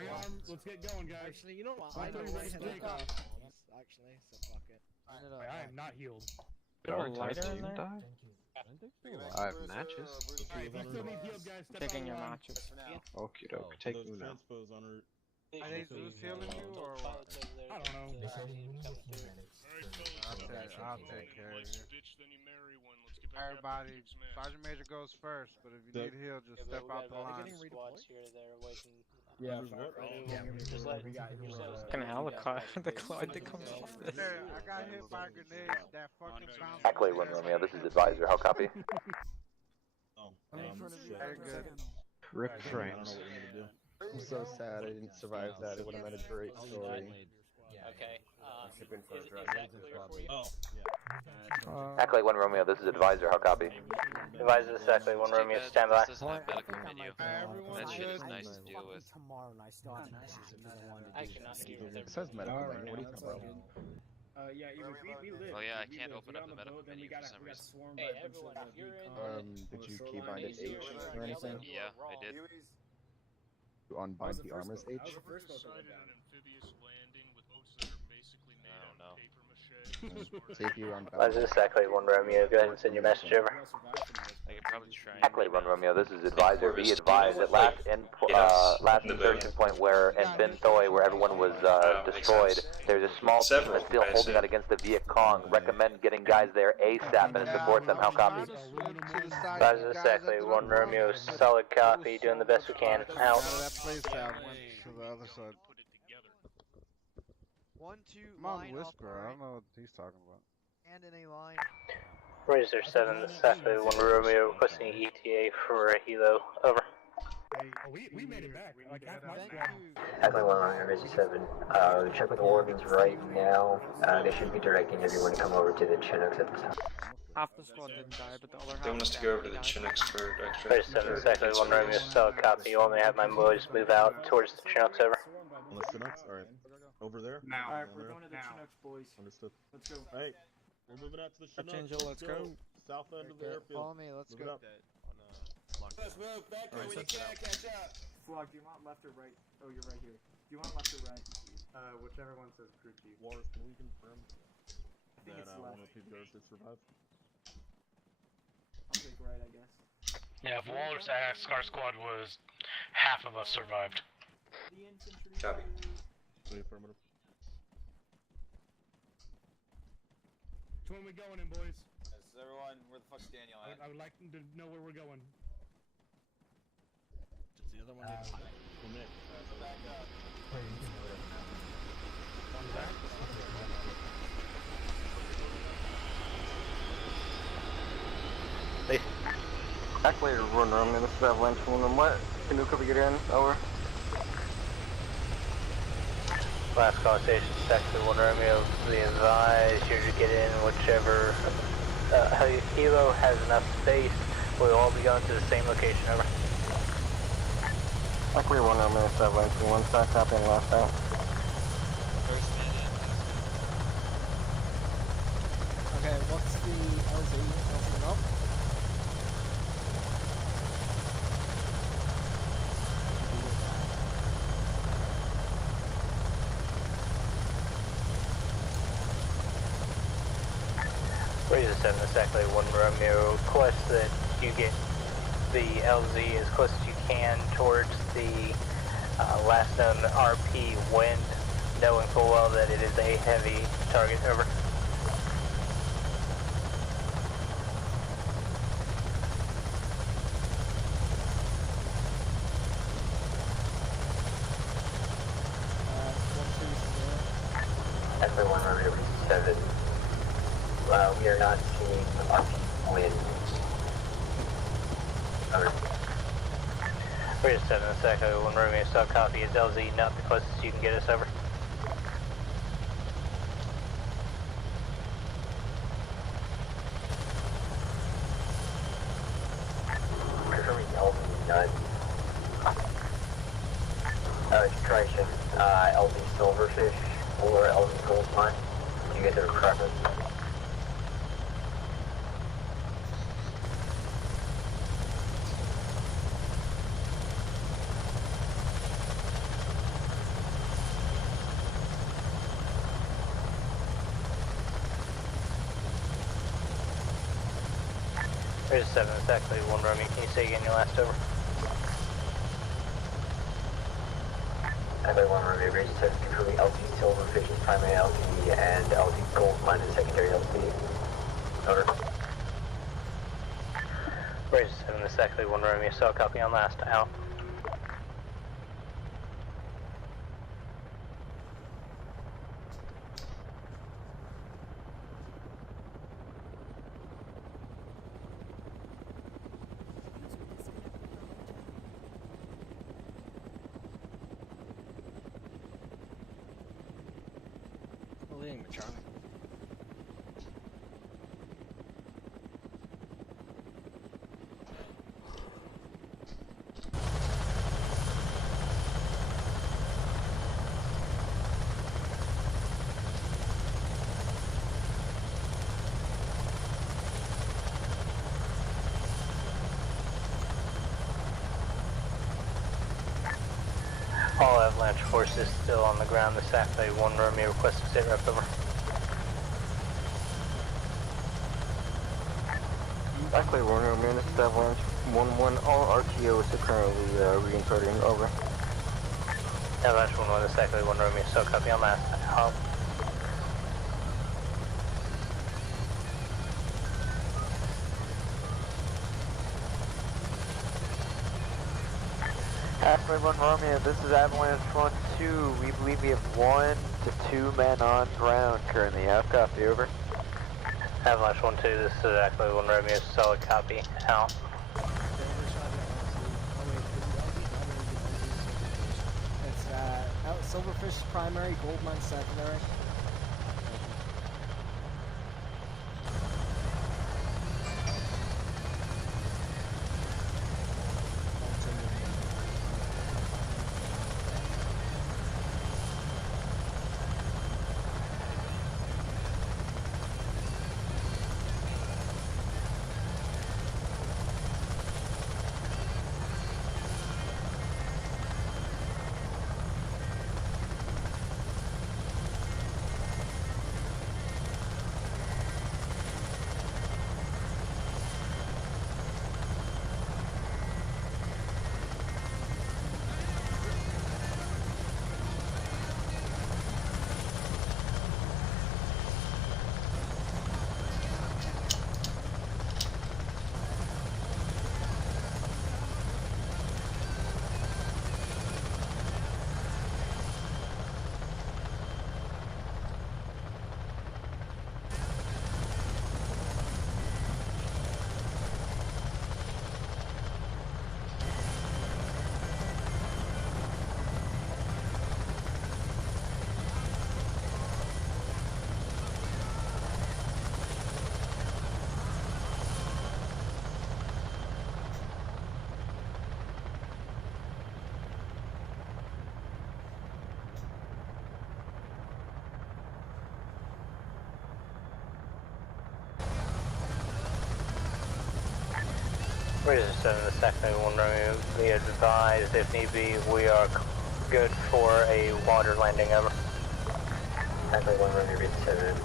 Let's get going, guys. Actually, you know what? I One, know three, what ready, take off. Actually, so fuck it. I am not healed. Got a lighter in there? I have matches. You still need healed, guys. Step Taking your out. matches. Okie doke, take Those Uno. transpos on her. Are they Zeus healing you or what? I don't know. I'll take care of you. Everybody, Sergeant Major goes first, but if you need heal, just step out the line. Yeah, There's what? just let we got Fucking helicopter, the Clyde that comes off this. Hey, I got hit by a grenade that fucking bounced. Ackley 1 Romeo, this is Advisor, how copy? Oh, shit. Very good. Rip I don't know frames. what you're gonna do. I'm so sad I didn't survive that. It would have been a great story. Okay. Is that clear for you? Oh, Ackley 1 Romeo, this is Advisor, how copy? Advisor, this is Ackley 1 Romeo, stand by. This doesn't have medical video. Everyone That shit is good. nice to deal with. Tomorrow, and I still have to message another one. I cannot hear It says medical Alright, menu. What are you talking about? Yeah, even we live. Oh yeah, I we can't live. open We up on the boat, medical then menu we for got some reason. swarmed Hey, by a bunch everyone, of if you're in- recon Did on you the keybind it shoreline. H or anything? Yeah, I did. You unbind the armors H? That was the first boat that went down. See if you unbound. Advisor, this is Ackley 1 Romeo, go ahead and send your message over. I could probably try. Ackley 1 Romeo, this is Advisor, be advised at last last insertion point where, in Ben Thoy, where everyone was destroyed, there's a small team that's still holding out against the Viet Cong. Recommend getting guys there ASAP and support them, how copy? Advisor, this is Ackley 1 Romeo, solid copy, doing the best we can, out. That place that went to the other side. 1-2 I'm on line Whisper, up, I don't know what he's talking about. and in a line. Razor 7, this is Ackley 1 Romeo, requesting ETA for a helo, over. We made it back. Like half my Thank squad. you. Ackley 1 Romeo, Razor 7. Check with the Oregons right now. They should be directing everyone to come over to the Chinooks at this time. Half the squad didn't die, but the other half. They want us to go over to the Chinooks for extra. Razor 7, this is Ackley 1 Romeo, solid copy, you want me to have my boys move out towards the Chinooks, over. On the Canucks? Alright. Over there? Alright, Over we're there? going to the Chinooks, boys. Understood. Let's go. Hey, we're moving out to the Chinooks. Archangel, let's go. South end of the airfield. Follow me, let's Move go. it up. Let's move back there when you can catch up. Flog, do you want left or right? Oh, you're right here. Do you want left or right? Whichever one says crew chief. Walrus, can we confirm I think that it's one left. of the PPRs did survive? I'll take right, I guess. Yeah, if Walrus Scar Squad was half of us survived. The infantry. Copy. Affirmative. Which one we going in, boys? Yes, everyone, where the fuck's Daniel at? I would like to know where we're going. Just the other one. Commit. Back up. Ackley 1 Romeo, this is Avalanche 1, what? Canoe, could we get in? Over. Last conversation, Ackley 1 Romeo, be advised, you're to get in whichever helo has enough space. We'll all be going to the same location, over. Ackley 1 Romeo, this is Avalanche 1, start copying last out. Okay, what's the LZ opening up? Razor 7, this is Ackley 1 Romeo, request that you get the LZ as close as you can towards the last known RP wind, knowing full well that it is a heavy target, over. Ackley 1 Romeo, Razor 7. We are not seeing RP wind. Over. Razor 7, this is Ackley 1 Romeo, sub copy, is LZ not the closest you can get us, over? Confirming LV none. Extraction, LV Silverfish or LV Gold Mine. Do you guys have a preference? Razor 7, it's Ackley 1 Romeo, can you say again your last, over? Ackley 1 Romeo, Razor 7, confirming LV Silverfish is primary LV and LV Gold Mine is secondary LV. Over. Razor 7, this is Ackley 1 Romeo, sub copy on last, out. Charlie. All Avalanche forces still on the ground. This Ackley 1 Romeo requesting state rep over. Ackley 1 Romeo, this is Avalanche 1-1. All RTOs are currently reinserting. Over. Avalanche 1-1, this Ackley 1 Romeo, so copy on last. Out. Halfway 1 Romeo, this is Avalanche 1-2. We believe we have 1 to 2 men on ground currently. Half copy, over. Avalanche 1-2, this is Ackley 1 Romeo, solid copy. Out. It's Silverfish primary, Goldmine secondary. Razor 7, the second 1 Romeo, be advised if need be, we are good for a water landing, over. Second 1 Romeo, Razor 7,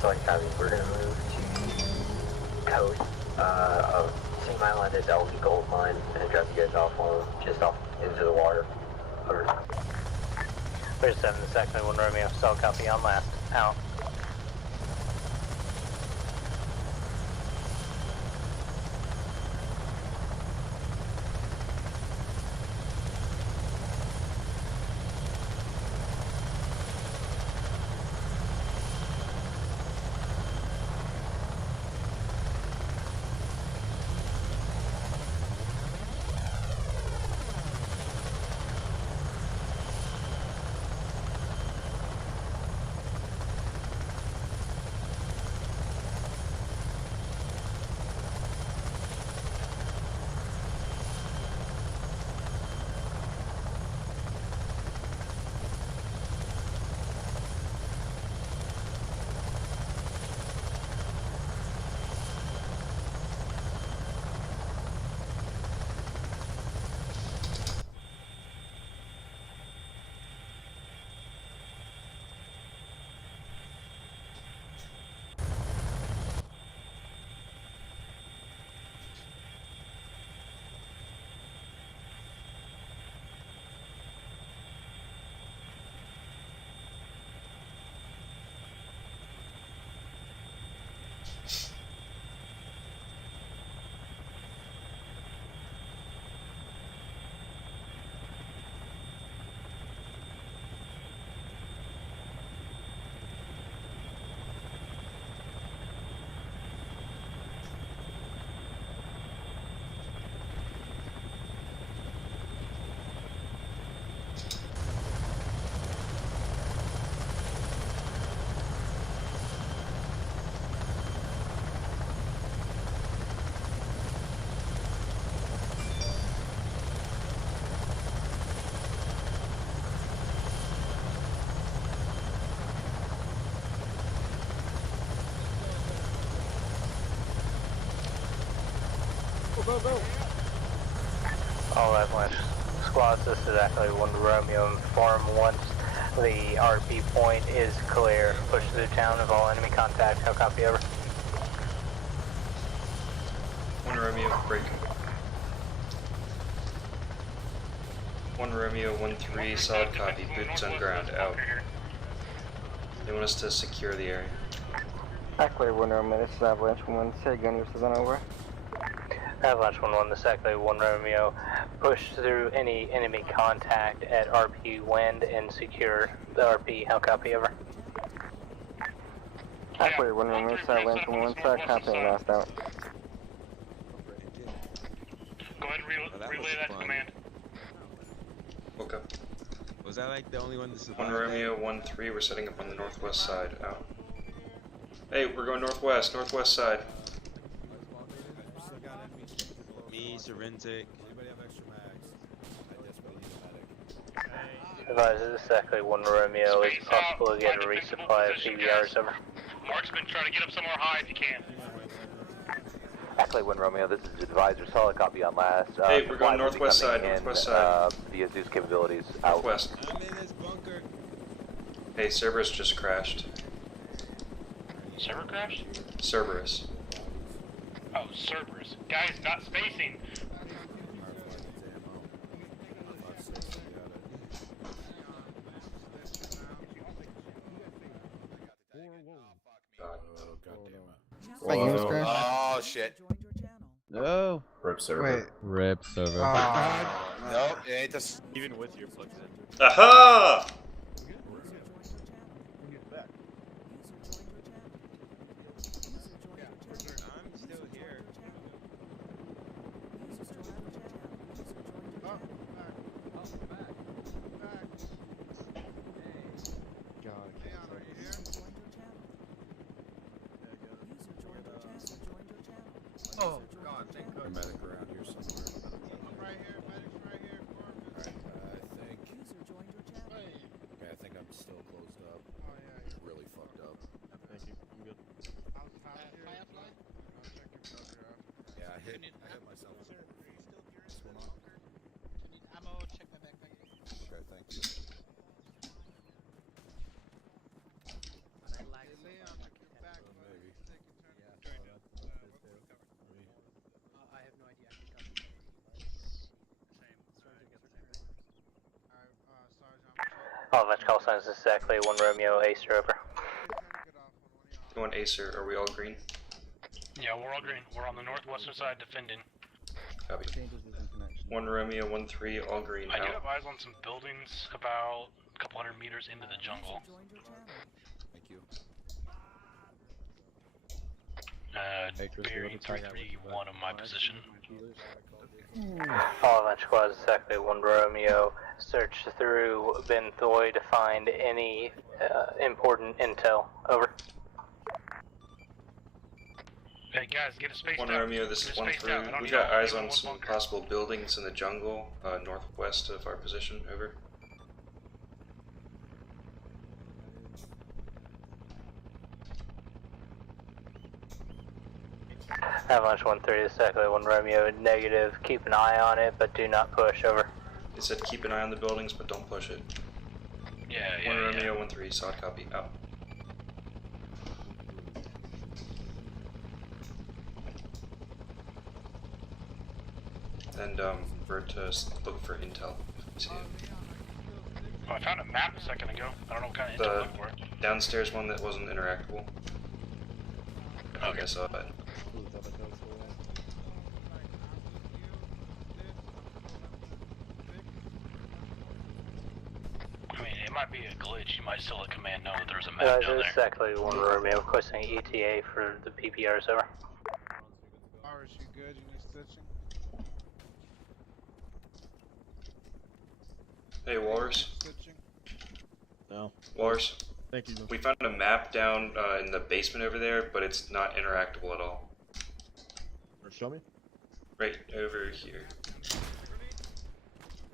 solid copy. We're going to move to coast of St. Mile on this LV gold mine and drop you guys off just off into the water. Over. Razor 7, the second 1 Romeo, solid copy on last. Out. go, go! All Avalanche squads, this is actually 1 Romeo. Inform once the RP point is clear. Push through town of all enemy contact. How copy, over? 1 Romeo, break. 1 Romeo, 1-3, solid copy, boots on ground, out. They want us to secure the area. Clear 1 Romeo, this is Avalanche 1, say again, you're still over. Avalanche 1-1, this is actually 1 Romeo. Push through any enemy contact at RP wind and secure the RP. How copy, over? Clear 1 Romeo, this is Avalanche 1, start copying last out. Go ahead and relay that to command. Okay. Was that like the only one this is 1 Romeo, 1-3, we're setting up on the northwest side, out. Hey, we're going northwest, northwest side. Me, Serentic. Anybody have extra mags? I desperately need a medic. Advise, this is exactly 1 Romeo. It's possible to get a resupply of PBRs, over. Mark's been trying to get up somewhere high if you can. Actually, 1 Romeo, this is Advisor, solid copy on last. Hey, we're going northwest side, northwest side. Via Zeus capabilities, out. Northwest. I'm in this bunker. Hey, Cerberus just crashed. Server crashed? Cerberus. Oh, Cerberus. Guys, not spacing. Oh shit. No. Rip server. Wait. Rip server. Nope, it ain't this. Even with your plugs in. Aha! I'm still here. Oh god, thank God. Medic around here somewhere. Right here, medic's right here. Alright, I think I'm still closed up. Oh yeah, you're really fucked up. Thank you. I'm good. Yeah, I hit myself. What's going on? Ammo, check my backpack. Okay, thank you. Maybe. I have no idea. I can cover. All Avalanche call signs, this is exactly 1 Romeo, Acer, over. Going Acer, are we all green? Yeah, we're all green. We're on the northwestern side defending. Copy. 1 Romeo, 1-3, all green, I do out. have eyes on some buildings about a couple hundred meters into the jungle. Thank you. Bearing 331 of my position. All Avalanche squad is exactly 1 Romeo. Search through Ben Thoy to find any important intel, over. Hey guys, get a space 1 out. Romeo, this is Get a spaced out. I 1-3. don't We need got all- eyes give on me one some bunker. possible buildings in the jungle, northwest of our position, over. Avalanche 1-3 is exactly 1 Romeo, negative. Keep an eye on it, but do not push, over. It said keep an eye on the buildings, but don't push it. Yeah, 1 Romeo, 1-3, solid copy, out. And we're to look for intel. See it. Oh, I found a map a second ago. I don't know what kind of intel to The look for. downstairs one that wasn't interactable. I think I saw it. I mean, it might be a glitch. You might still let command know that there's a map down This is there. exactly 1 Romeo, requesting ETA for the PPRs, over. Iris, you good? You need stitching? Hey, Walrus. Stitching? No. Walrus. Thank you. We found a map down in the basement over there, but it's not interactable at all. Show me. Right over here.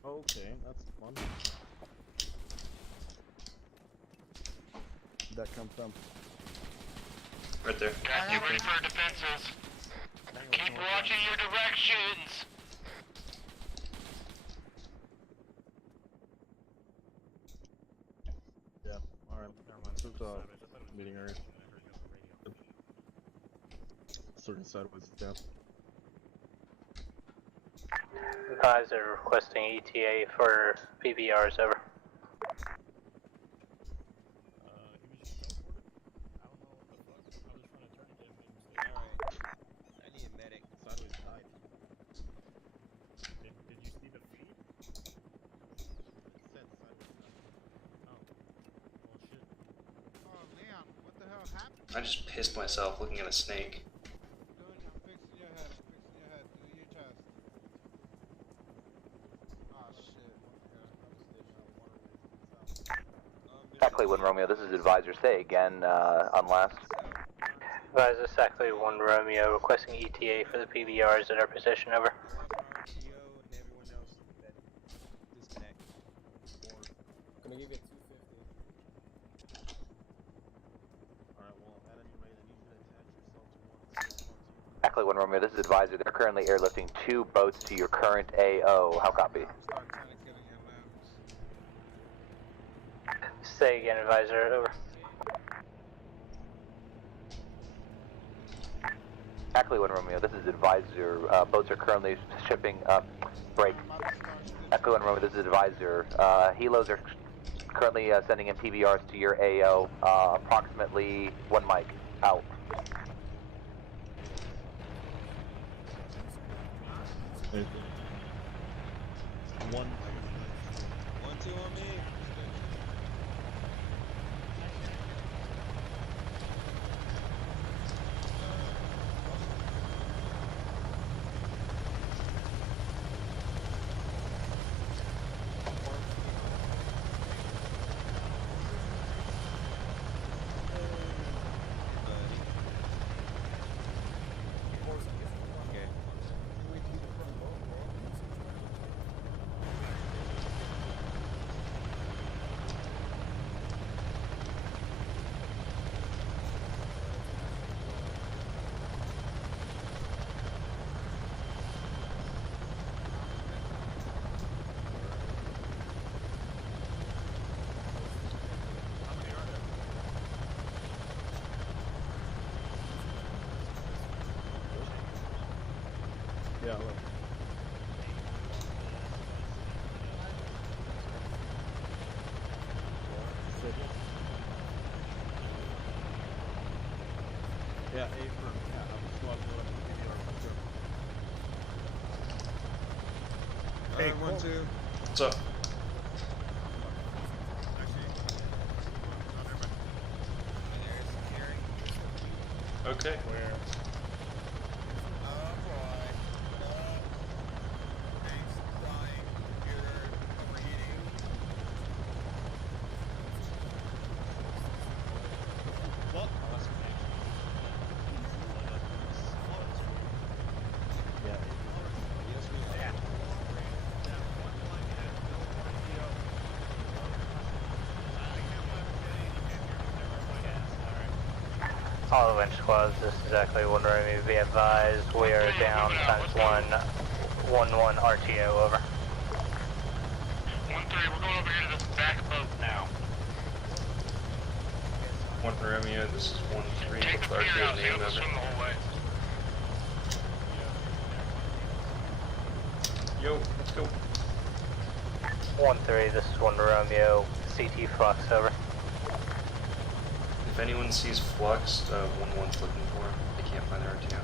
Okay, that's fun. Where'd that come from? Right there. Guys, get ready for defenses. Keep Watching your directions. Yeah. All right. This is meeting area. Certain sideways down. Advisor requesting ETA for PBRs, over. I need a medic. Sideways died. Did you see the feed? It said sideways died. Oh. Well, shit. Oh, Leon, what the hell happened? I just pissed myself looking at a snake. I'm fixing your head. I'm fixing your head. Do your chest. Oh, shit. Exactly, 1 Romeo, this is Advisor. Say again on last. Advisor Sackley 1 Romeo requesting ETA for the PBRs at our position, over. RTO and everyone else that disconnect. Gonna give you 250. Alright, well, at any rate, I need you to attach yourself to one. Exactly, 1 Romeo, this is Advisor. They're currently airlifting 2 boats to your current AO. How copy? Say again, Advisor, over. Exactly, 1 Romeo, this is Advisor. Boats are currently shipping break. Exactly, 1 Romeo, this is Advisor. Helos are currently sending in PBRs to your AO. Approximately 1 mic. Out. One. 1-2 on me. Yeah, look. Yeah, A firm. Yeah, I'm squad going up to PBR. Let's go. Hey, 1-2. What's up? Okay. Where? All winch squads, this is exactly 1 Romeo, be advised, we are down times 1-1 RTO, over. 1-3, we're going over here to the back boat now. 1 Romeo, this is 1-3. Take the What's pier the out, RTO so you name, don't over? swim the whole way. Yo, let's go. 1-3, this is 1 Romeo, CT Flux, over. If anyone sees Flux, 1-1's looking for him. They can't find their RTO.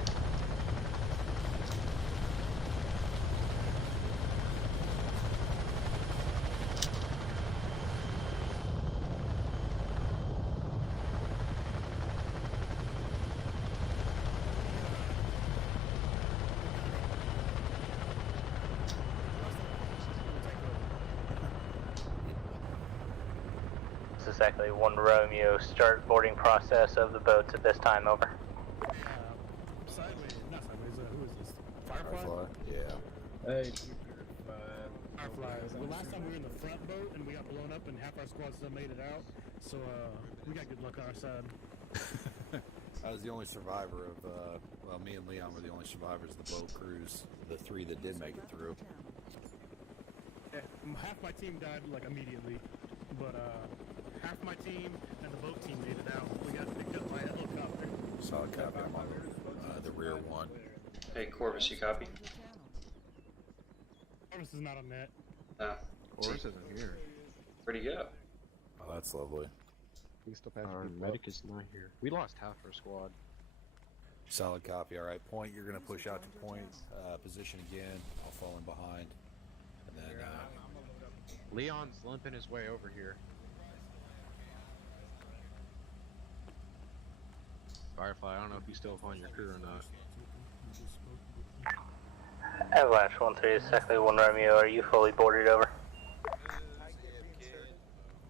This is exactly 1 Romeo, start boarding process of the boats at this time, over. Sideways, not sideways, who is this? Firefly? Yeah. Hey, Firefly. The last time we were in the front boat and we got blown up and half our squad still made it out, so we got good luck on our side. I was the only survivor of Well, me and Leon were the only survivors of the boat cruise. The 3 that did make it through. Yeah, half my team died like immediately, but half my team and the boat team made it out. We got picked up by a helicopter. Solid copy. I'm on the rear one. Hey, Corvus, you copy? Corvus is not on net. No. Corvus isn't here. Where'd he go? Oh, that's lovely. Our medic is not here. We lost half our squad. Solid copy. All right, point. You're gonna push out to point position again. I'll fall in behind, and then Leon's limping his way over here. Firefly, I don't know if he's still on your crew or not. Avalanche 1-3 is exactly 1 Romeo. Are you fully boarded over?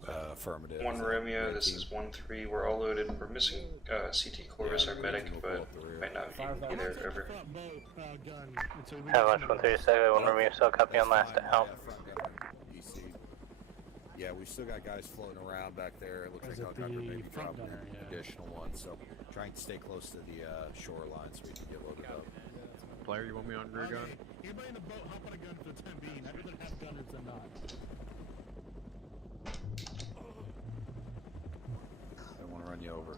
Affirmative. 1 Romeo, this is 1-3. We're all loaded. We're missing CT Corvus, our medic, but might not even be there. Over. Avalanche 1-3 is exactly 1 Romeo. So copy on last out. Yeah, we still got guys floating around back there. It looks like helicopter maybe dropping an additional one. So trying to stay close to the shoreline so we can get loaded up. Player, you want me on rear gun? Anybody in the boat, hop on a gun for the time being. I'd rather have gunners than not. I don't want to run you over.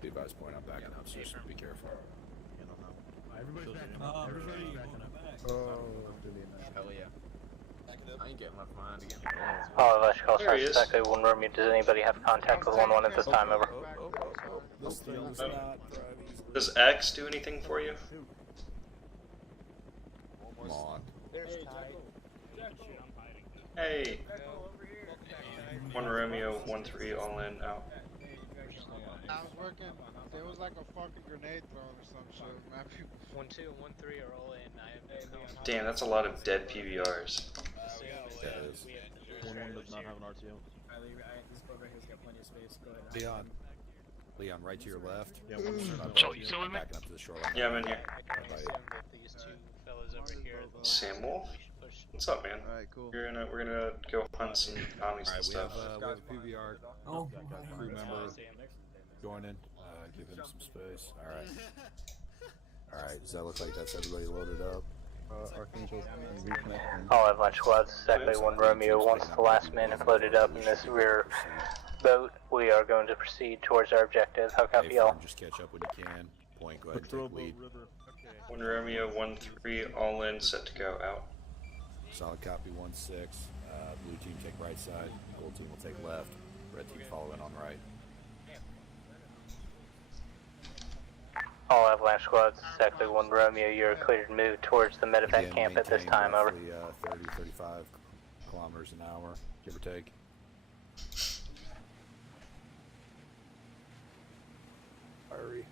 Be advised point, I'm backing up, so just be careful. Everybody's backing up. Everybody's backing up. Hell yeah. I ain't getting left behind again. All Avalanche call signs exactly 1 Romeo. Does anybody have contact with 1-1 at this time? Over. Does X do anything for you? Hey! 1 Romeo, 1-3, all in, out. I was working, there was like a fucking grenade thrown or some shit. Man, 1-2 and 1-3 are all in. I have Damn, that's a lot of dead PBRs. That is. 1-1 does not have an RTO. This boat right here's got plenty of space. Go ahead. Leon, right to your left. Yeah, backing up to the shoreline. Yeah, I'm in here. these 2 fellas over here. Sam Wolf? What's up, man? Alright, cool. We're gonna go hunt some commies and stuff. We have a PBR crew member joining. Give him some space. Alright. Alright, does that look like that's everybody loaded up? All Avalanche squads, exactly 1 Romeo. Once the last man is loaded up in this rear boat, we are going to proceed towards our objective. How copy y'all? Just catch up when you can. Point, go ahead and take lead. 1 Romeo, 1-3, all in, set to go, out. Solid copy, 1-6. Blue team take right side. Gold team will take left. Red team follow in on right. All Avalanche squads, exactly 1 Romeo. You are cleared to move towards the medevac camp at this time. Over. 30, 35 kilometers an hour, give or take. Hurry.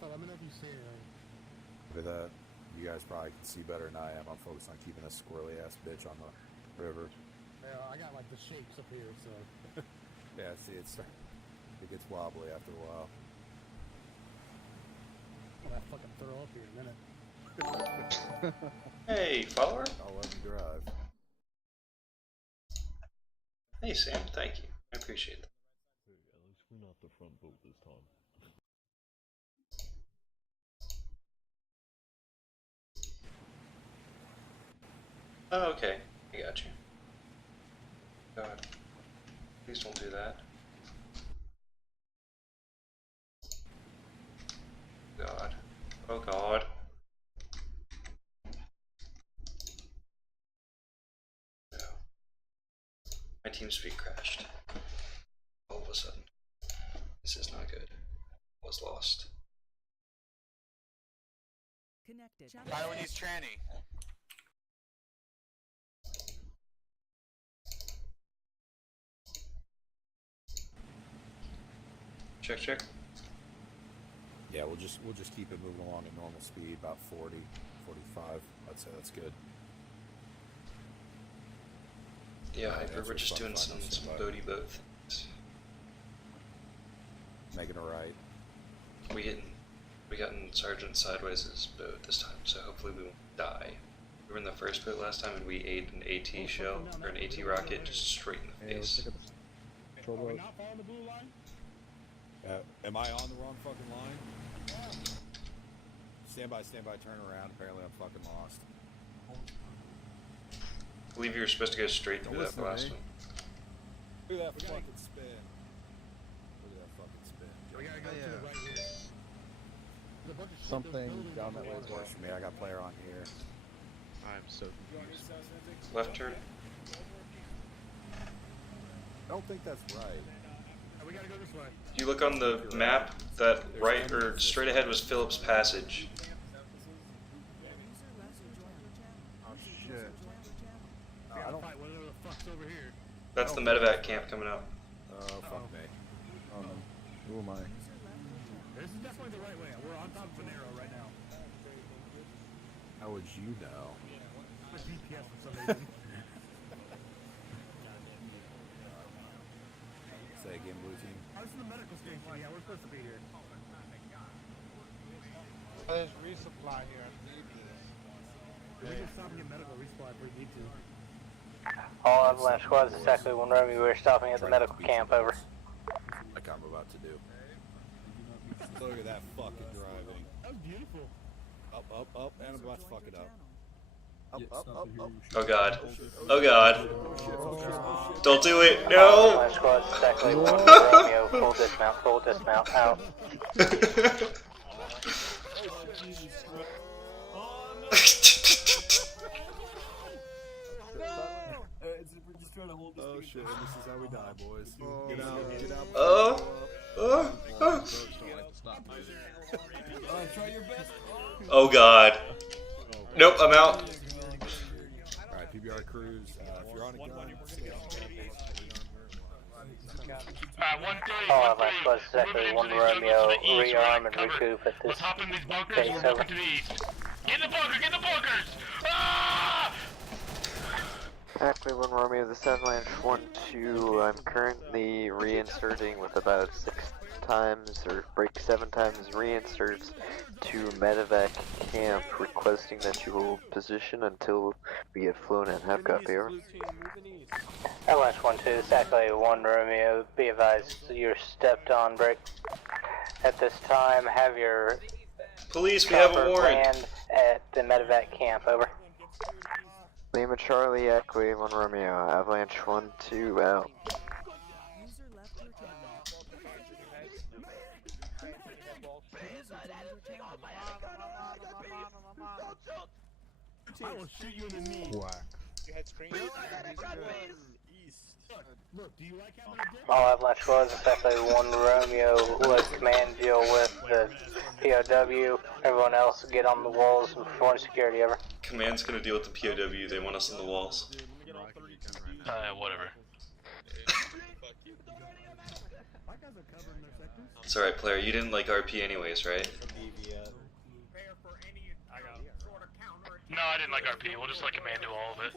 Let me know if you see it. Look at that. You guys probably can see better than I am. I'm focused on keeping this squirrely ass bitch on the river. Yeah, I got like the shapes up here, so. Yeah, see, it gets wobbly after a while. I'm gonna fucking throw up here in a minute. Hey, follower? I'll let him drive. Hey, Sam, thank you. I appreciate that. At least we're not the front boat this time. Oh, okay. I got you. God. Please don't do that. God. Oh God. No. My TeamSpeak crashed. All of a sudden. This is not good. I was lost. Connected. Taiwanese tranny. Check, check. Yeah, we'll just keep it moving along at normal speed, about 40, 45. I'd say that's good. Yeah, Hyper, we're just doing some boaty boat things. Making it right. We got in Sergeant Sideways' boat this time, so hopefully we won't die. We were in the first boat last time and we ate an AT shell, or an AT rocket, just straight in the face. Are we not following the blue line? Am I on the wrong fucking line? Stand by, turn around. Apparently I'm fucking lost. I believe you were supposed to go straight through that last one. Look at that fucking spin. Look at that fucking spin. We gotta go to the right here. Something down that way as well. Works for me. I got player on here. I'm so confused. Left turn. I don't think that's right. We gotta go this way. If you look on the map, that right or straight ahead was Phillips Passage. Oh shit. I don't fight whatever the fuck's over here. That's the medevac camp coming up. Oh, fuck me. Oh no. Who am I? This is definitely the right way. We're on top of an arrow right now. How would you know? My GPS for some reason. Say again, blue team. Oh, this is the medical station. Yeah, we're supposed to be here. There's resupply here. We can stop and get medical resupply if we need to. All avalanche squads, exactly 1 Romeo. We're stopping at the medical camp. Over. Like I'm about to do. Look at that fucking driving. That was beautiful. Up, and I'm about to fuck it up. Up. Oh god. Oh god. Don't do it. No. Avalanche squads, exactly 1 Romeo. Full dismount, out. Oh shit, this is how we die, boys. Get out. Try your best. Oh god. Nope, I'm out. Alright, PBR crews, if you're on a gun, All avalanche squads, exactly 1 Romeo. Rearm and recoup at this base. Over. Get in the bunker! Get in the bunkers! Ah! Exactly 1 Romeo, this Avalanche 1-2. I'm currently reinserting with about 6 times, or break 7 times reinserts to medevac camp, requesting that you hold position until we get flown in. Have copy, over. Avalanche 1-2, exactly 1 Romeo. Be advised, you're stepped on break. At this time, have your Police, we have a chopper warrant. land at the medevac camp. Over. Lima Charlie, Equi 1 Romeo. Avalanche 1-2, out. User left your channel. I will shoot you in the knee. Whack. You had screen. Look, do you like having a dick? All avalanche squads, exactly 1 Romeo. Let command deal with the POW. Everyone else get on the walls and perform security. Over. Command's gonna deal with the POW. They want us on the walls. Whatever. It's alright, player. You didn't like RP anyways, right? No, I didn't like RP. We'll just let command do all of it.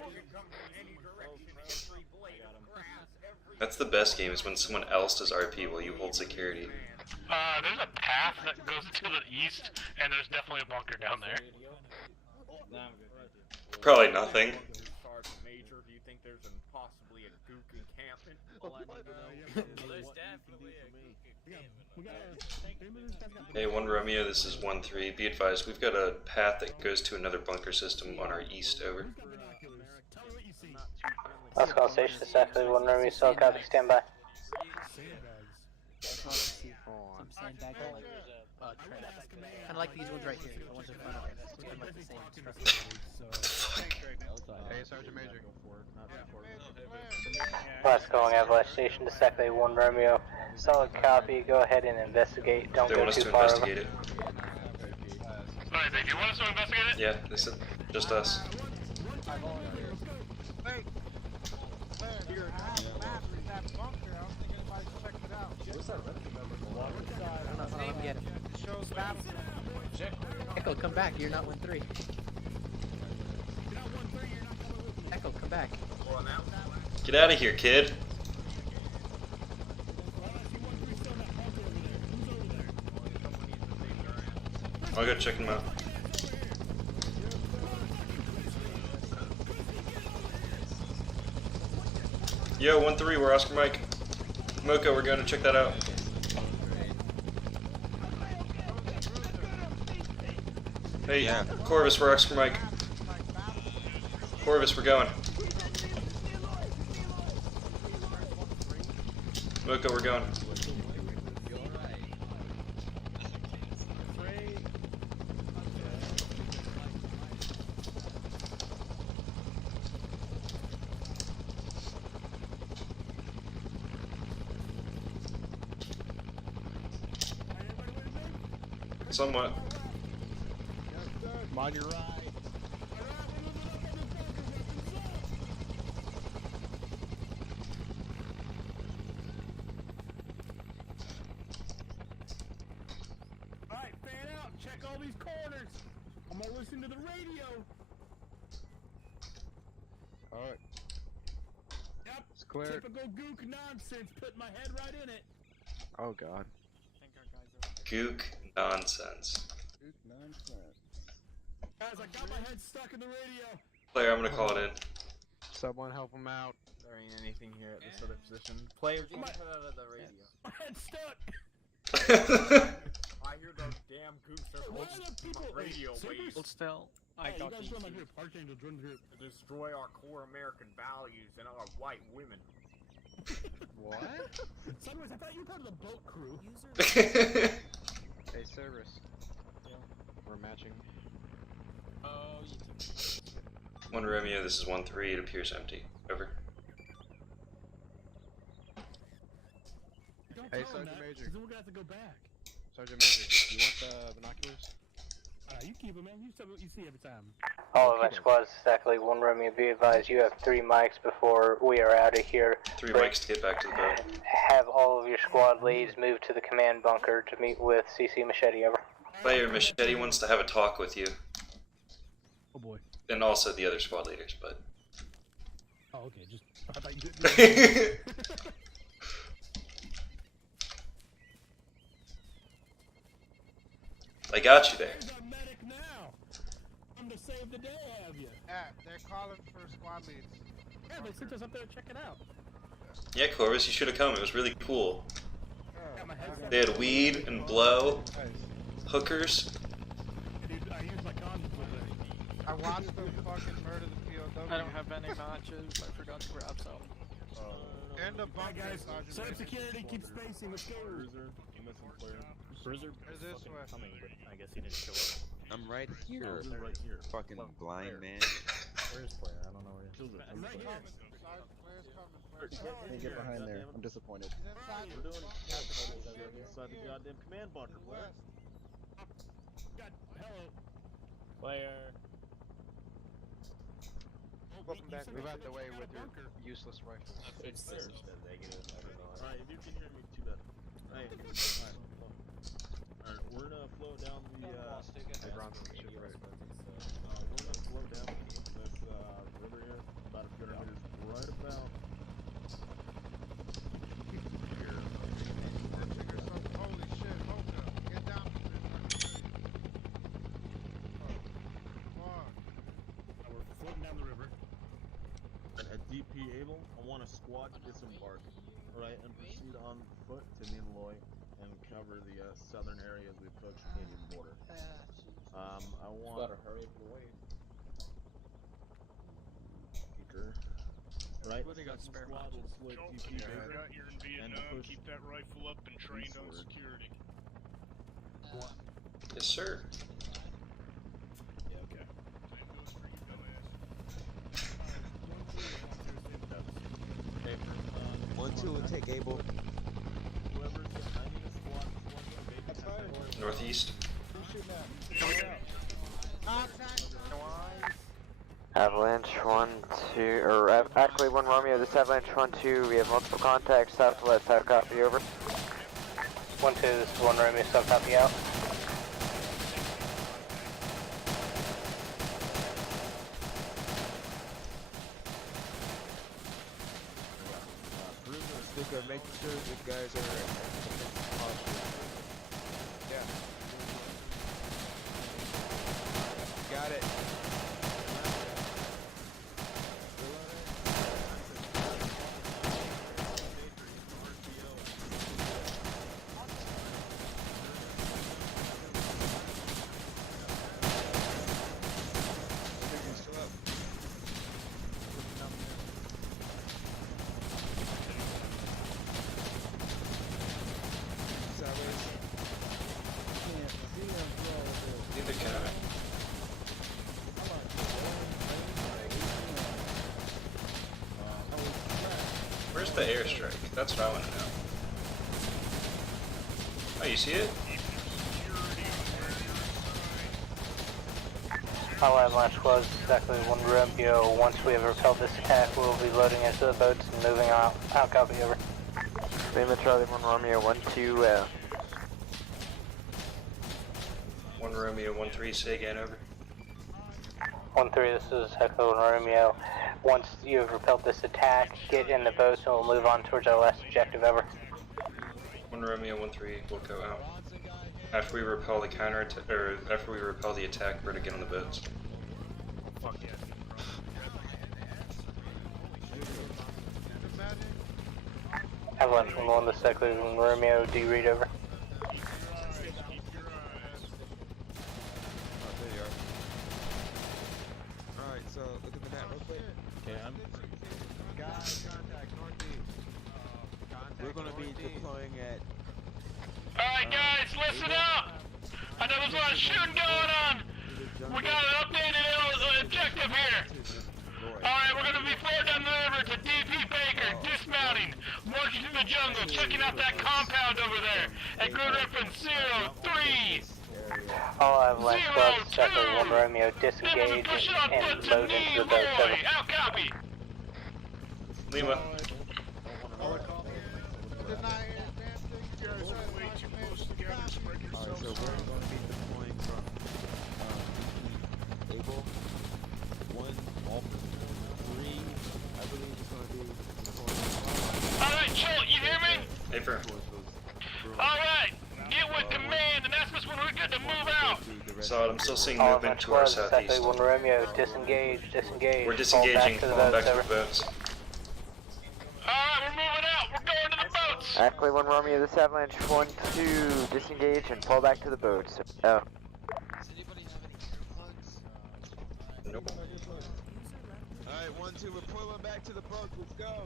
That's the best game, is when someone else does RP while you hold security. There's a path that goes to the east, and there's definitely a bunker down there. Probably nothing. Major, do you think there's possibly a gook encampment? There's definitely a Hey, 1 Romeo, this is 1-3. Be advised, we've got a path that goes to another bunker system on our east, over. Let's call station exactly 1 Romeo. So copy, stand by. Sandbag, kind of like these ones right here, the ones in front of us. It's kind of like the same structure. Hey, Sergeant Major. Last calling Avalanche Station to exactly 1 Romeo. Solid copy. Go ahead and investigate. Don't They go want us too to far investigate over. it. Alright, do you want us to investigate it? Yeah, they said just us. Hey! Here, map is that bunker. I don't think anybody's checked it out. Where's that red number? I don't know, I didn't get it. It shows battle. Echo, come back, you're not 1-3. Echo, come back. Get out of here, kid. I'll go check him out. Yo, 1-3, we're Oscar Mike. Mocha, we're going to check that out. Hey, Corvus, we're X for Mike. Corvus, we're going. Look, we're going. Somewhat. I'm on your right. Alright, fan out. Check all these corners. I'm gonna listen to the radio. Alright. Yep. It's clear. Typical gook nonsense. Put my head right in it. Oh god. Gook nonsense. Gook nonsense. Guys, I got my head stuck in the radio. Player, I'm gonna call it in. Someone help him out. There ain't anything here at this other position. Player, get My- put out of the radio. My head's stuck. I hear those damn goofs are Why are the people radio waves. Hold still. I Hey, you got guys these. run like here. Archangel, join the group. To destroy our core American values and our white women. What? Sunrise, I thought you were part of the boat crew. Hey, Cerberus. Yeah. We're matching. Oh, you took 1 Romeo, this is 1-3, it appears empty. Over. Don't Hey, tell him Sergeant that, Major. 'cause then we're gonna have to go back. Sergeant Major, you want the binoculars? You keep them, man. You see every time. All of my squads, exactly 1 Romeo, be advised you have 3 mics before we are out of here. 3 mics to get back to the boat. Have all of your squad leads move to the command bunker to meet with CC Machete, over. Player, Machete wants to have a talk with you. Oh boy. And also the other squad leaders, but... Oh, okay. Just I thought you did. I got you there. There's our medic now. I'm to save the day, have you? Yeah, they're calling for squad leads. Yeah, they sent us up there to check it out. Yeah, Corvus, you should have come. It was really cool. Got my head They had weed and blow, hookers. Dude, I used my condoms already. I watched them fucking murder the POW. I don't have any matches. I forgot to grab some. In the bunker, guys, Sergeant set up Major. security, keep spacing, let's go. Bruiser, you missing player. Bruiser Is this way? coming, but I guess he didn't show up. I'm right here. Oh, this is right here. Fucking blind man. Where's player? I don't know where he is. I'm right here. Sergeant Player's coming. Hey, get behind there. I'm disappointed. He's inside. We're doing inside the goddamn command bunker, player. God, hello. Player. Welcome back. Move out the way with your useless rifles. It's the negative. Alright, if you can hear me, too bad. Hey, alright, we're gonna float down the, Hey, Bronze, shoot right. we're gonna float down this, river here, about a few hundred meters, right about here. Holy shit, hold up. Get down to this fucking city. Fuck. We're floating down the river. At DP Able, I want a squad to disembark, right, and proceed on foot to Ninloy and cover the southern area as we approach the Canadian border. I want. Gotta hurry up and wait. Right? What do you got spare Squad will matches? deploy DP Yeah, Baker you're in and Vietnam. push Keep that rifle up and trained on eastward. security. Yes, sir. Yeah, okay. Same goes for you, dumbass. Okay, 1-2 will take Able. whoever's I need a squad to Northeast. Avalanche 1-2, or actually 1 Romeo, this Avalanche 1-2, we have multiple contacts, southwest, how copy, over. 1-2, this is 1 Romeo, sub copy out. Sticker, making sure the guys are yeah. Got it. Where's the airstrike? That's what I want to know. Oh, you see it? All Avalanche squads, exactly 1 Romeo. Once we have repelled this attack, we'll be loading into the boats and moving out. Out, copy, over. Lima Charlie 1 Romeo 1-2. 1 Romeo, 1-3, say again, over. 1-3, this is Echo 1 Romeo. Once you have repelled this attack, get in the boats and we'll move on towards our last objective ever. 1 Romeo, 1-3, we'll go out. After we repel the counter attack, or after we repel the attack, we're to get on the boats. Fuck yeah. Avalanche 1-1, this is Echo 1 Romeo. Do you read over? Alright, so look at the map real quick. Guys, contact northeast. We're gonna be deploying at. Alright guys, listen up! I know there's a lot of shooting going on! We got an updated objective here! Alright, we're gonna be far down the river to DP Baker, dismounting, marching through the jungle, checking out that compound over there, at grid reference 03! All Avalanche squads, Echo 1 Romeo, disengage and load into the boat. Over. Out, copy! Lima. Alright, so we're going to be deploying from Able 1, all 3, I believe it's going to be deploying. Alright, Joel, you hear me? Hey, bro. Alright, get with command and ask us when we're good to move out. So I'm still seeing All movement Avalanche to our squads, southeast. Echo 1 Romeo, disengage. We're disengaging, falling back to the boats. Alright, we're moving out. We're going to the boats. Ackley 1 Romeo, this Avalanche 1-2, disengage and fall back to the boats. Oh. Nope. Alright, 1-2, we're pulling back to the boat, let's go.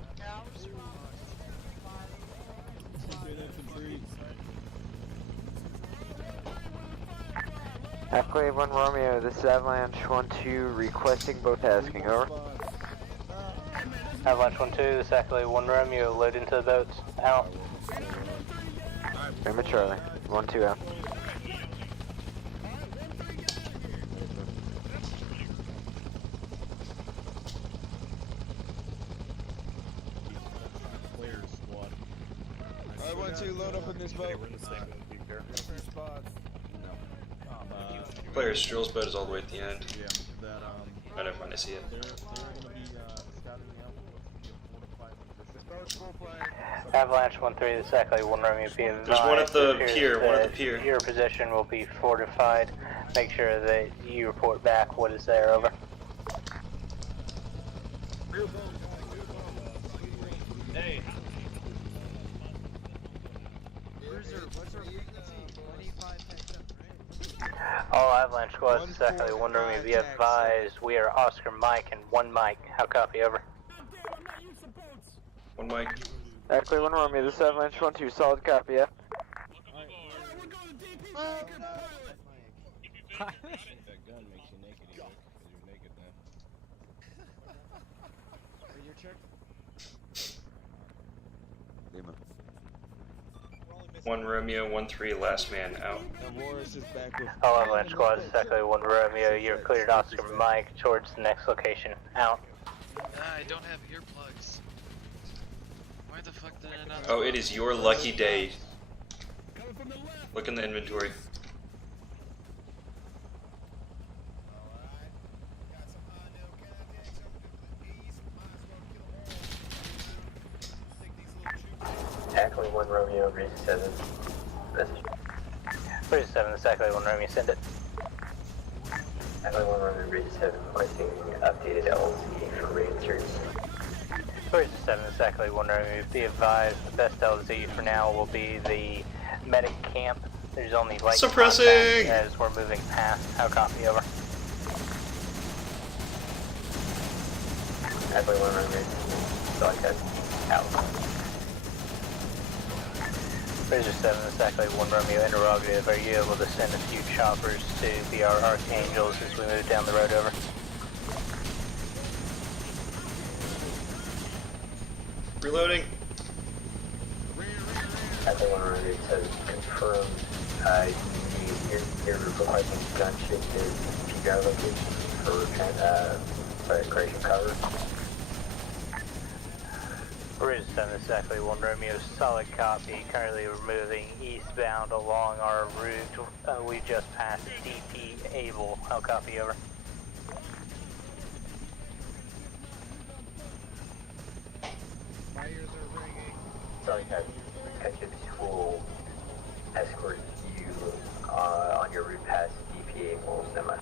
Ackley 1 Romeo, this is Avalanche 1-2, requesting boat tasking, over. Avalanche 1-2, this is Echo 1 Romeo, load into the boats. Out. Lima Charlie, 1-2 out. Player squad. Alright, 1-2, load up in this boat. Player Strill's boat is all the way at the end. Yeah, that I never mind, I see it. they're gonna be scouting the outpost. Avalanche 1-3, this is Echo 1 Romeo, be advised. There's one at the It appears pier, one at the that pier. Your position will be fortified. Make sure that you report back what is there, over. Hey. All Avalanche squads, this is Echo 1 Romeo, be advised. We are Oscar Mike and 1 Mike. How copy, over? 1 Mike. Ackley 1 Romeo, this is Avalanche 1-2, solid copy, yeah? That gun makes you naked either, because you're naked now. Are your check? Lima. 1 Romeo, 1-3, last man out. And Morris is back with. All Avalanche squads, this is Echo 1 Romeo, you're cleared Oscar Mike towards the next location. Out. I don't have earplugs. Why the fuck did I not? Oh, it is your lucky day. Look in the inventory. Ackley 1 Romeo, Reese 7. Message. Reese 7, this is Echo 1 Romeo, send it. Ackley 1 Romeo, Reese 7, requesting updated LZ for reinserts. Reese 7, this is Echo 1 Romeo, be advised. The best LZ for now will be the medic camp. There's only light Suppressing! contact as we're moving past. How copy, over? Ackley 1 Romeo, broadcast out. Razor 7, this is Echo 1 Romeo, interrogative. Are you able to send a few choppers to be our Archangels as we move down the road, over? Reloading. Echo 1 Romeo says confirmed. You're requesting gun shifted PBR location for creation cover. Bridge 7, exactly 1 Romeo, solid copy. Currently moving eastbound along our route. We just passed DP Able. I'll copy over. My ears are ringing. Sorry, Detective will escort you on your route past DP Able semi.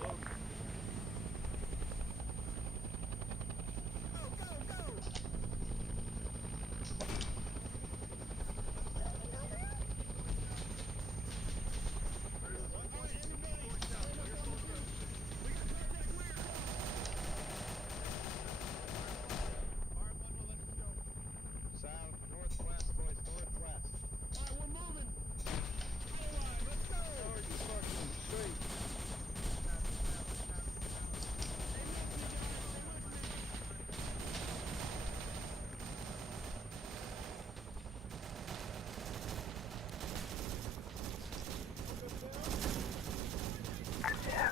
South, northwest, boys, northwest. Alright, we're moving. Alright, let's go. How are you fucking straight?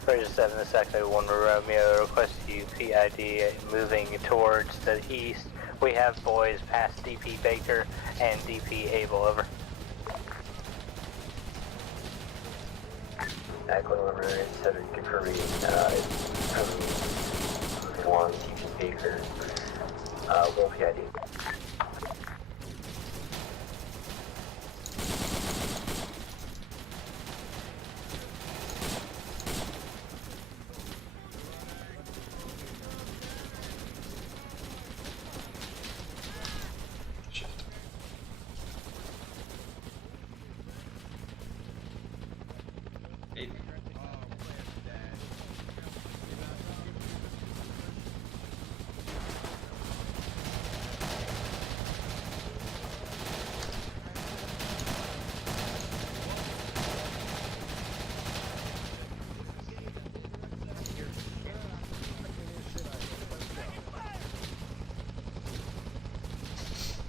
Bridge 7, exactly 1 Romeo, request you PID moving towards the east. We have boys past DP Baker and DP Able, over. Echo 1 Romeo 7 confirming from 1 DP Baker, low PID.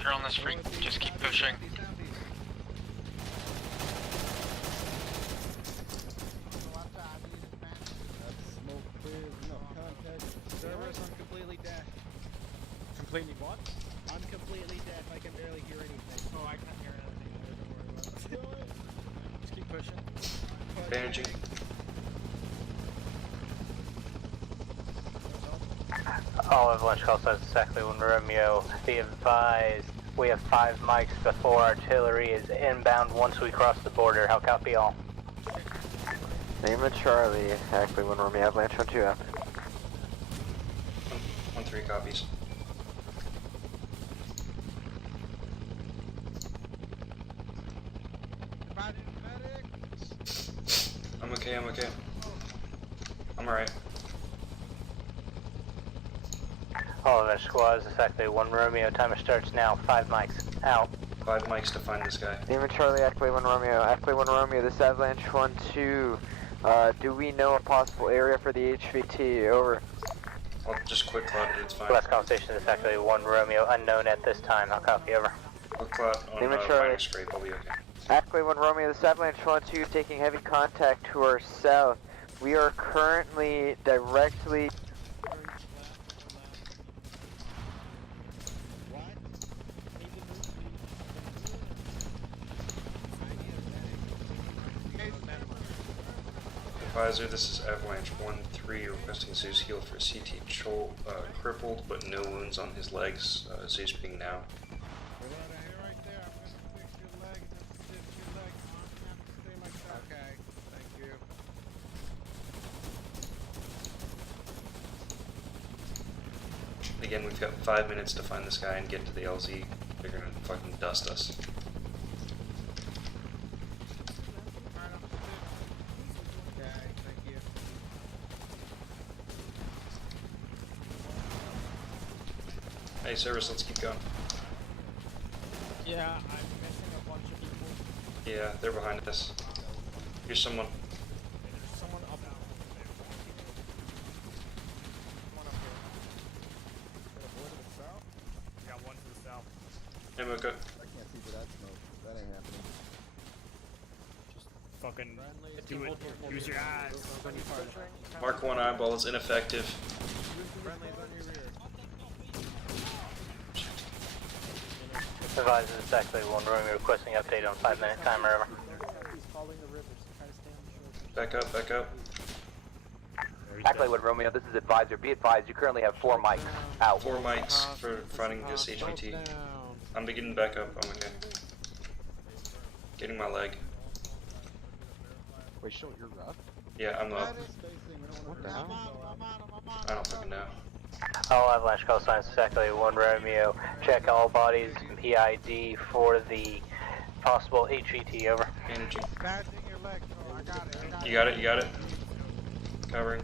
You're on this freak, just keep pushing. Smoke clears, no contact. Cerberus, I'm completely dead. Completely what? I'm completely dead. I can barely hear anything. Oh, I can't hear anything. Don't worry about it. Just keep pushing. Bandaging. All avalanche call signs exactly 1 Romeo. Be advised, we have 5 mics before artillery is inbound once we cross the border. How copy all? Name of Charlie, exactly 1 Romeo, avalanche on 2 out. 1-3 copies. I'm okay, I'm okay. I'm alright. All avalanche squads, exactly 1 Romeo. Timer starts now. 5 mics. Out. 5 mics to find this guy. Name of Charlie, Ackley 1 Romeo. Ackley 1 Romeo, this avalanche 1-2. Do we know a possible area for the HVT? Over. I'll just quick cloud it, it's fine. Last conversation is exactly 1 Romeo. Unknown at this time. I'll copy over. Quick cloud on Name of Charlie. minor scrape, I'll be okay. Ackley 1 Romeo, this avalanche 1-2 taking heavy contact to our south. We are currently directly... Advisor, this is Avalanche 1-3 requesting Zeus heal for CT crippled but no wounds on his legs. Zeus being now. Okay, thank you. Again, we've got 5 minutes to find this guy and get to the LZ. They're gonna fucking dust us. Hey, service, let's keep going. Yeah, I'm missing a bunch of people. Yeah, they're behind us. Here's someone. There's someone up there. Someone up here. Got a boy to the south? Got one to the south. Hey, Mocha. I can't see for that smoke. That ain't happening. fucking do it. Use your eyes. Mark 1 eyeball is ineffective. Advise is exactly 1 Romeo requesting update on 5-minute timer. Over. Back up, back up. Exactly what Romeo, this is Advisor. Be advised, you currently have 4 mics out. 4 mics for finding this HVT. I'm beginning back up, I'm okay. Getting my leg. Wait, show you're up? Yeah, I'm up. What the hell? I don't fucking know. All avalanche call signs exactly 1 Romeo. Check all bodies and PID for the possible HVT. Over. Energy. You got it, you got it. Covering.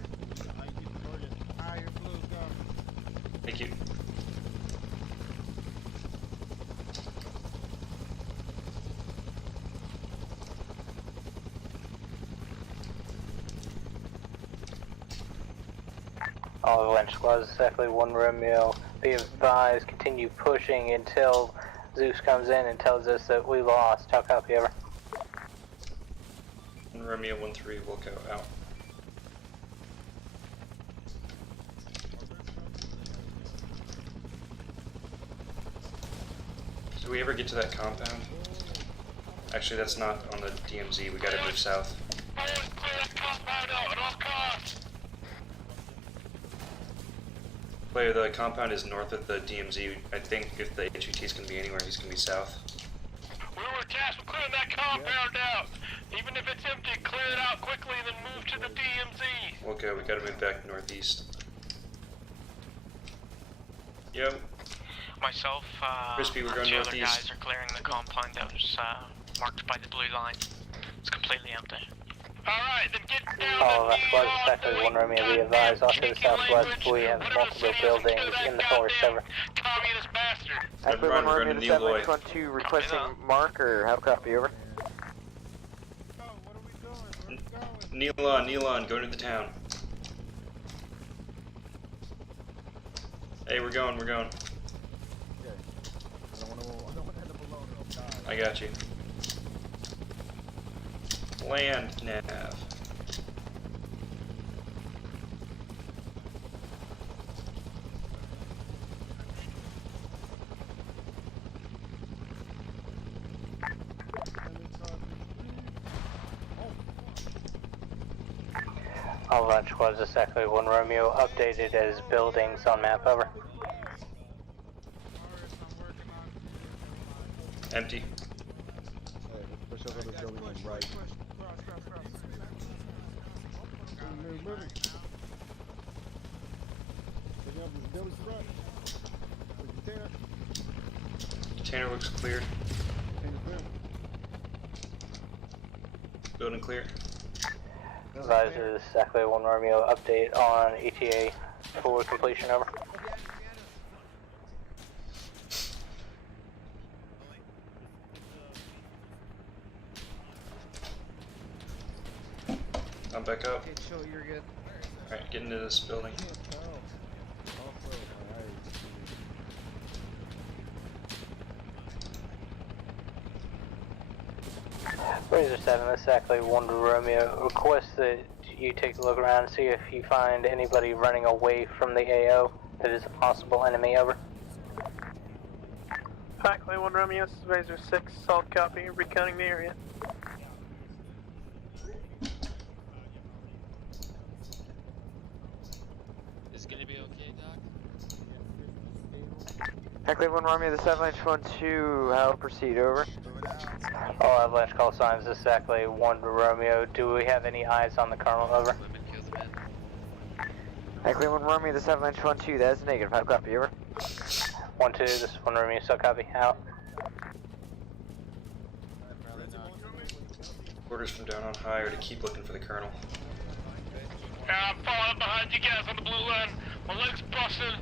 Thank you. All avalanche squads exactly 1 Romeo. Be advised, continue pushing until Zeus comes in and tells us that we lost. How copy? Over. Romeo 1-3, Wilco out. Do we ever get to that compound? Actually, that's not on the DMZ. We gotta move south. Player, the compound is north of the DMZ. I think if the HVT is gonna be anywhere, he's gonna be south. We were tasked with clearing that compound out. Even if it's empty, clear it out quickly, then move to the DMZ. Okay, we gotta move back northeast. Yep. Myself, Crispy, we're and going 2 other northeast. guys are clearing the compound that was marked by the blue line. It's completely empty. Alright, then get down All that squads exactly 1 Romeo. Be advised, off to the southwest, we have multiple buildings in the forest. Over. Communist bastard. Exactly 1 Romeo, the 712 requesting marker. How copy? Over. Kneel on, go to the town. Hey, we're going. I got you. Land nav. All avalanche squads exactly 1 Romeo. Updated as buildings on map. Over. Empty. Push over this building on right. Move. Picking up this building front. Container. Container looks cleared. Building clear. Advisor is exactly 1 Romeo. Update on ETA for completion. Over. I'm back up. Okay, chill, you're good. Alright, get into this building. Razor 7, exactly 1 Romeo. Request that you take a look around and see if you find anybody running away from the AO that is a possible enemy. Over. Exactly 1 Romeo, this is Razor 6, solid copy, recounting the area. Is it gonna be okay, Doc? Exactly 1 Romeo, the 712. How proceed? Over. All avalanche call signs exactly 1 Romeo. Do we have any eyes on the colonel? Over. Exactly 1 Romeo, the 712. That is negative. How copy? Over. 1-2, this is 1 Romeo, so copy. Out. Orders from down on high are to keep looking for the colonel. I'm falling up behind you guys on the blue line. My leg's busted,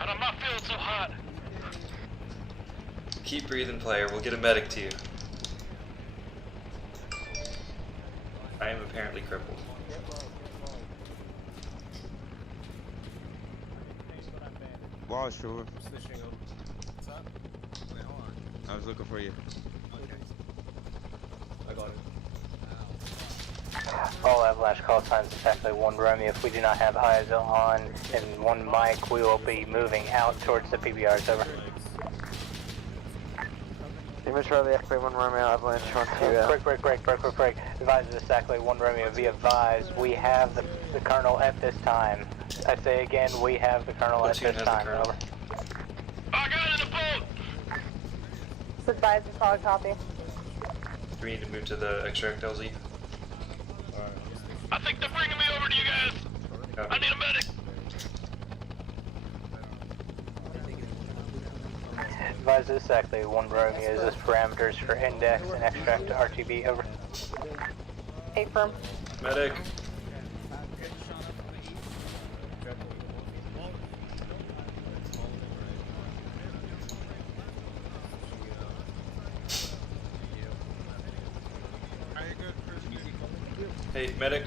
and I'm not feeling so hot. Keep breathing, player. We'll get a medic to you. I am apparently crippled. Wall, sure. I was looking for you. I got it. All Avalanche call signs exactly 1 Romeo. If we do not have eyes on and 1 mic, we will be moving out towards the PBRs. Over. Lima Charlie, Echo 1 Romeo, Avalanche 1-2. Break. Advise exactly 1 Romeo. Be advised, we have the Colonel at this time. I say again, we have the Colonel at this time. Over. I got in the boat! Advise a solid copy. Do we need to move to the extract LZ? I think they're bringing me over to you guys. I need a medic. Advise exactly 1 Romeo. Is this parameters for index and extract to RTB? Over. Affirm. Medic. Hey, medic.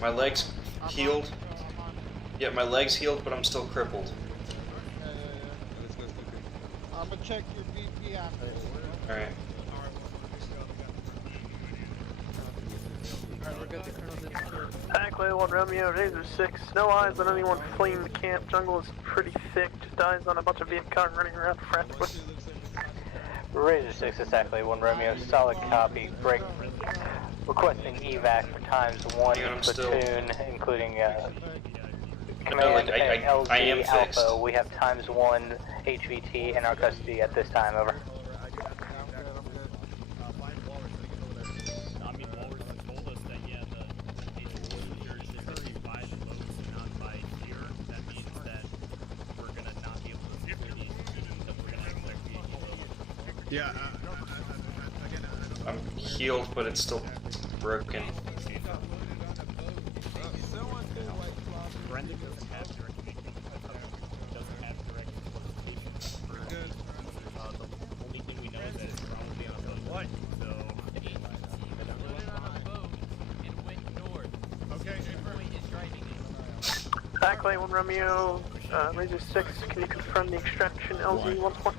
My legs healed. Yeah, my legs healed, but I'm still crippled. I'm gonna check your BP after. Alright. Alright, we're good. The Colonel's in secure. Ackley 1 Romeo, Razor 6. No eyes on anyone fleeing the camp. Jungle is pretty thick. Just eyes on a bunch of Vietcong running around frantically. Razor 6 exactly 1 Romeo. Solid copy. Break. Requesting evac for ×1 platoon, including command and LZ Alpha. We have ×1 HVT in our custody at this time. Over. Yeah, I'm healed, but it's still broken. Forensic doesn't have direct location. The only thing we know is that it's probably on a boat. So it went north. Okay, is driving. Ackley 1 Romeo, Razor 6. Can you confirm the extraction LZ 1-1?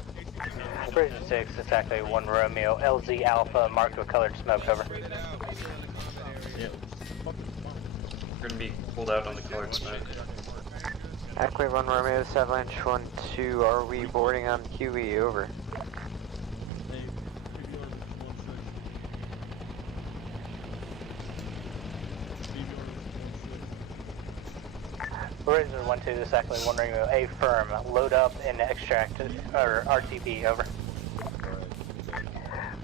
Razor 6 exactly 1 Romeo. LZ Alpha marked with colored smoke. Over. Yep. We're gonna be pulled out on the colored smoke. Ackley 1 Romeo, Avalanche 1-2. Are we boarding on QE? Over. Razor 1-2 exactly 1 Romeo. A firm. Load up and extract or RTB. Over.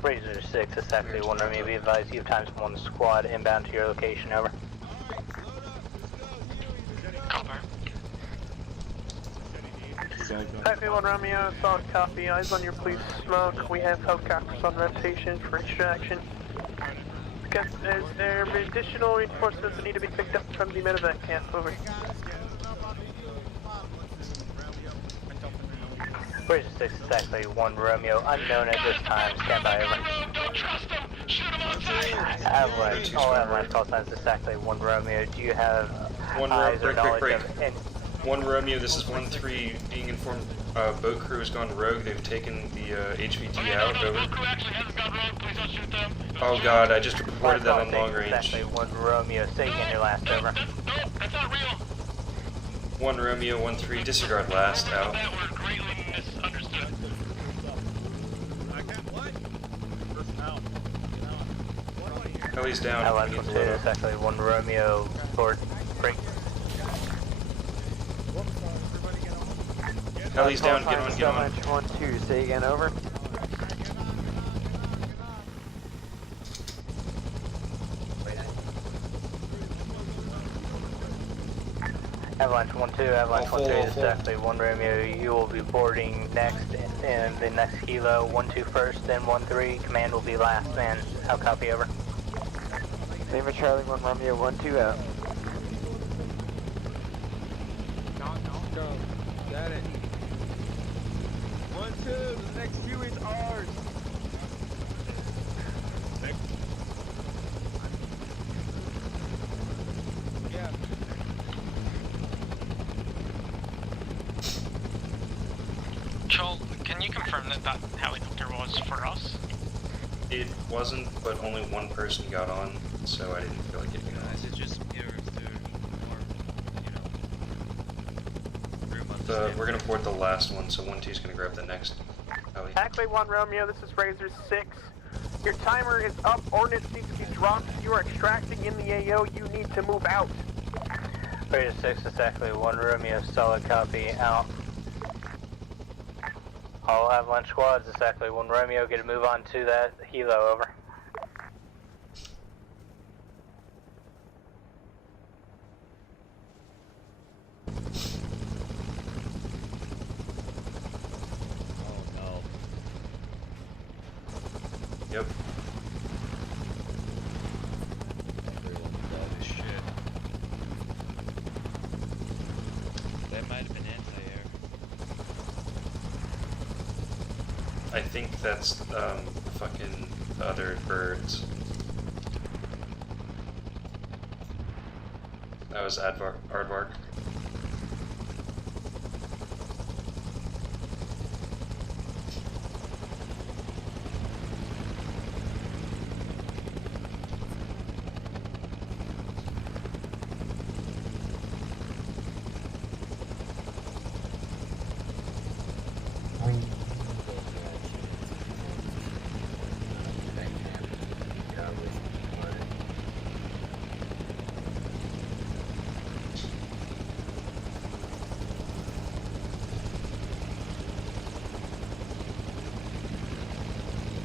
Razor 6 exactly 1 Romeo. Be advised, you have ×1 squad inbound to your location. Over. Ackley 1 Romeo, solid copy. Eyes on your police smoke. We have helicopters on rotation for extraction. Is there additional reinforcements that need to be picked up from the medevac camp? Over. Razor 6 exactly 1 Romeo. Unknown at this time. Stand by. Over. Avalanche. All Avalanche call signs exactly 1 Romeo. Do you have eyes or knowledge of any? 1 Romeo, this is 1-3 being informed boat crew has gone rogue. They've taken the HVT out. Over. Oh god, I just reported that on long range. Exactly 1 Romeo. Say again your last. Over. 1 Romeo, 1-3, disregard last, out. Heli's down. Avalanche 1-2 exactly 1 Romeo. Board. Break. Heli's down, get on, get on. Avalanche 1-2, say again. Over. Avalanche 1-2, Avalanche 1-3 exactly 1 Romeo. You will be boarding next in the next helo. 1-2 first, then 1-3. Command will be last. Man, how copy? Over. Lima Charlie 1 Romeo 1-2 out. Go. Got it. 1-2, the next few is ours. Yeah. Joel, can you confirm that that helicopter was for us? It wasn't, but only one person got on. so I didn't feel like getting off. Is it just me or is there more, room on the We're gonna board the last one, so 1-2's gonna grab the next. Ellie. Ackley 1 Romeo, this is Razor 6. Your timer is up, ordnance needs to be dropped. You are extracting in the AO, you need to move out. Razor 6 is Ackley 1 Romeo, solid copy, out. All Avalanche squads, it's Ackley 1 Romeo, get a move on to that helo, over. Yep. shit. That might have been anti-air. I think that's fucking the other birds. That was Aardvark.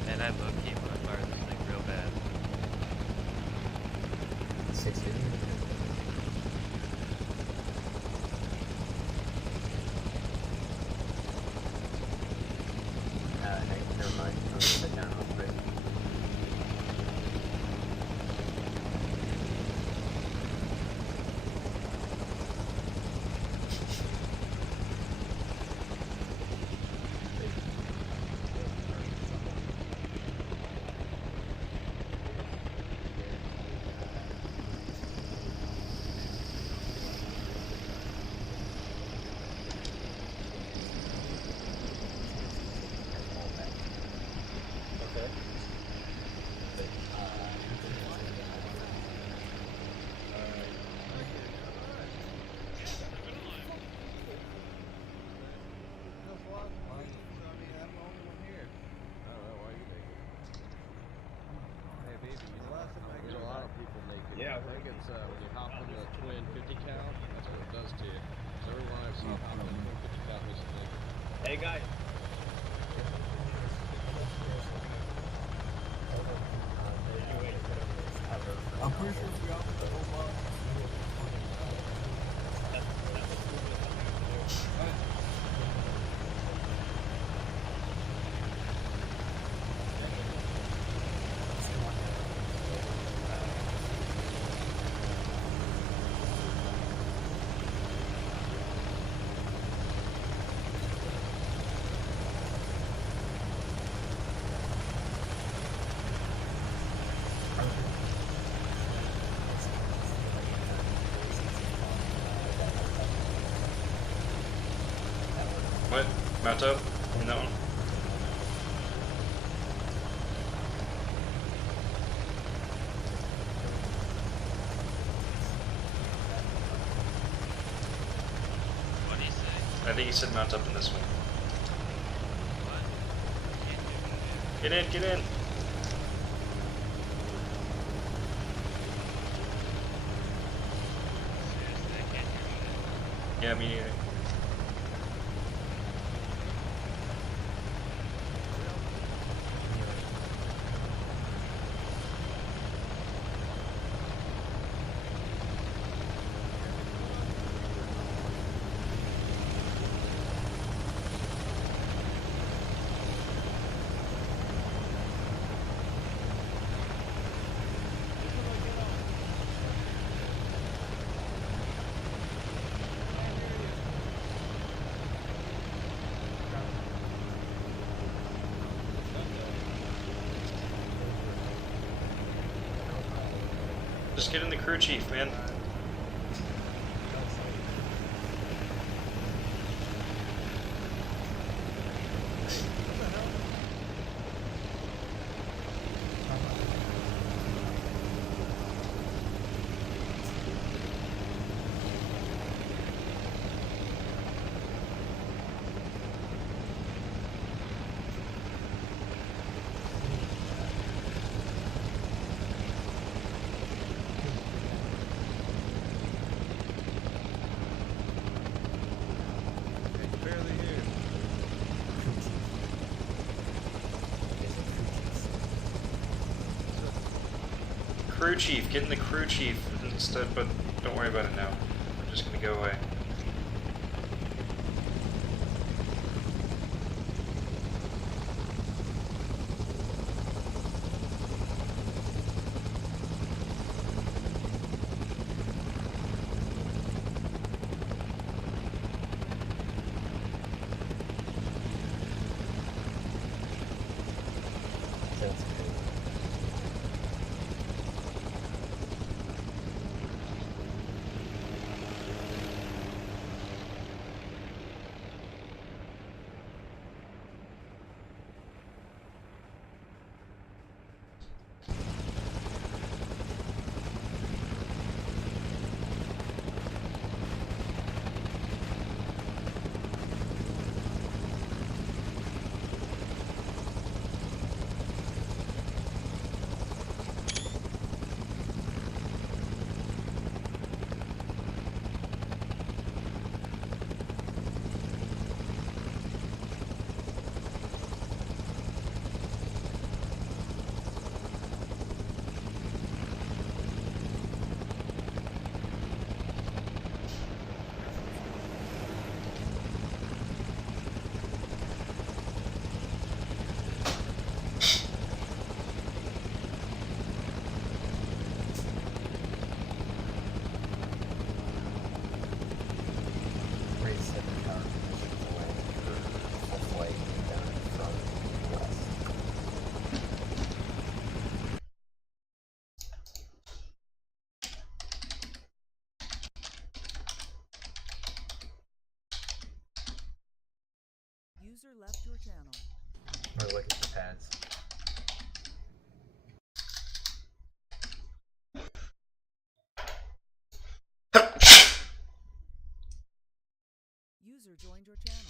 Man, I low-key want to fire this thing real bad. 60. Never mind. I'll sit down real quick. There's a lot of people naked. Yeah, I think it's when you hop in the twin 50 cal, that's what it does to you. So everyone I've seen hop in the twin 50 cal makes it naked. Hey guys. I'm pretty sure we all the whole month. What? Mount up? In that one? What do you say? I think he said mount up in this one. Get in, get in! Seriously, I can't hear shit. Yeah, me neither. Just get in the crew chief, man. Crew chief, get in the crew chief instead, but don't worry about it now. I'm just gonna go away. User left your channel. Or look at the pads. User joined your channel.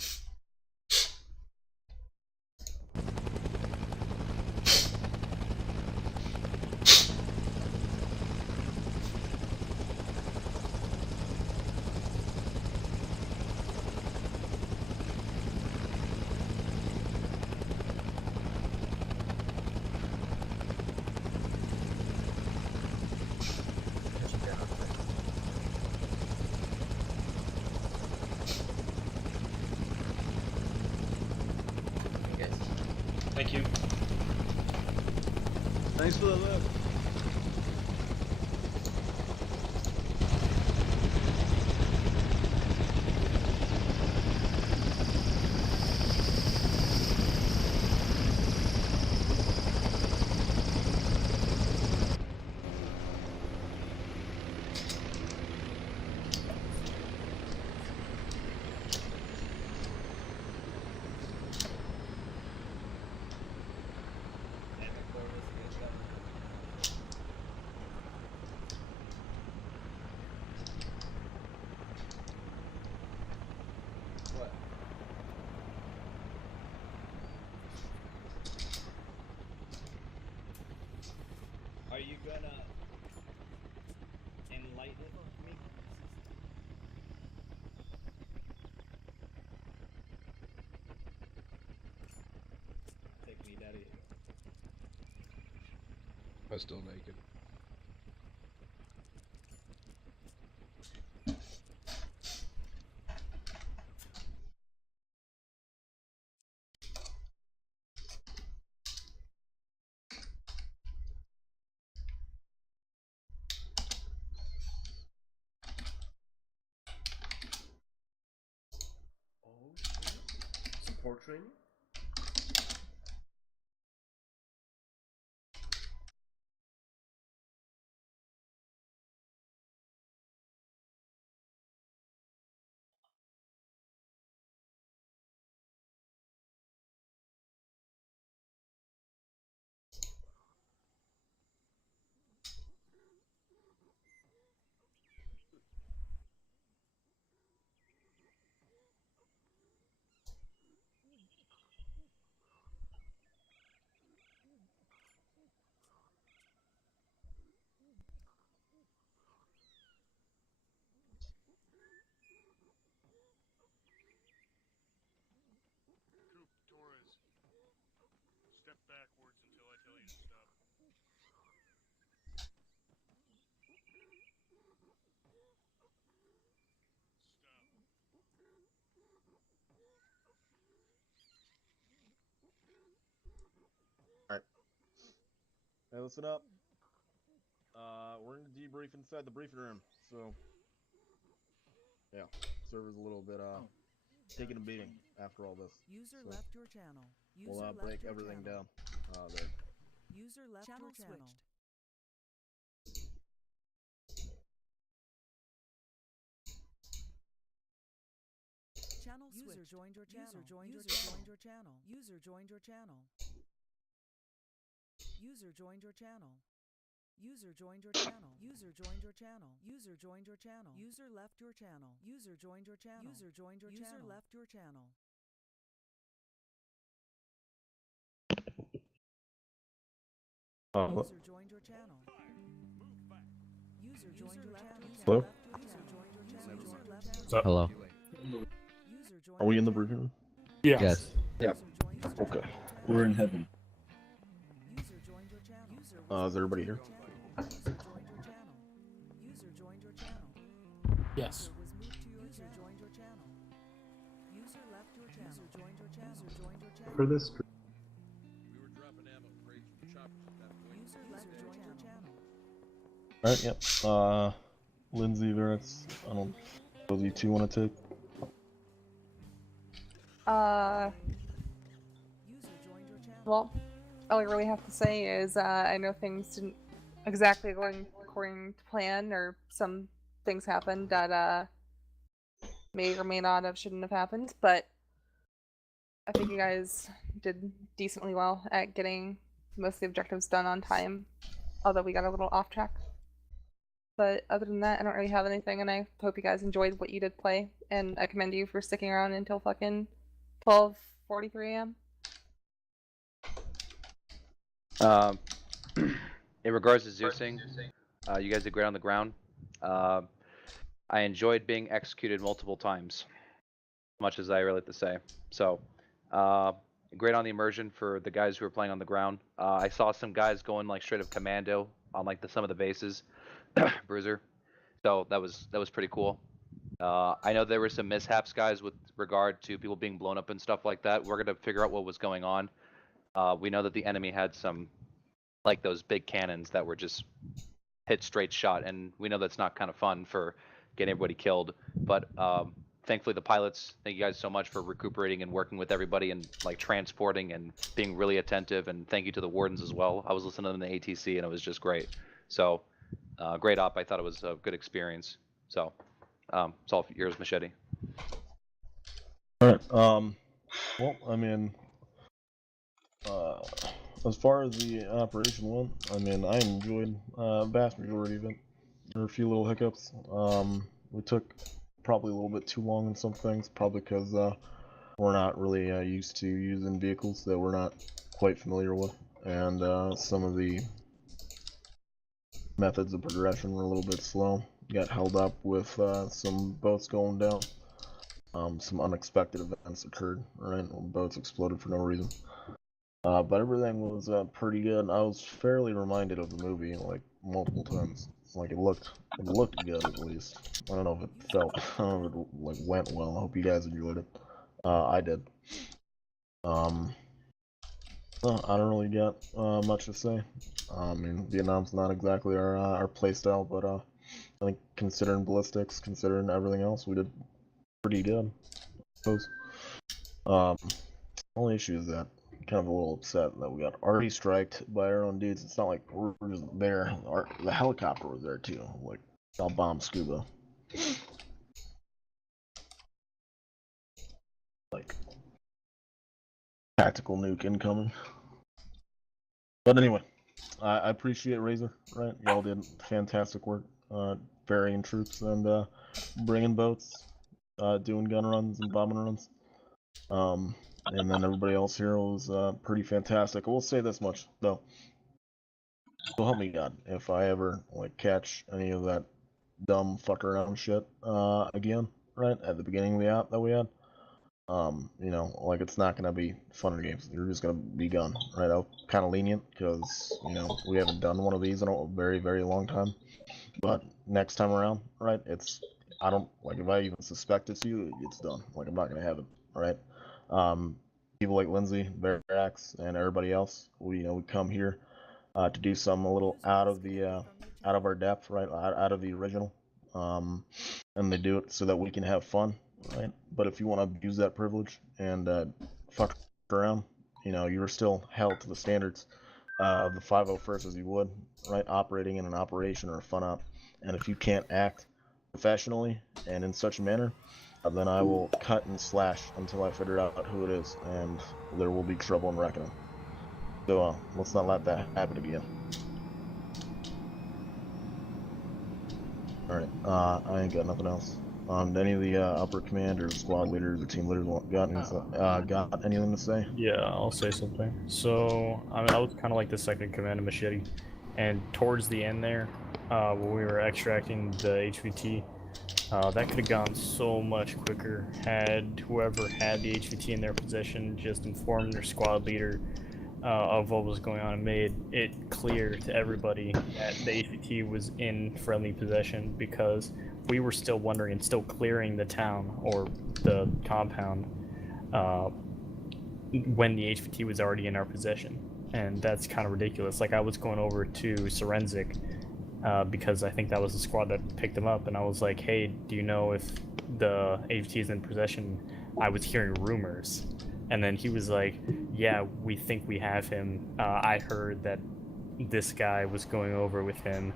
Thank you. Thanks for the lift. What? Are you gonna enlighten me? Take me, daddy. I'm still naked. Oh shit. Support training? Step backwards until I tell you to stop. Hey, listen up. We're in the debrief inside the briefing room, so yeah, server's a little bit taking a beating after all this. User So left your channel. User we'll left break your everything channel. down. There. User left your channel. Channel switched. User joined your channel. User joined your channel. User joined your channel. User joined your channel. User joined your channel. User joined your channel. User joined your channel. User left your channel. User joined your channel. User joined your channel. User left your channel. User joined your channel. User joined your channel. Hello? User joined your channel. User left your What's up? Hello. User joined Are we in the briefing room? Yeah. Yes. Yeah. Okay. We're in heaven. User joined your channel. Is everybody here? User joined your channel. User joined your channel. Yes. Was moved to your user joined your channel. User left your channel. User joined your channel. User joined your channel. For this. We were dropping ammo crates from choppers at that point. User left your channel. Alright, yep. Lindsay, Verex, I don't know if you two want to take. Well, all I really have to say is I know things didn't exactly go according to plan, or some things happened that may or may not have shouldn't have happened, but I think you guys did decently well at getting most of the objectives done on time, although we got a little off track. But other than that, I don't really have anything, and I hope you guys enjoyed what you did play, and I commend you for sticking around until fucking 12:43 a.m. In regards to Zeusing, you guys did great on the ground. I enjoyed being executed multiple times, much as I really like to say. So, great on the immersion for the guys who were playing on the ground. I saw some guys going like straight up commando on like some of the bases, Bruiser. So that was pretty cool. I know there were some mishaps, guys, with regard to people being blown up and stuff like that. We're gonna figure out what was going on. We know that the enemy had some, like those big cannons that were just hit straight shot, and we know that's not kind of fun for getting everybody killed. But thankfully, the pilots, thank you guys so much for recuperating and working with everybody and like transporting and being really attentive. And thank you to the wardens as well. I was listening to them in the ATC, and it was just great. So great op. I thought it was a good experience. So it's all yours, Machete. Alright, well, I mean, as far as the operation went, I mean, I enjoyed a vast majority of it. There were a few little hiccups. We took probably a little bit too long in some things, probably because we're not really used to using vehicles that we're not quite familiar with, and some of the methods of progression were a little bit slow. Got held up with some boats going down. Some unexpected events occurred, right? Boats exploded for no reason. But everything was pretty good. I was fairly reminded of the movie like multiple times. Like it looked good at least. I don't know if it felt, I don't know if it like went well. I hope you guys enjoyed it. I did. Well, I don't really got much to say. I mean, Vietnam's not exactly our playstyle, but I think considering ballistics, considering everything else, we did pretty good, I suppose. Only issue is that I'm kind of a little upset that we got already striked by our own dudes. It's not like we're just there. The helicopter was there too. Like, I'll bomb Scuba. Like, tactical nuke incoming. But anyway, I appreciate Razor, right? Y'all did fantastic work, ferrying troops and bringing boats, doing gun runs and bombing runs. And then everybody else here was pretty fantastic. I will say this much though. So help me God, if I ever like catch any of that dumb fuck around shit again, right at the beginning of the app that we had, you know, like it's not gonna be fun and games. You're just gonna be gone, right? I'm kind of lenient because you know we haven't done one of these in a very very long time. But next time around, right? I don't like if I even suspect it's you, it's done. Like I'm not gonna have it, right? People like Lindsay, Verax, and everybody else, we come here. to do some a little out of our depth, right, out of the original, and they do it so that we can have fun, right? But if you want to abuse that privilege and fuck around, you're still held to the standards of the 501st as you would, right, operating in an operation or a fun op. And if you can't act professionally and in such a manner, then I will cut and slash until I figure out who it is, and there will be trouble in reckoning. So let's not let that happen again. Alright, I ain't got nothing else. Any of the upper command or squad leaders or team leaders got anything to say? Yeah, I'll say something. So, I was kind of like the second command of Machete, and towards the end there, when we were extracting the HVT, that could have gone so much quicker had whoever had the HVT in their possession just informed their squad leader of what was going on and made it clear to everybody that the HVT was in friendly possession, because we were still wondering and still clearing the town or the compound when the HVT was already in our possession. And that's kind of ridiculous. Like, I was going over to Forensic because I think that was the squad that picked him up, and I was like, hey, do you know if the HVT is in possession? I was hearing rumors. And then he was like, yeah, we think we have him. I heard that this guy was going over with him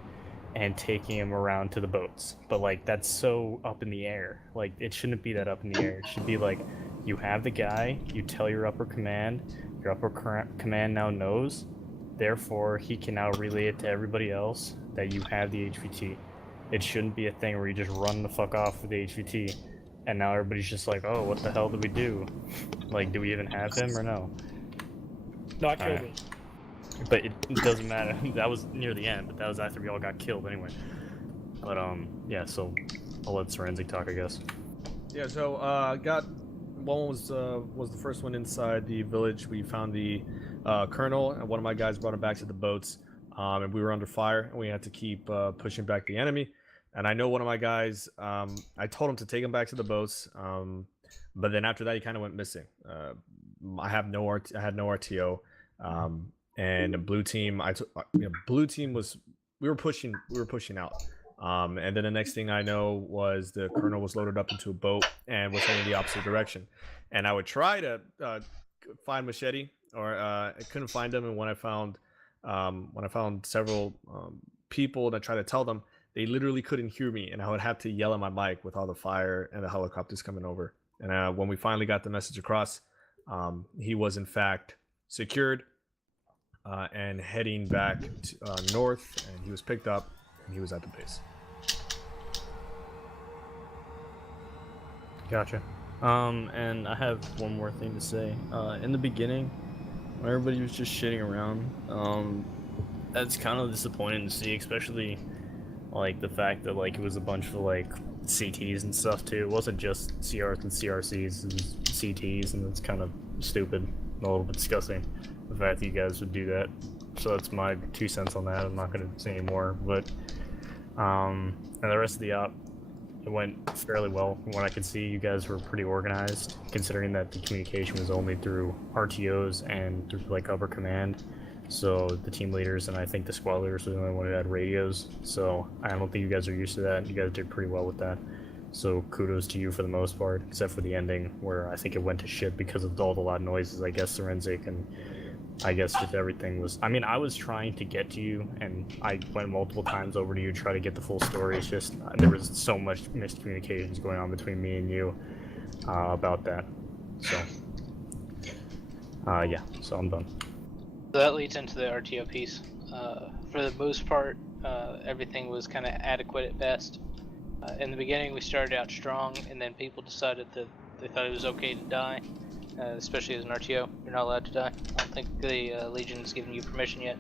and taking him around to the boats. But, like, that's so up in the air. Like, it shouldn't be that up in the air. It should be like, you have the guy, you tell your upper command, your upper command now knows, therefore he can now relay it to everybody else that you have the HVT. It shouldn't be a thing where you just run the fuck off with the HVT, and now everybody's just like, oh, what the hell do we do? Like, do we even have him or no? No, I killed him. But it doesn't matter. That was near the end, but that was after we all got killed anyway. But, yeah, so I'll let Forensic talk, I guess. Yeah, so, one was the first one inside the village. We found the colonel, and one of my guys brought him back to the boats, and we were under fire, and we had to keep pushing back the enemy. And I know one of my guys, I told him to take him back to the boats, but then after that he kind of went missing. I had no RTO, and blue team, blue team was, we were pushing out. And then the next thing I know was the colonel was loaded up into a boat and was heading the opposite direction. And I would try to find Machete, or I couldn't find him. And when I found several people and I tried to tell them, they literally couldn't hear me, and I would have to yell at my mic with all the fire and the helicopters coming over. And when we finally got the message across, he was in fact secured and heading back to, north, and he was picked up and he was at the base. Gotcha. And I have one more thing to say. In the beginning, when everybody was just shitting around, that's kind of disappointing to see, especially like the fact that like it was a bunch of like CTs and stuff too. It wasn't just CRs and CRCs, it was CTs, and it's kind of stupid, a little bit disgusting, the fact that you guys would do that. So that's my 2 cents on that. I'm not going to say any more, but and the rest of the op, it went fairly well. From what I could see, you guys were pretty organized, considering that the communication was only through RTOs and through like upper command. So the team leaders and I think the squad leaders were the only one who had radios. So I don't think you guys are used to that. You guys did pretty well with that. So kudos to you for the most part, except for the ending where I think it went to shit because of all the loud noises, I guess, Forensic, and I guess just everything was... I mean, I was trying to get to you, and I went multiple times over to you to try to get the full story. It's just there was so much miscommunications going on between me and you about that. So, yeah, so I'm done. So that leads into the RTO piece. For the most part, everything was kind of adequate at best. In the beginning, we started out strong, and then people decided that they thought it was okay to die, especially as an RTO. You're not allowed to die. I don't think the Legion's given you permission yet,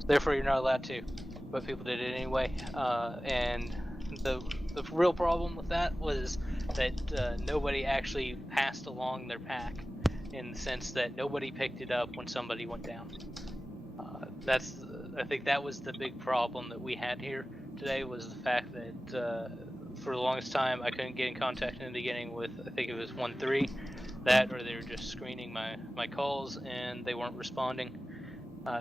so therefore you're not allowed to. But people did it anyway, and the real problem with that was that nobody actually passed along their pack, in the sense that nobody picked it up when somebody went down. I think that was the big problem that we had here today, was the fact that for the longest time I couldn't get in contact in the beginning with, I think it was 1-3, that, or they were just screening my calls and they weren't responding.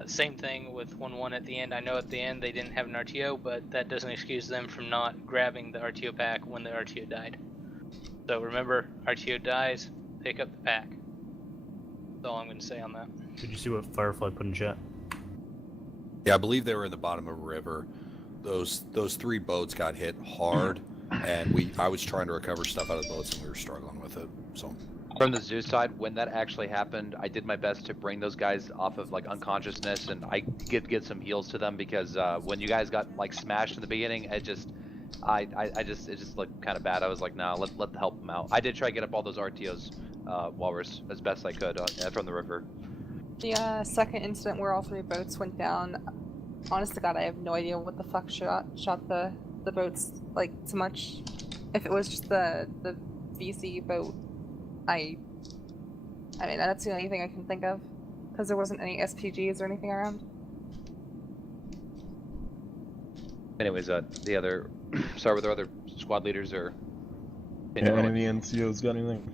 Same thing with 1-1 at the end. I know at the end they didn't have an RTO, but that doesn't excuse them from not grabbing the RTO pack when the RTO died. So remember, RTO dies, pick up the pack. That's all I'm going to say on that. Did you see what Firefly put in chat? Yeah, I believe they were in the bottom of a river. Those 3 boats got hit hard, and I was trying to recover stuff out of the boats, and we were struggling with it. So. From the Zeus side, when that actually happened, I did my best to bring those guys off of like unconsciousness, and I did get some heals to them because when you guys got like smashed in the beginning, it just looked kind of bad. I was like, nah, let help them out. I did try to get up all those RTOs, Walrus, as best I could from the river. The second incident where all 3 boats went down, honest to God, I have no idea what the fuck shot the boats like so much. If it was just the VC boat, I mean that's the only thing I can think of, because there wasn't any SPGs or anything around. Anyways, the other, sorry, were there other squad leaders or? Yeah, any NCOs got anything?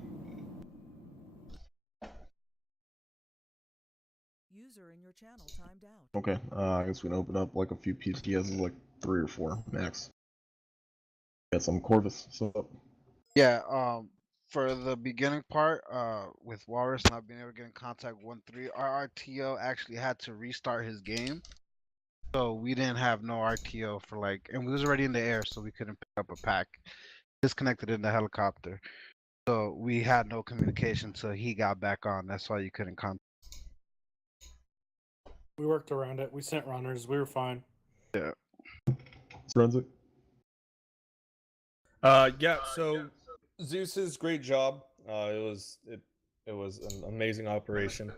User in your channel timed out. Okay, I guess we can open up like a few PTSs, like 3 or 4 max. Got some Corvus, so. Yeah, for the beginning part, with Walrus not being able to get in contact 1-3, our RTO actually had to restart his game. So we didn't have no RTO for like, and we was already in the air, so we couldn't pick up a pack. Disconnected in the helicopter. So we had no communication till he got back on. That's why you couldn't contact. We worked around it. We sent runners. We were fine. Yeah. Forensic? Yeah, so Zeus's great job. It was an amazing operation.